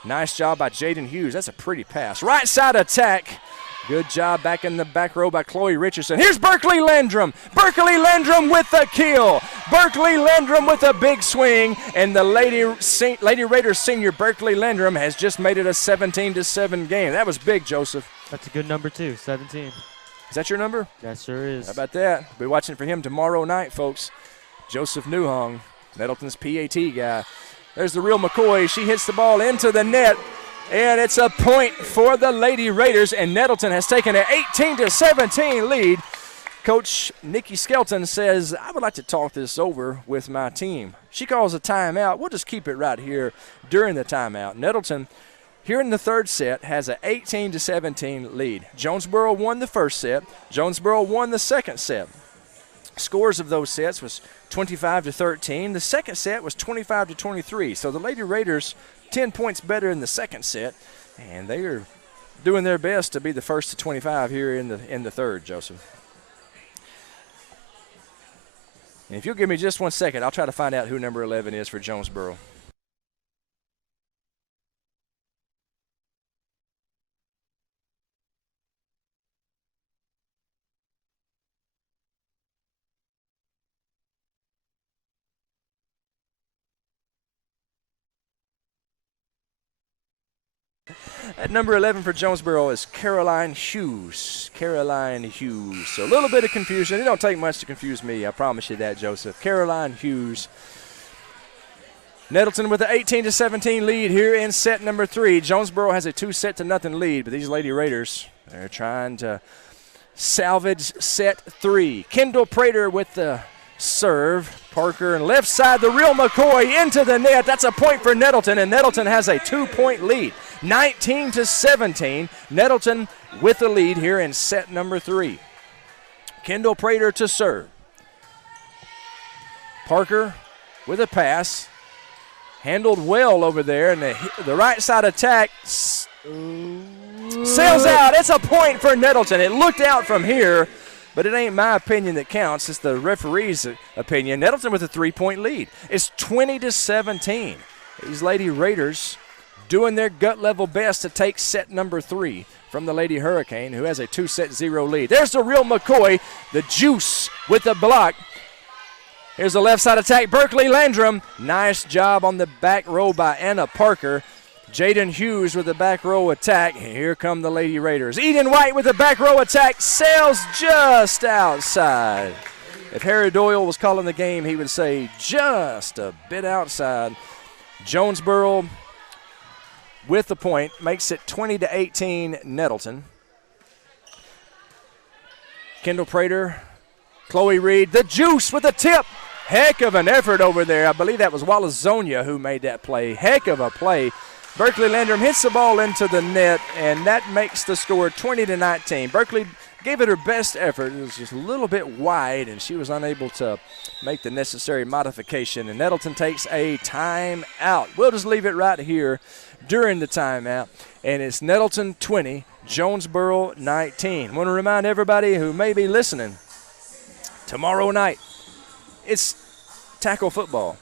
Nice job by Jaden Hughes. That's a pretty pass. Right side attack. Good job back in the back row by Chloe Richardson. Here's Berkeley Landrum. Berkeley Landrum with the kill. Berkeley Landrum with a big swing. And the Lady Raiders senior Berkeley Landrum has just made it a 17-7 game. That was big, Joseph. That's a good number, too, 17. Is that your number? That sure is. How about that? Be watching for him tomorrow night, folks. Joseph Newhong, Nettleton's PAT guy. There's the real McCoy. She hits the ball into the net. And it's a point for the Lady Raiders, and Nettleton has taken an 18-17 lead. Coach Nikki Skelton says, I would like to talk this over with my team. She calls a timeout. We'll just keep it right here during the timeout. Nettleton, here in the third set, has an 18-17 lead. Jonesboro won the first set. Jonesboro won the second set. Scores of those sets was 25-13. The second set was 25-23. So the Lady Raiders 10 points better in the second set, and they are doing their best to be the first to 25 here in the third, Joseph. And if you'll give me just 1 second, I'll try to find out who number 11 is for Jonesboro. At number 11 for Jonesboro is Caroline Hughes. Caroline Hughes. So a little bit of confusion. It don't take much to confuse me. I promise you that, Joseph. Caroline Hughes. Nettleton with an 18-17 lead here in set number 3. Jonesboro has a 2-0 lead, but these Lady Raiders, they're trying to salvage set 3. Kendall Prater with the serve. Parker and left side, the real McCoy into the net. That's a point for Nettleton, and Nettleton has a 2-point lead. 19-17. Nettleton with the lead here in set number 3. Kendall Prater to serve. Parker with a pass. Handled well over there, and the right side attack sails out. It's a point for Nettleton. It looked out from here, but it ain't my opinion that counts. It's the referee's opinion. Nettleton with a 3-point lead. It's 20-17. These Lady Raiders doing their gut-level best to take set number 3 from the Lady Hurricane, who has a 2-0 lead. There's the real McCoy, the Juice with the block. Here's the left side attack, Berkeley Landrum. Nice job on the back row by Anna Parker. Jaden Hughes with the back row attack. Here come the Lady Raiders. Eden White with the back row attack, sails just outside. If Harry Doyle was calling the game, he would say just a bit outside. Jonesboro with the point makes it 20-18 Nettleton. Kendall Prater, Chloe Reed, the Juice with the tip. Heck of an effort over there. I believe that was Wallazonia who made that play. Heck of a play. Berkeley Landrum hits the ball into the net, and that makes the score 20-19. Berkeley gave it her best effort. It was just a little bit wide, and she was unable to make the necessary modification. And Nettleton takes a timeout. We'll just leave it right here during the timeout. And it's Nettleton 20, Jonesboro 19. I want to remind everybody who may be listening, tomorrow night, it's tackle football,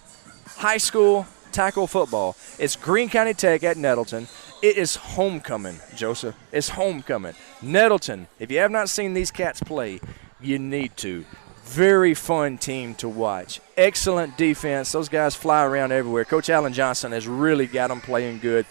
high school tackle football. It's Greene County Tech at Nettleton. It is homecoming, Joseph. It's homecoming. Nettleton, if you have not seen these cats play, you need to. Very fun team to watch. Excellent defense. Those guys fly around everywhere. Coach Alan Johnson has really got them playing good.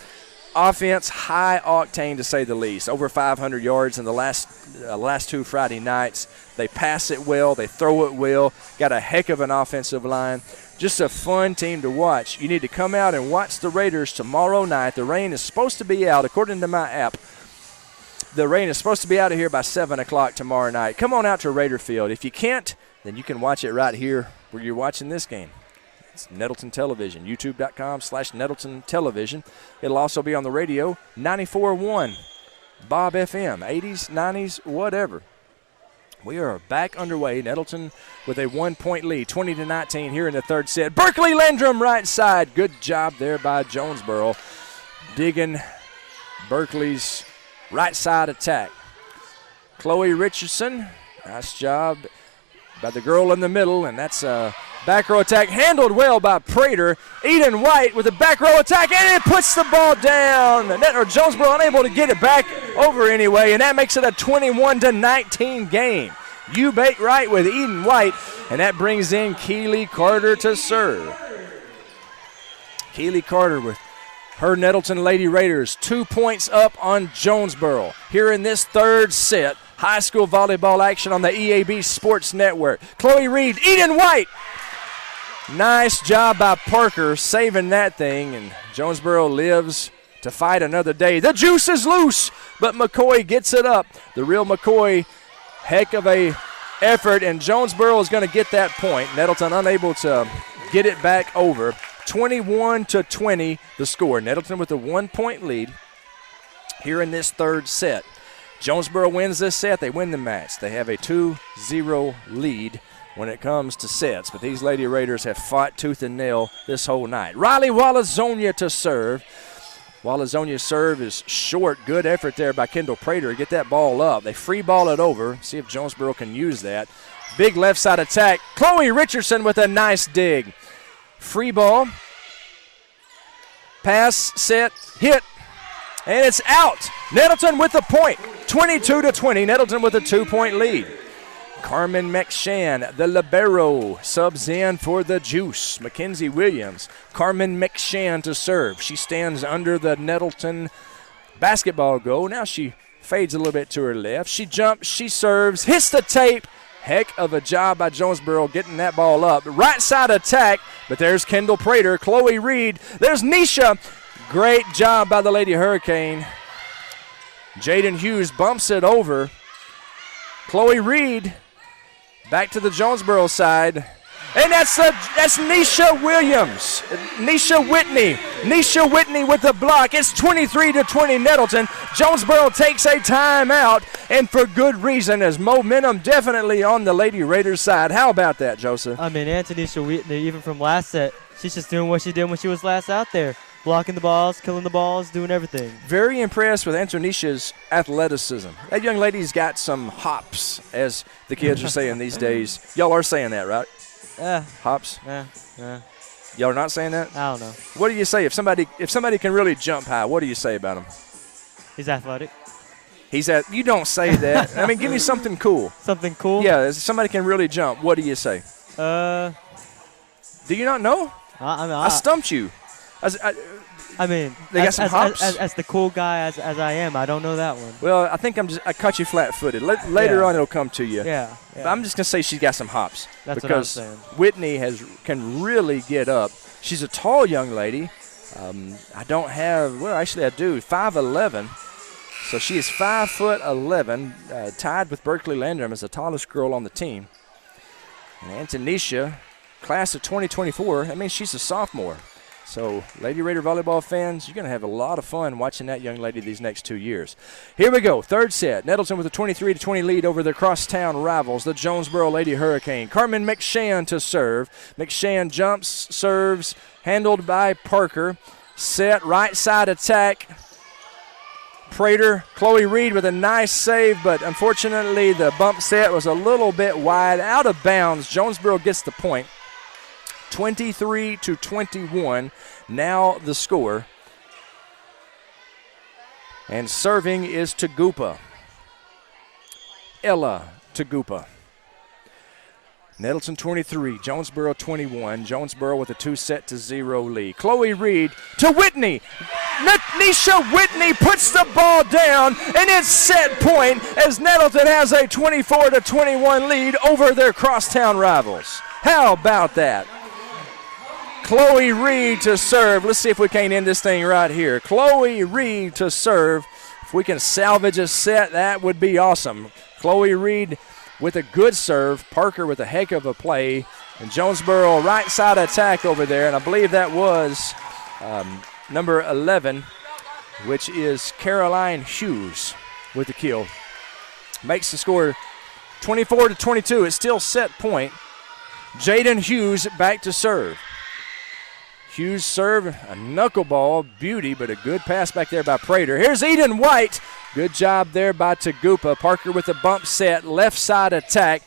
Offense, high octane to say the least. Over 500 yards in the last two Friday nights. They pass it well. They throw it well. Got a heck of an offensive line. Just a fun team to watch. You need to come out and watch the Raiders tomorrow night. The rain is supposed to be out, according to my app. The rain is supposed to be out of here by 7 o'clock tomorrow night. Come on out to Raider Field. If you can't, then you can watch it right here where you're watching this game. It's Nettleton Television, youtube.com/Nettleton Television. It'll also be on the radio, 94.1 Bob FM, 80s, 90s, whatever. We are back underway. Nettleton with a 1-point lead, 20-19 here in the third set. Berkeley Landrum right side. Good job there by Jonesboro, digging Berkeley's right side attack. Chloe Richardson, nice job by the girl in the middle, and that's a back row attack handled well by Prater. Eden White with a back row attack, and it puts the ball down. Jonesboro unable to get it back over anyway, and that makes it a 21-19 game. You bait right with Eden White, and that brings in Keely Carter to serve. Keely Carter with her Nettleton Lady Raiders 2 points up on Jonesboro. Here in this third set, high school volleyball action on the EAB Sports Network. Chloe Reed, Eden White. Nice job by Parker saving that thing, and Jonesboro lives to fight another day. The juice is loose, but McCoy gets it up. The real McCoy, heck of a effort, and Jonesboro is going to get that point. Nettleton unable to get it back over. 21-20 the score. Nettleton with a 1-point lead here in this third set. Jonesboro wins this set. They win the match. They have a 2-0 lead when it comes to sets, but these Lady Raiders have fought tooth and nail this whole night. Riley Wallazonia to serve. Wallazonia's serve is short. Good effort there by Kendall Prater to get that ball up. They free ball it over. See if Jonesboro can use that. Big left side attack. Chloe Richardson with a nice dig. Free ball. Pass, set, hit, and it's out. Nettleton with the point. 22-20. Nettleton with a 2-point lead. Carmen McShann, the libero, subs in for the juice. Mackenzie Williams, Carmen McShann to serve. She stands under the Nettleton basketball goal. Now she fades a little bit to her left. She jumps, she serves, hits the tape. Heck of a job by Jonesboro getting that ball up. Right side attack, but there's Kendall Prater, Chloe Reed. There's Nisha. Great job by the Lady Hurricane. Jaden Hughes bumps it over. Chloe Reed back to the Jonesboro side. And that's Nisha Williams. Nisha Whitney with the block. It's 23-20 Nettleton. Jonesboro takes a timeout, and for good reason, as momentum definitely on the Lady Raiders side. How about that, Joseph? I mean, Nisha Whitney, even from last set, she's just doing what she did when she was last out there. Blocking the balls, killing the balls, doing everything. Very impressed with Antonisha's athleticism. That young lady's got some hops, as the kids are saying these days. Y'all are saying that, right? Hops? Y'all are not saying that? I don't know. What do you say? If somebody can really jump high, what do you say about him? He's athletic. You don't say that. I mean, give me something cool. Something cool? Yeah, if somebody can really jump, what do you say? Do you not know? I stumped you. I mean, they got some hops? As the cool guy as I am, I don't know that one. Well, I think I caught you flat-footed. Later on, it'll come to you. Yeah. But I'm just gonna say she's got some hops. That's what I'm saying. Because Whitney can really get up. She's a tall young lady. I don't have. Well, actually, I do. 5'11". So she is 5'11", tied with Berkeley Landrum as the tallest girl on the team. And Antonisha class of 2024, that means she's a sophomore. So, Lady Raider volleyball fans, you're going to have a lot of fun watching that young lady these next 2 years. Here we go, third set. Nettleton with a 23-20 lead over their crosstown rivals, the Jonesboro Lady Hurricane. Carmen McShann to serve. McShann jumps, serves, handled by Parker. Set, right side attack. Prater, Chloe Reed with a nice save, but unfortunately the bump set was a little bit wide, out of bounds. Jonesboro gets the point. 23-21, now the score. And serving is Tagupa. Ella Tagupa. Nettleton 23, Jonesboro 21. Jonesboro with a 2-0 lead. Chloe Reed to Whitney. Nisha Whitney puts the ball down, and it's set point as Nettleton has a 24-21 lead over their crosstown rivals. How about that? Chloe Reed to serve. Let's see if we can't end this thing right here. Chloe Reed to serve. If we can salvage a set, that would be awesome. Chloe Reed with a good serve. Parker with a heck of a play. And Jonesboro right side attack over there. And I believe that was number 11, which is Caroline Hughes with the kill. Makes the score 24-22. It's still set point. Jaden Hughes back to serve. Hughes serve, a knuckleball, beauty, but a good pass back there by Prater. Here's Eden White. Good job there by Tagupa. Parker with a bump set, left side attack.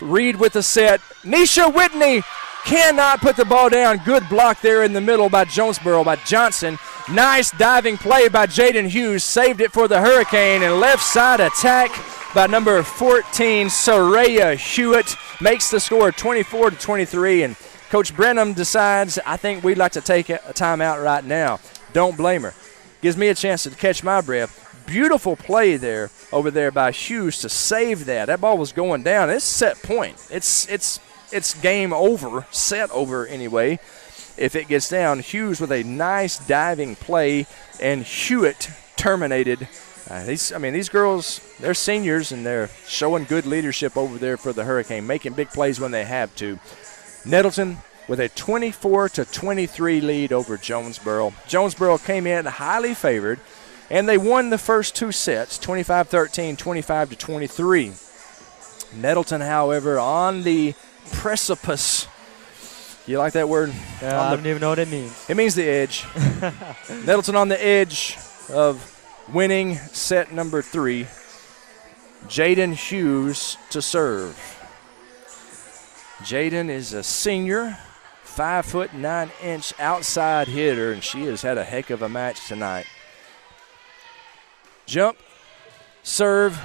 Reed with the set. Nisha Whitney cannot put the ball down. Good block there in the middle by Jonesboro, by Johnson. Nice diving play by Jaden Hughes. Saved it for the Hurricane, and left side attack by number 14, Soraya Hewitt. Makes the score 24-23, and Coach Brenham decides, I think we'd like to take a timeout right now. Don't blame her. Gives me a chance to catch my breath. Beautiful play there over there by Hughes to save that. That ball was going down. It's set point. It's game over, set over anyway. If it gets down, Hughes with a nice diving play, and Hewitt terminated. These girls, they're seniors, and they're showing good leadership over there for the Hurricane, making big plays when they have to. Nettleton with a 24-23 lead over Jonesboro. Jonesboro came in highly favored, and they won the first two sets, 25-13, 25-23. Nettleton, however, on the precipice. You like that word? I don't even know what it means. It means the edge. Nettleton on the edge of winning set number 3. Jaden Hughes to serve. Jaden is a senior, 5'9" outside hitter, and she has had a heck of a match tonight. Jump, serve,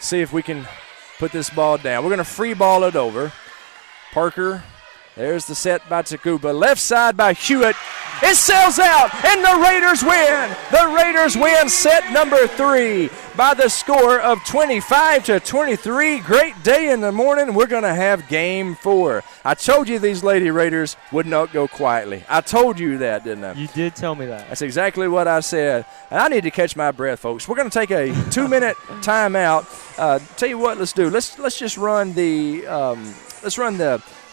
see if we can put this ball down. We're going to free ball it over. Parker, there's the set by Tagupa. Left side by Hewitt. It sails out, and the Raiders win. The Raiders win set number 3 by the score of 25-23. Great day in the morning. We're going to have game 4. I told you these Lady Raiders would not go quietly. I told you that, didn't I? You did tell me that. That's exactly what I said. And I need to catch my breath, folks. We're going to take a 2-minute timeout. Tell you what, let's do. Let's just run the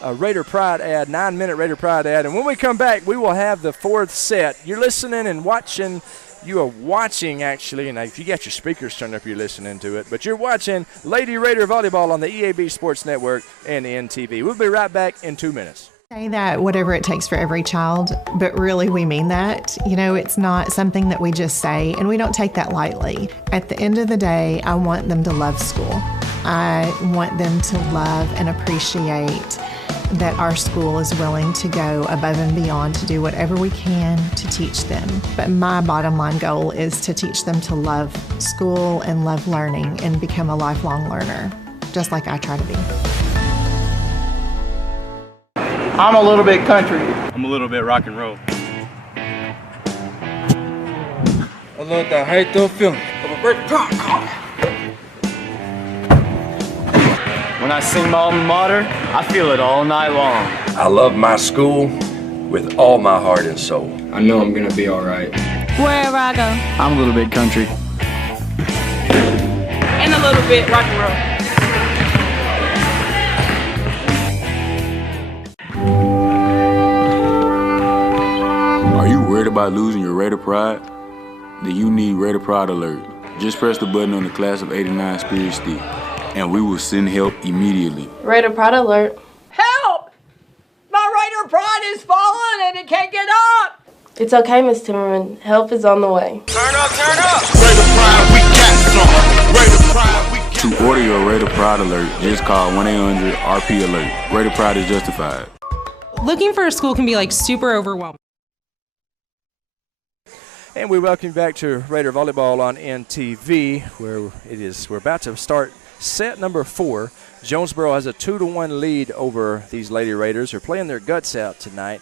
Raider Pride ad, 9-minute Raider Pride ad. And when we come back, we will have the 4th set. You're listening and watching. You are watching, actually, and if you got your speakers turned up, you're listening to it. But you're watching Lady Raider Volleyball on the EAB Sports Network and NTV. We'll be right back in 2 minutes. Say that whatever it takes for every child, but really we mean that. You know, it's not something that we just say, and we don't take that lightly. At the end of the day, I want them to love school. I want them to love and appreciate that our school is willing to go above and beyond to do whatever we can to teach them. But my bottom line goal is to teach them to love school and love learning and become a lifelong learner, just like I try to be. I'm a little bit country. I'm a little bit rock and roll. I love the height of feeling of a great pop. When I sing my alma mater, I feel it all night long. I love my school with all my heart and soul. I know I'm gonna be all right. Wherever I go. I'm a little bit country. And a little bit rock and roll. about losing your Raider pride? Then you need Raider Pride Alert. Just press the button on the Class of '89 Spirit Stick, and we will send help immediately. Raider Pride Alert. Help! My Raider pride is falling and it can't get up! It's okay, Miss Timmerman. Help is on the way. Turn up, turn up! Raider Pride, we got some. Raider Pride, we got some. To order your Raider Pride Alert, just call 1-800-RP-ALERT. Raider Pride is justified. Looking for a school can be like super overwhelming. And we welcome you back to Raider Volleyball on NTV, where we're about to start set number 4. Jonesboro has a 2-1 lead over these Lady Raiders, who are playing their guts out tonight.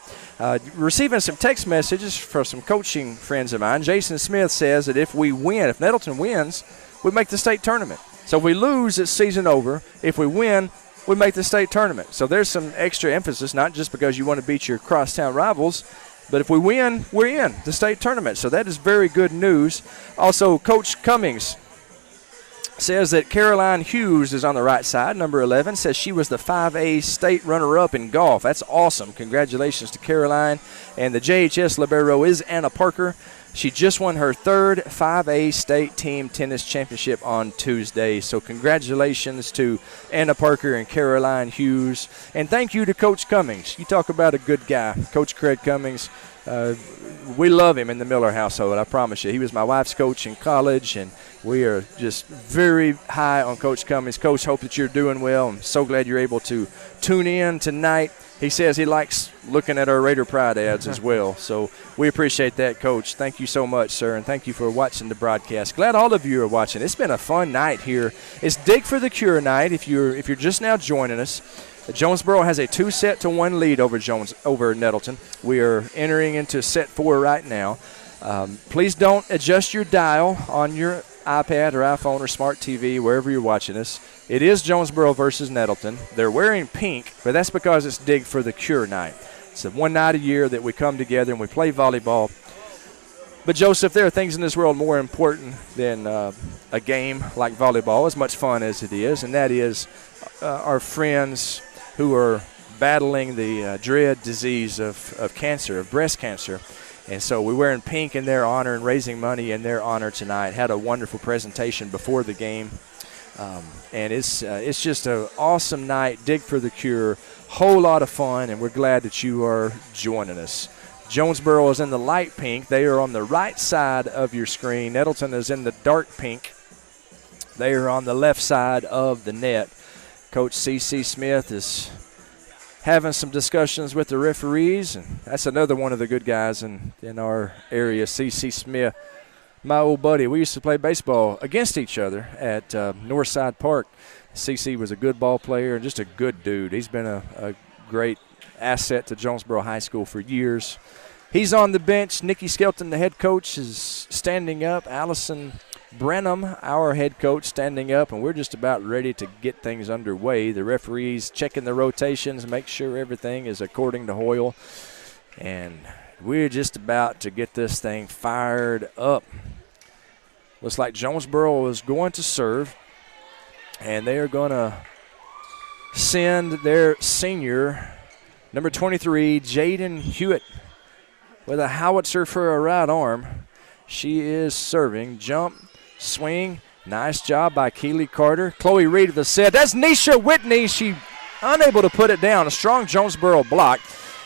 Receiving some text messages from some coaching friends of mine. Jason Smith says that if Nettleton wins, we make the state tournament. So if we lose, it's season over. If we win, we make the state tournament. So there's some extra emphasis, not just because you want to beat your crosstown rivals, but if we win, we're in the state tournament. So that is very good news. Also, Coach Cummings says that Caroline Hughes is on the right side, number 11, says she was the 5A state runner-up in golf. That's awesome. Congratulations to Caroline. And the JHS libero is Anna Parker. She just won her 3rd 5A state team tennis championship on Tuesday. So congratulations to Anna Parker and Caroline Hughes. And thank you to Coach Cummings. You talk about a good guy, Coach Craig Cummings. We love him in the Miller household, I promise you. He was my wife's coach in college, and we are just very high on Coach Cummings. Coach, hope that you're doing well. I'm so glad you're able to tune in tonight. He says he likes looking at our Raider Pride ads as well. So we appreciate that, Coach. Thank you so much, sir, and thank you for watching the broadcast. Glad all of you are watching. It's been a fun night here. It's Dig for the Cure night if you're just now joining us. Jonesboro has a 2-1 lead over Nettleton. We are entering into set 4 right now. Please don't adjust your dial on your iPad or iPhone or smart TV, wherever you're watching us. It is Jonesboro versus Nettleton. They're wearing pink, but that's because it's Dig for the Cure night. It's the one night a year that we come together and we play volleyball. But, Joseph, there are things in this world more important than a game like volleyball, as much fun as it is, and that is our friends who are battling the dread disease of cancer, of breast cancer. And so we're wearing pink in their honor and raising money in their honor tonight. Had a wonderful presentation before the game. And it's just an awesome night, Dig for the Cure, whole lot of fun, and we're glad that you are joining us. Jonesboro is in the light pink. They are on the right side of your screen. Nettleton is in the dark pink. They are on the left side of the net. Coach C.C. Smith is having some discussions with the referees, and that's another one of the good guys in our area, C.C. Smith. My old buddy, we used to play baseball against each other at Northside Park. C.C. was a good ball player and just a good dude. He's been a great asset to Jonesboro High School for years. He's on the bench. Nikki Skelton, the head coach, is standing up. Allison Brenham, our head coach, standing up, and we're just about ready to get things underway. The referees checking the rotations, make sure everything is according to Hoyle, and we're just about to get this thing fired up. Looks like Jonesboro is going to serve, and they are going to send their senior, number 23, Jaden Hewitt, with a howitzer for a right arm. She is serving. Jump, swing, nice job by Keely Carter. Chloe Reed with the set. That's Nisha Whitney. She unable to put it down. A strong Jonesboro block.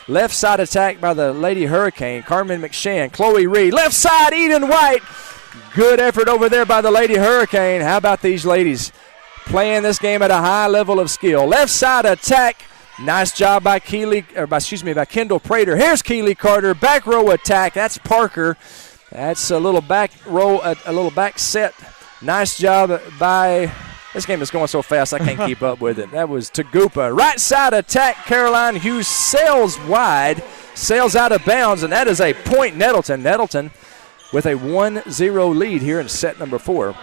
Left side attack by the Lady Hurricane, Carmen McShann. Chloe Reed. Left side, Eden White. Good effort over there by the Lady Hurricane. How about these ladies playing this game at a high level of skill? Left side attack. Nice job by by Kendall Prater. Here's Keely Carter. Back row attack. That's Parker. That's a little back row, a little back set. Nice job by, this game is going so fast I can't keep up with it. That was Tagupa. Right side attack, Caroline Hughes sails wide, sails out of bounds, and that is a point Nettleton. Nettleton with a 1-0 lead here in set number 4.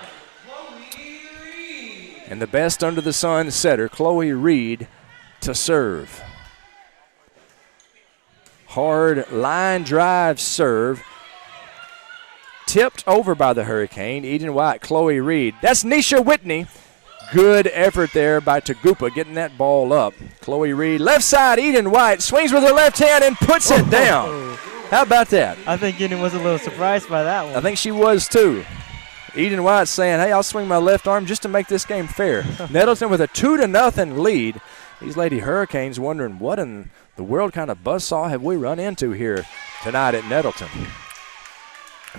And the best under the sun setter, Chloe Reed, to serve. Hard line drive serve. Tipped over by the Hurricane. Eden White, Chloe Reed. That's Nisha Whitney. Good effort there by Tagupa getting that ball up. Chloe Reed, left side, Eden White. Swings with her left hand and puts it down. How about that? I think Eden was a little surprised by that one. I think she was too. Eden White saying, hey, I'll swing my left arm just to make this game fair. Nettleton with a 2-0 lead. These Lady Hurricanes wondering what in the world kind of buzzsaw have we run into here tonight at Nettleton.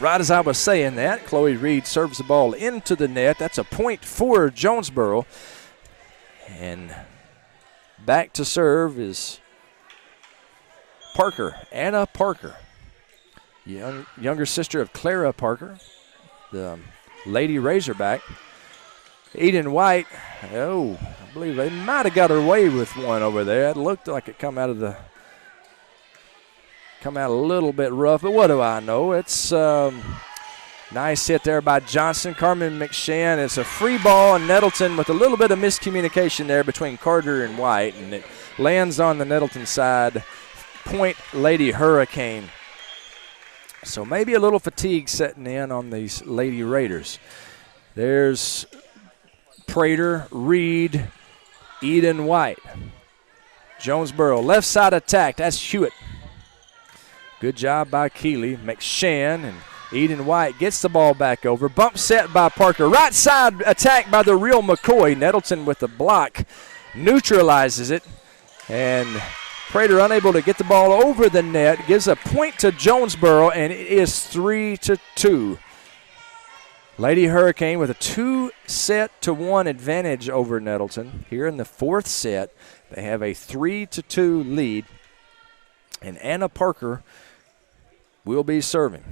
Right as I was saying that, Chloe Reed serves the ball into the net. That's a point for Jonesboro. And back to serve is Parker, Anna Parker, younger sister of Clara Parker, the Lady Razorback. Eden White, I believe they might have got away with one over there. It looked like it come out a little bit rough, but what do I know? It's nice hit there by Johnson. Carmen McShann. It's a free ball, and Nettleton with a little bit of miscommunication there between Carter and White, and it lands on the Nettleton side. Point Lady Hurricane. So maybe a little fatigue setting in on these Lady Raiders. There's Prater, Reed, Eden White. Jonesboro, left side attack. That's Hewitt. Good job by Keely. McShann and Eden White gets the ball back over. Bump set by Parker. Right side attack by the real McCoy. Nettleton with the block neutralizes it. And Prater unable to get the ball over the net. Gives a point to Jonesboro, and it is 3-2. Lady Hurricane with a 2-1 advantage over Nettleton. Here in the fourth set, they have a 3-2 lead. And Anna Parker will be serving.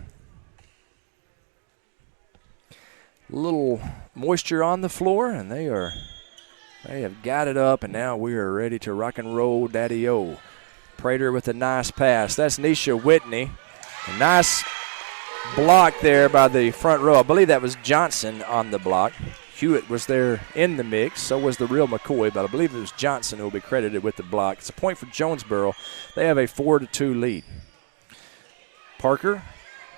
A little moisture on the floor, and they have got it up, and now we are ready to rock and roll Daddy-O. Prater with a nice pass. That's Nisha Whitney. A nice block there by the front row. I believe that was Johnson on the block. Hewitt was there in the mix. So was the real McCoy, but I believe it was Johnson who will be credited with the block. It's a point for Jonesboro. They have a 4-2 lead. Parker,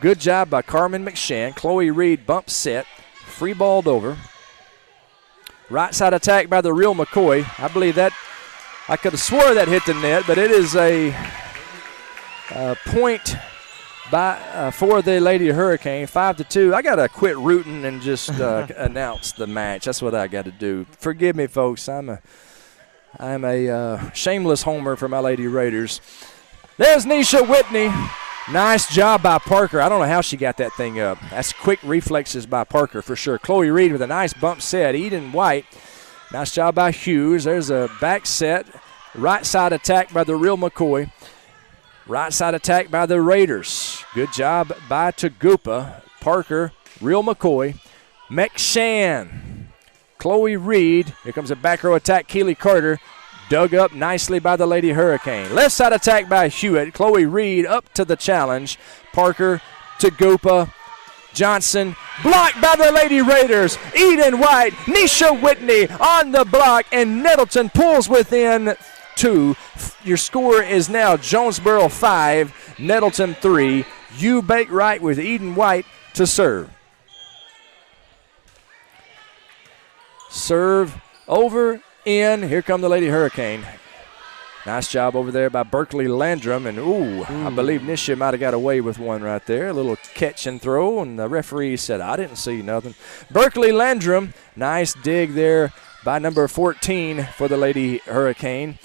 good job by Carmen McShann. Chloe Reed bump set, free balled over. Right side attack by the real McCoy. I believe that, I could have swore that hit the net, but it is a point for the Lady Hurricane, 5-2. I got to quit rooting and just announce the match. That's what I got to do. Forgive me, folks. I'm a shameless homer for my Lady Raiders. There's Nisha Whitney. Nice job by Parker. I don't know how she got that thing up. That's quick reflexes by Parker for sure. Chloe Reed with a nice bump set. Eden White. Nice job by Hughes. There's a back set. Right side attack by the real McCoy. Right side attack by the Raiders. Good job by Tagupa. Parker, real McCoy. McShann. Chloe Reed. Here comes a back row attack. Keely Carter. Dug up nicely by the Lady Hurricane. Left side attack by Hewitt. Chloe Reed up to the challenge. Parker, Tagupa, Johnson. Blocked by the Lady Raiders. Eden White, Nisha Whitney on the block, and Nettleton pulls within 2. Your score is now Jonesboro 5, Nettleton 3. You bake right with Eden White to serve. Serve over. In. Here come the Lady Hurricane. Nice job over there by Berkeley Landrum. And, I believe Nisha might have got away with one right there. A little catch and throw, and the referee said, I didn't see nothing. Berkeley Landrum, nice dig there by number 14 for the Lady Hurricane.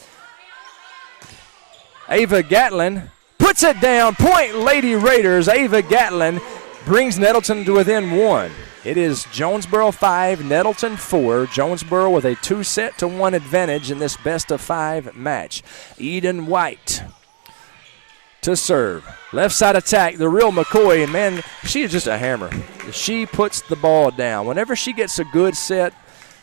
Ava Gatlin puts it down. Point Lady Raiders. Ava Gatlin brings Nettleton to within 1. It is Jonesboro 5, Nettleton 4. Jonesboro with a 2-1 advantage in this best-of-5 match. Eden White to serve. Left side attack, the real McCoy, and man, she is just a hammer. She puts the ball down. Whenever she gets a good set,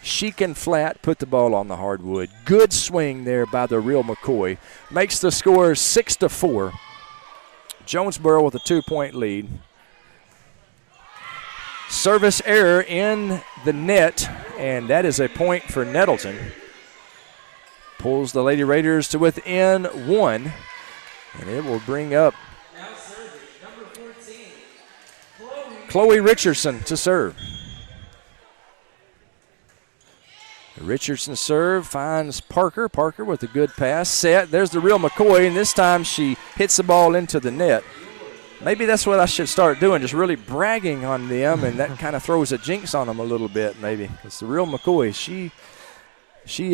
she can flat put the ball on the hardwood. Good swing there by the real McCoy. Makes the score 6-4. Jonesboro with a 2-point lead. Service error in the net, and that is a point for Nettleton. Pulls the Lady Raiders to within 1, and it will bring up Chloe Richardson to serve. Richardson serve, finds Parker. Parker with a good pass. Set, there's the real McCoy, and this time she hits the ball into the net. Maybe that's what I should start doing, just really bragging on them, and that kind of throws a jinx on them a little bit maybe. Because the real McCoy, she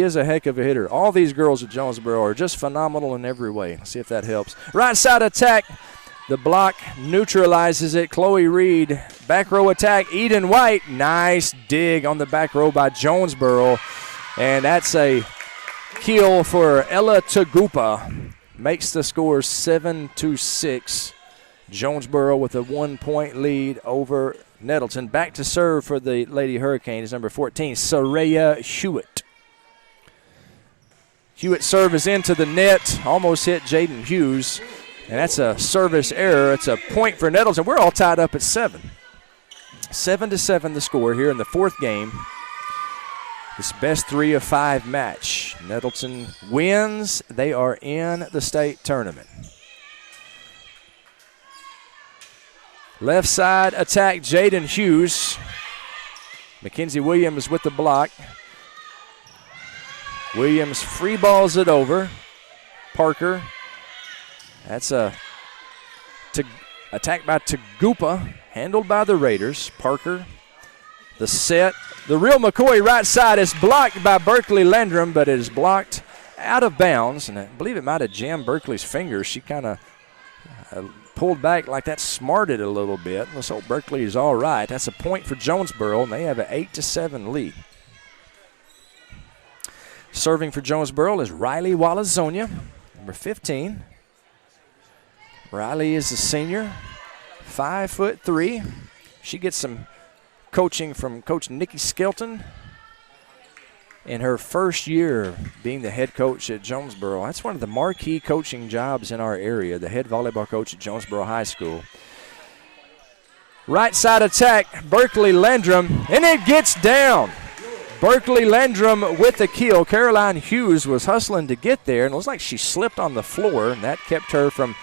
is a heck of a hitter. All these girls at Jonesboro are just phenomenal in every way. Let's see if that helps. Right side attack. The block neutralizes it. Chloe Reed, back row attack. Eden White, nice dig on the back row by Jonesboro. And that's a kill for Ella Tagupa. Makes the score 7-6. Jonesboro with a 1-point lead over Nettleton. Back to serve for the Lady Hurricanes, number 14, Saraya Hewitt. Hewitt serve is into the net, almost hit Jaden Hughes. And that's a service error. It's a point for Nettleton. We're all tied up at 7. 7-7 the score here in the 4th game. This best 3 of 5 match. Nettleton wins. They are in the state tournament. Left side attack, Jaden Hughes. Mackenzie Williams with the block. Williams free balls it over. Parker. That's a attack by Tagupa, handled by the Raiders. Parker, the set. The real McCoy right side is blocked by Berkeley Landrum, but it is blocked out of bounds. And I believe it might have jammed Berkeley's fingers. She kind of pulled back like that, smarted a little bit. Let's hope Berkeley is all right. That's a point for Jonesboro, and they have an 8-7 lead. Serving for Jonesboro is Riley Walazonia, number 15. Riley is a senior, 5'3". She gets some coaching from Coach Nikki Skelton in her first year being the head coach at Jonesboro. That's one of the marquee coaching jobs in our area, the head volleyball coach at Jonesboro High School. Right side attack, Berkeley Landrum, and it gets down. Berkeley Landrum with the kill. Caroline Hughes was hustling to get there, and it looks like she slipped on the floor, and that kept her from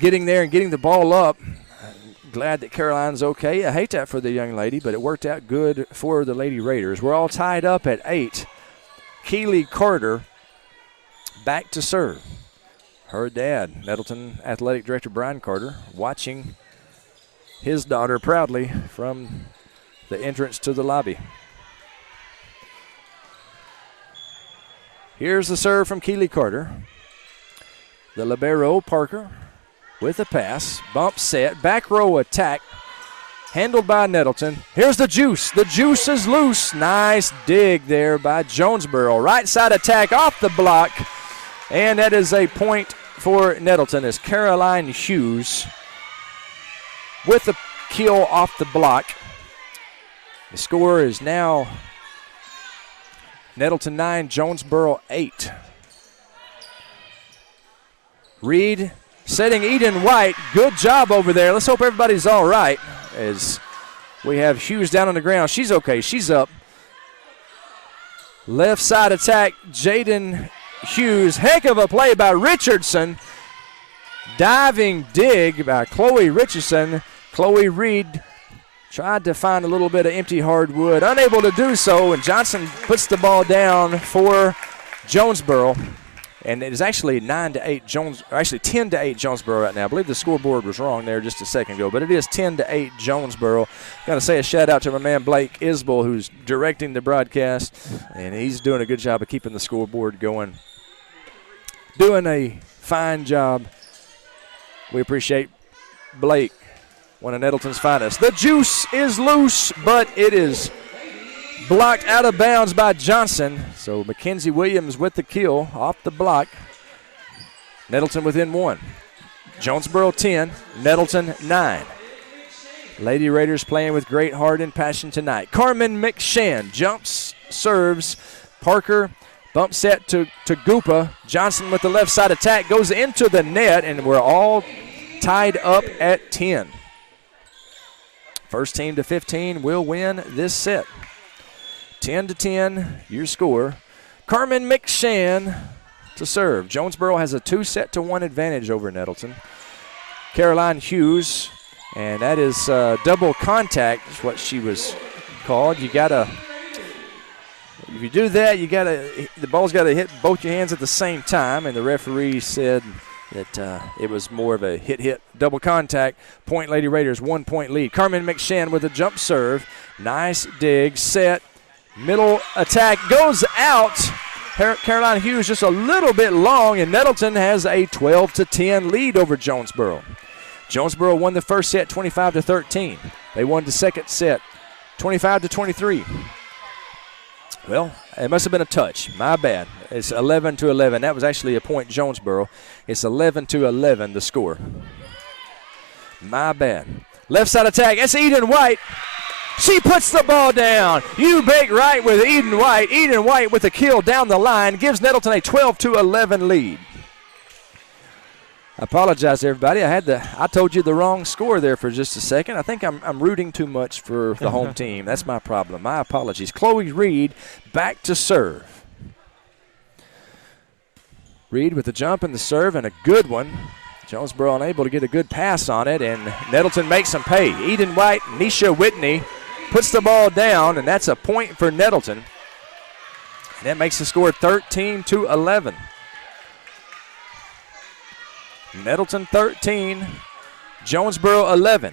getting there and getting the ball up. Glad that Caroline's okay. I hate that for the young lady, but it worked out good for the Lady Raiders. We're all tied up at 8. Keely Carter back to serve. Her dad, Nettleton Athletic Director Brian Carter, watching his daughter proudly from the entrance to the lobby. Here's the serve from Keely Carter. The libero, Parker, with a pass. Bump set. Back row attack. Handled by Nettleton. Here's the juice. The juice is loose. Nice dig there by Jonesboro. Right side attack off the block. And that is a point for Nettleton as Caroline Hughes with the kill off the block. The score is now Nettleton 9, Jonesboro 8. Reed setting Eden White. Good job over there. Let's hope everybody's all right as we have Hughes down on the ground. She's okay. She's up. Left side attack, Jaden Hughes. Heck of a play by Richardson. Diving dig by Chloe Richardson. Chloe Reed tried to find a little bit of empty hardwood. Unable to do so, and Johnson puts the ball down for Jonesboro. And it is actually 10-8 Jonesboro right now. I believe the scoreboard was wrong there just a second ago, but it is 10-8 Jonesboro. Got to say a shout out to my man Blake Isbell, who's directing the broadcast, and he's doing a good job of keeping the scoreboard going. Doing a fine job. We appreciate Blake, one of Nettleton's finest. The juice is loose, but it is blocked out of bounds by Johnson. So Mackenzie Williams with the kill off the block. Nettleton within 1. Jonesboro 10, Nettleton 9. Lady Raiders playing with great heart and passion tonight. Carmen McShann jumps, serves. Parker bump set to Tagupa. Johnson with the left side attack goes into the net, and we're all tied up at 10. First team to 15 will win this set. 10-10, your score. Carmen McShann to serve. Jonesboro has a 2-1 advantage over Nettleton. Caroline Hughes, and that is double contact is what she was called. You gotta, if you do that, the ball's gotta hit both your hands at the same time, and the referee said that it was more of a hit, double contact. Point Lady Raiders 1 point lead. Carmen McShann with a jump serve. Nice dig, set, middle attack goes out. Caroline Hughes just a little bit long, and Nettleton has a 12-10 lead over Jonesboro. Jonesboro won the first set 25-13. They won the second set 25-23. Well, it must have been a touch. My bad. It's 11-11. That was actually a point Jonesboro. It's 11-11 the score. My bad. Left side attack. That's Eden White. She puts the ball down. You bake right with Eden White. Eden White with a kill down the line gives Nettleton a 12-11 lead. I apologize, everybody. I told you the wrong score there for just a second. I think I'm rooting too much for the home team. That's my problem. My apologies. Chloe Reed back to serve. Reed with the jump and the serve, and a good one. Jonesboro unable to get a good pass on it, and Nettleton makes them pay. Eden White, Nisha Whitney puts the ball down, and that's a point for Nettleton. And that makes the score 13-11. Nettleton 13, Jonesboro 11.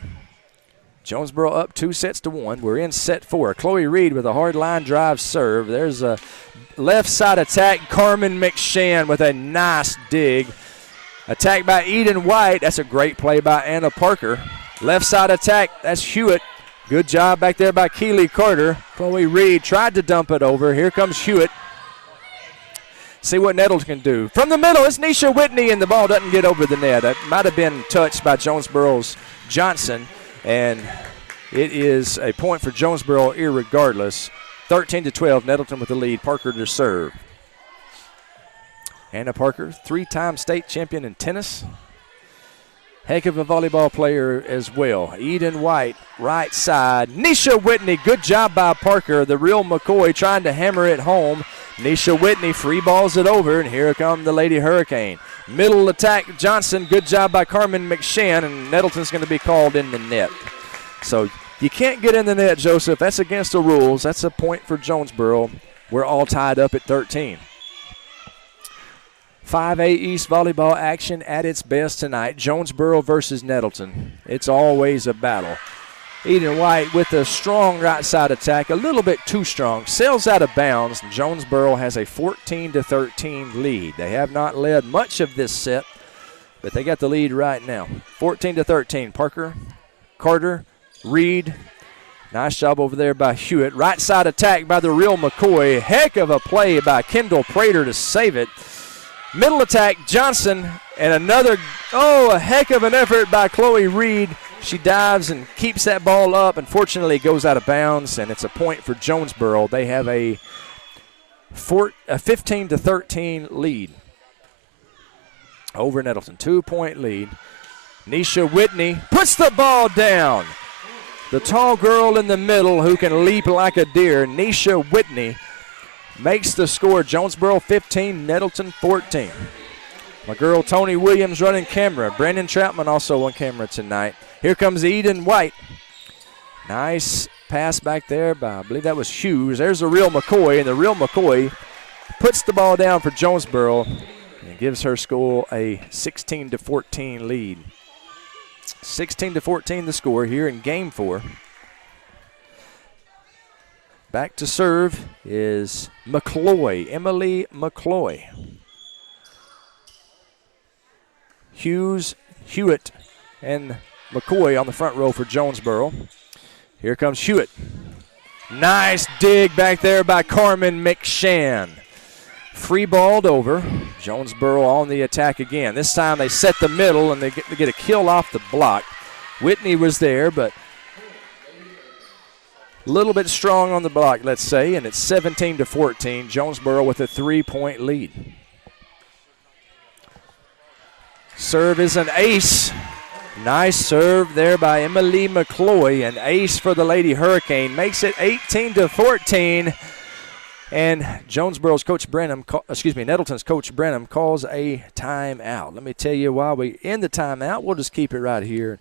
Jonesboro up 2-1. We're in set 4. Chloe Reed with a hard line drive serve. There's a left side attack. Carmen McShann with a nice dig. Attack by Eden White. That's a great play by Anna Parker. Left side attack. That's Hewitt. Good job back there by Keely Carter. Chloe Reed tried to dump it over. Here comes Hewitt. See what Nettleton can do. From the middle, it's Nisha Whitney, and the ball doesn't get over the net. It might have been touched by Jonesboro's Johnson, and it is a point for Jonesboro irregardless. 13-12, Nettleton with the lead. Parker to serve. Anna Parker, 3-time state champion in tennis. Heck of a volleyball player as well. Eden White, right side. Nisha Whitney, good job by Parker. The real McCoy trying to hammer it home. Nisha Whitney free balls it over, and here come the Lady Hurricane. Middle attack, Johnson, good job by Carmen McShann, and Nettleton's going to be called in the net. So you can't get in the net, Joseph. That's against the rules. That's a point for Jonesboro. We're all tied up at 13. 5A East volleyball action at its best tonight. Jonesboro versus Nettleton. It's always a battle. Eden White with a strong right side attack, a little bit too strong. Sails out of bounds. Jonesboro has a 14-13 lead. They have not led much of this set, but they got the lead right now. 14-13. Parker, Carter, Reed. Nice job over there by Hewitt. Right side attack by the real McCoy. Heck of a play by Kendall Prater to save it. Middle attack, Johnson, and another, a heck of an effort by Chloe Reed. She dives and keeps that ball up. Unfortunately, it goes out of bounds, and it's a point for Jonesboro. They have a 15-13 lead over Nettleton. 2-point lead. Nisha Whitney puts the ball down. The tall girl in the middle who can leap like a deer, Nisha Whitney, makes the score. Jonesboro 15, Nettleton 14. My girl Tony Williams running camera. Brandon Troutman also on camera tonight. Here comes Eden White. Nice pass back there by, I believe that was Hughes. There's the real McCoy, and the real McCoy puts the ball down for Jonesboro and gives her school a 16-14 lead. 16-14 the score here in game 4. Back to serve is McCloy, Emily McCloy. Hughes, Hewitt, and McCoy on the front row for Jonesboro. Here comes Hewitt. Nice dig back there by Carmen McShann. Free balled over. Jonesboro on the attack again. This time they set the middle and they get a kill off the block. Whitney was there, but a little bit strong on the block, let's say, and it's 17-14. Jonesboro with a 3-point lead. Serve is an ace. Nice serve there by Emily McCloy. An ace for the Lady Hurricane. Makes it 18-14. And Jonesboro's Coach Brenham, Nettleton's Coach Brenham calls a timeout. Let me tell you why we end the timeout. We'll just keep it right here.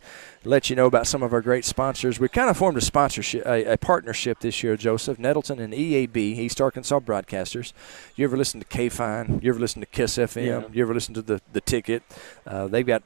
let you know about some of our great sponsors. We kind of formed a sponsorship, a partnership this year, Joseph. Nettleton and EAB, East Arkansas Broadcasters. You ever listen to K-Fine? You ever listen to KISS FM? Yeah. You ever listen to the Ticket? They've got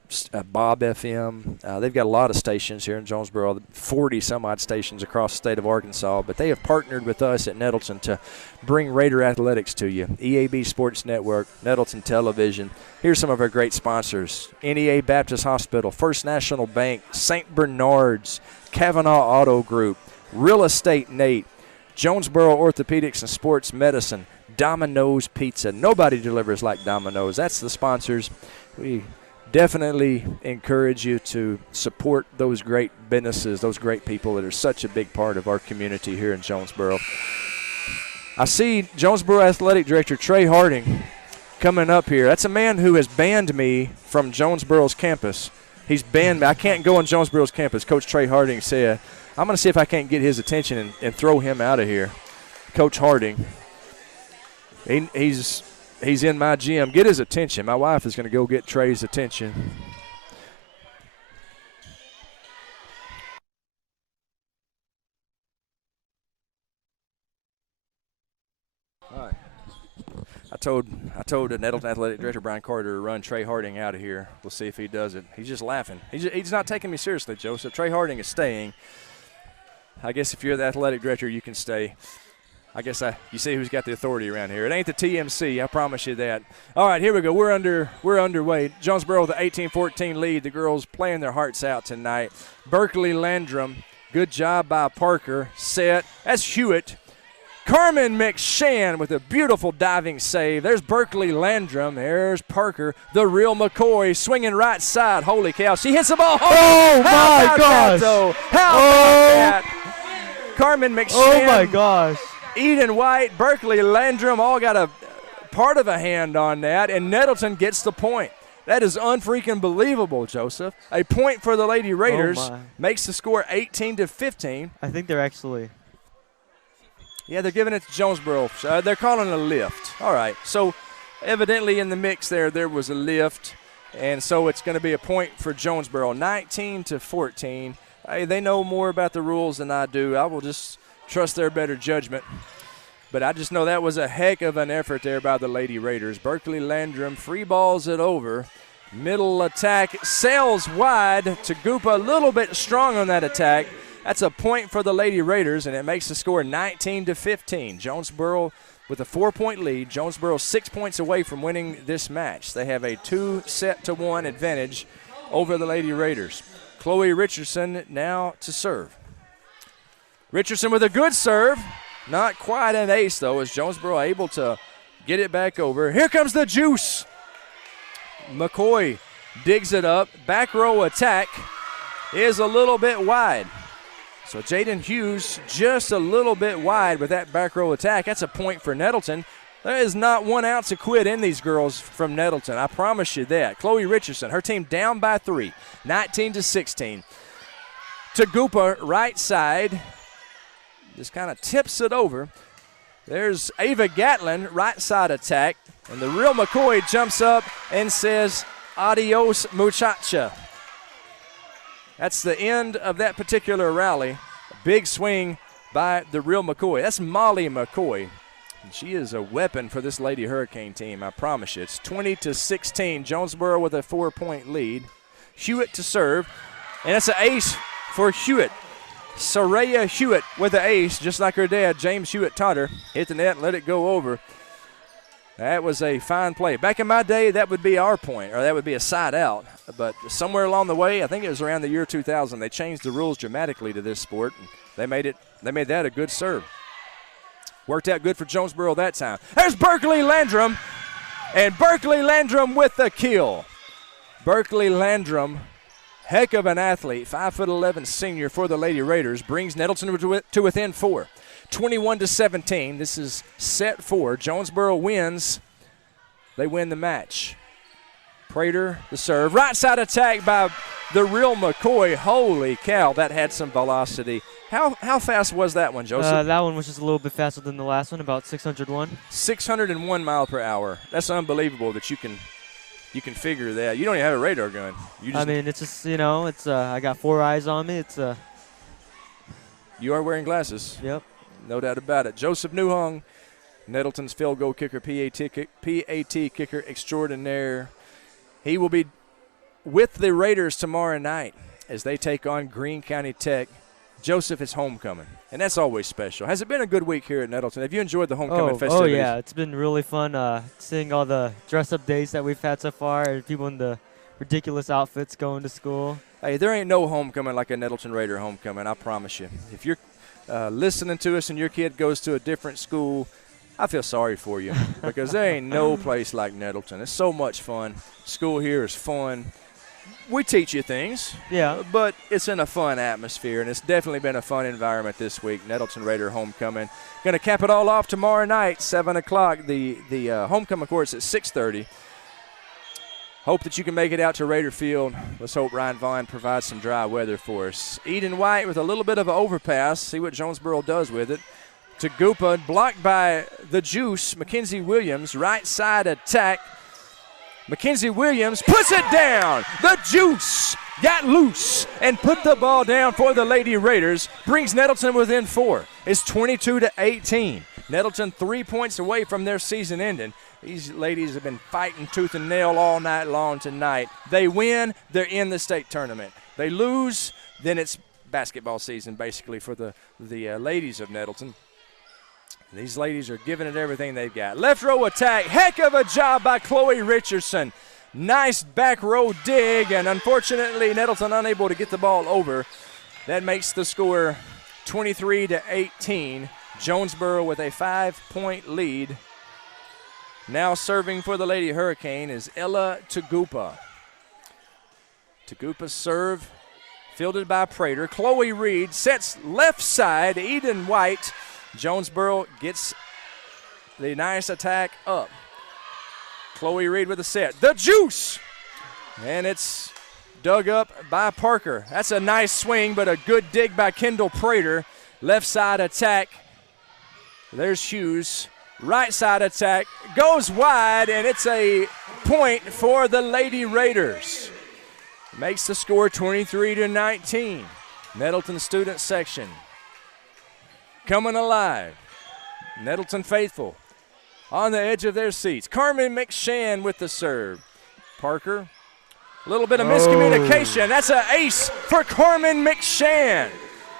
Bob FM. They've got a lot of stations here in Jonesboro, 40-some-odd stations across the state of Arkansas. But they have partnered with us at Nettleton to bring Raider athletics to you. EAB Sports Network, Nettleton Television. Here's some of our great sponsors: NEA Baptist Hospital, First National Bank, St. Bernard's, Kavanaugh Auto Group, Real Estate Nate, Jonesboro Orthopedics and Sports Medicine, Domino's Pizza. Nobody delivers like Domino's. That's the sponsors. We definitely encourage you to support those great businesses, those great people that are such a big part of our community here in Jonesboro. I see Jonesboro Athletic Director Trey Harding coming up here. That's a man who has banned me from Jonesboro's campus. He's banned me. I can't go on Jonesboro's campus, Coach Trey Harding said. I'm going to see if I can't get his attention and throw him out of here. Coach Harding, he's in my gym. Get his attention. My wife is going to go get Trey's attention. All right. I told the Nettleton Athletic Director Brian Carter to run Trey Harding out of here. We'll see if he does it. He's just laughing. He's not taking me seriously, Joseph. Trey Harding is staying. I guess if you're the athletic director, you can stay. I guess you see who's got the authority around here. It ain't the TMC, I promise you that. All right, here we go. We're underway. Jonesboro with the 18-14 lead. The girls playing their hearts out tonight. Berkeley Landrum, good job by Parker. Set. That's Hewitt. Carmen McShann with a beautiful diving save. There's Berkeley Landrum. There's Parker. The real McCoy swinging right side. Holy cow. She hits the ball home. Oh, my gosh. How about that? Carmen McShann. Oh, my gosh. Eden White, Berkeley Landrum all got a part of a hand on that, and Nettleton gets the point. That is unfreaking believable, Joseph. A point for the Lady Raiders makes the score 18-15. I think they're actually. Yeah, they're giving it to Jonesboro. They're calling it a lift. All right. So evidently in the mix there was a lift, and so it's going to be a point for Jonesboro. 19-14. Hey, they know more about the rules than I do. I will just trust their better judgment. But I just know that was a heck of an effort there by the Lady Raiders. Berkeley Landrum free balls it over. Middle attack sails wide. Tagupa a little bit strong on that attack. That's a point for the Lady Raiders, and it makes the score 19-15. Jonesboro with a 4-point lead. Jonesboro 6 points away from winning this match. They have a 2-1 advantage over the Lady Raiders. Chloe Richardson now to serve. Richardson with a good serve. Not quite an ace, though, as Jonesboro able to get it back over. Here comes the juice. McCoy digs it up. Back row attack is a little bit wide. So Jaden Hughes just a little bit wide with that back row attack. That's a point for Nettleton. There is not 1 ounce of quit in these girls from Nettleton. I promise you that. Chloe Richardson, her team down by 3, 19-16. Tagupa right side. Just kind of tips it over. There's Ava Gatlin, right side attack. And the real McCoy jumps up and says, adios, muchacha. That's the end of that particular rally. Big swing by the real McCoy. That's Molly McCoy. And she is a weapon for this Lady Hurricane team, I promise you. It's 20-16. Jonesboro with a 4-point lead. Hewitt to serve. And it's an ace for Hewitt. Soraya Hewitt with the ace, just like her dad, James Hewitt taught her. Hit the net and let it go over. That was a fine play. Back in my day, that would be our point, or that would be a side out. But somewhere along the way, I think it was around the year 2000, they changed the rules dramatically to this sport. And they made that a good serve. Worked out good for Jonesboro that time. There's Berkeley Landrum, and Berkeley Landrum with the kill. Berkeley Landrum, heck of an athlete, 5'11" senior for the Lady Raiders, brings Nettleton to within 4. 21-17. This is set 4. Jonesboro wins. They win the match. Prater the serve. Right side attack by the real McCoy. Holy cow, that had some velocity. How fast was that one, Joseph? That one was just a little bit faster than the last one, about 601. 601 mile per hour. That's unbelievable that you can you can figure that. You don't even have a radar gun. You just, I mean, it's just, you know, it's I got 4 eyes on me. It's You are wearing glasses. Yep. No doubt about it. Joseph Newhung, Nettleton's field goal kicker, PAT kicker extraordinaire. He will be with the Raiders tomorrow night as they take on Greene County Tech. Joseph, is homecoming, and that's always special. Has it been a good week here at Nettleton? Have you enjoyed the homecoming festivities? Oh, yeah. It's been really fun seeing all the dress-up days that we've had so far and people in the ridiculous outfits going to school. Hey, there ain't no homecoming like a Nettleton Raider homecoming, I promise you. If you're listening to us and your kid goes to a different school, I feel sorry for you because there ain't no place like Nettleton. It's so much fun. School here is fun. We teach you things, but it's in a fun atmosphere, and it's definitely been a fun environment this week. Nettleton Raider homecoming. Going to cap it all off tomorrow night, 7 o'clock. The homecoming course at 6:30. Hope that you can make it out to Raider Field. Let's hope Ryan Vaughn provides some dry weather for us. Eden White with a little bit of an overpass. See what Jonesboro does with it. To Goopa, blocked by the Juice. Mackenzie Williams, right side attack. Mackenzie Williams puts it down. The Juice got loose and put the ball down for the Lady Raiders. Brings Nettleton within 4. It's 22-18. Nettleton 3 points away from their season ending. These ladies have been fighting tooth and nail all night long tonight. They win, they're in the state tournament. They lose, then it's basketball season basically for the ladies of Nettleton. These ladies are giving it everything they've got. Left row attack, heck of a job by Chloe Richardson. Nice back row dig, and unfortunately Nettleton unable to get the ball over. That makes the score 23-18. Jonesboro with a 5-point lead. Now serving for the Lady Hurricane is Ella Tagupa. Tagupa's serve fielded by Prater. Chloe Reed sets left side, Eden White. Jonesboro gets the nice attack up. Chloe Reed with a set. The Juice! And it's dug up by Parker. That's a nice swing, but a good dig by Kendall Prater. Left side attack. There's Hughes. Right side attack. Goes wide, and it's a point for the Lady Raiders. Makes the score 23-19. Nettleton student section coming alive. Nettleton faithful on the edge of their seats. Carmen McShann with the serve. Parker, a little bit of miscommunication. That's an ace for Carmen McShann.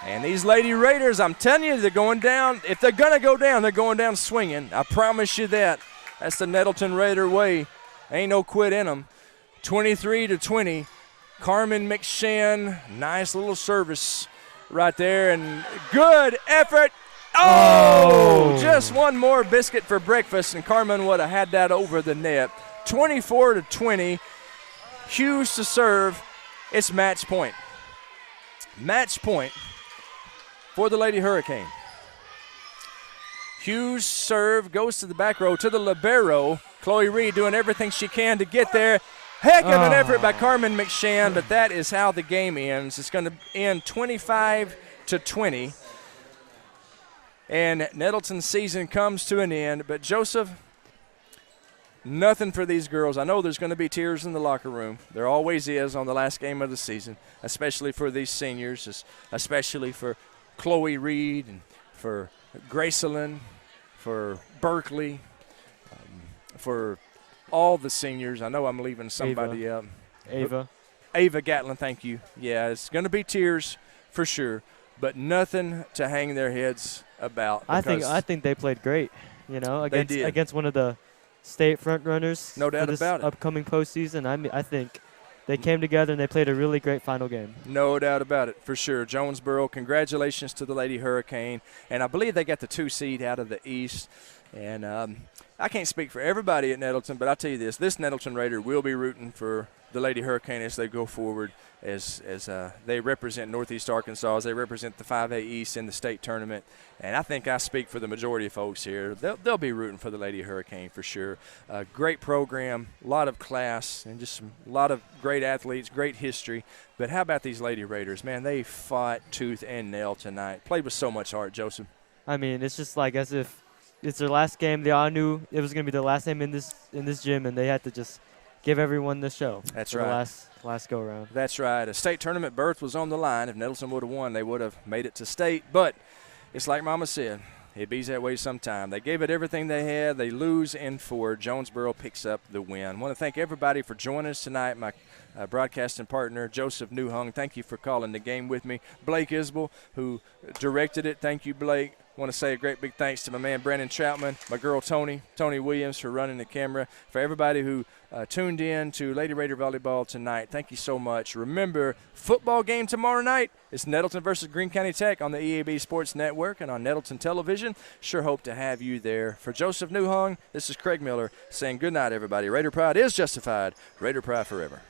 And these Lady Raiders, I'm telling you, they're going down. If they're going to go down, they're going down swinging. I promise you that. That's the Nettleton Raider way. Ain't no quit in them. 23-20. Carmen McShann, nice little service right there, and good effort. Oh, just one more biscuit for breakfast, and Carmen would have had that over the net. 24-20. Hughes to serve. It's match point. Match point for the Lady Hurricane. Hughes serve goes to the back row to the libero. Chloe Reed doing everything she can to get there. Heck of an effort by Carmen McShann, but that is how the game ends. It's going to end 25-20. And Nettleton's season comes to an end. But, Joseph, nothing for these girls. I know there's going to be tears in the locker room. There always is on the last game of the season, especially for these seniors, especially for Chloe Reed and for Gracelyn, for Berkeley, for all the seniors. I know I'm leaving somebody out. Ava Gatlin, thank you. Yeah, it's going to be tears for sure, but nothing to hang their heads about. I think they played great, you know, against one of the state front runners. No doubt for this about it. Upcoming postseason. I think they came together and they played a really great final game. No doubt about it, for sure. Jonesboro, congratulations to the Lady Hurricane. And I believe they got the 2 seed out of the East. And I can't speak for everybody at Nettleton, but I'll tell you this Nettleton Raider will be rooting for the Lady Hurricane as they go forward, as they represent Northeast Arkansas, as they represent the 5A East in the state tournament. And I think I speak for the majority of folks here. They'll be rooting for the Lady Hurricane for sure. Great program, a lot of class, and just a lot of great athletes, great history. But how about these Lady Raiders? Man, they fought tooth and nail tonight. Played with so much heart, Joseph. I mean, it's just like as if it's their last game. They all knew it was going to be their last game in this gym, and they had to just give everyone the show. That's for right. The last go around. That's right. A state tournament berth was on the line. If Nettleton would have won, they would have made it to state. But it's like Mama said, it bees that way sometime. They gave it everything they had. They lose in 4. Jonesboro picks up the win. I want to thank everybody for joining us tonight. My broadcasting partner, Joseph Newhung, thank you for calling the game with me. Blake Isbell, who directed it. Thank you, Blake. I want to say a great big thanks to my man Brandon Troutman, my girl Tony Williams for running the camera. For everybody who tuned in to Lady Raider Volleyball tonight, thank you so much. Remember, football game tomorrow night. It's Nettleton versus Greene County Tech on the EAB Sports Network and on Nettleton Television. Sure hope to have you there. For Joseph Newhung, this is Craig Miller saying good night, everybody. Raider Pride is justified. Raider Pride forever.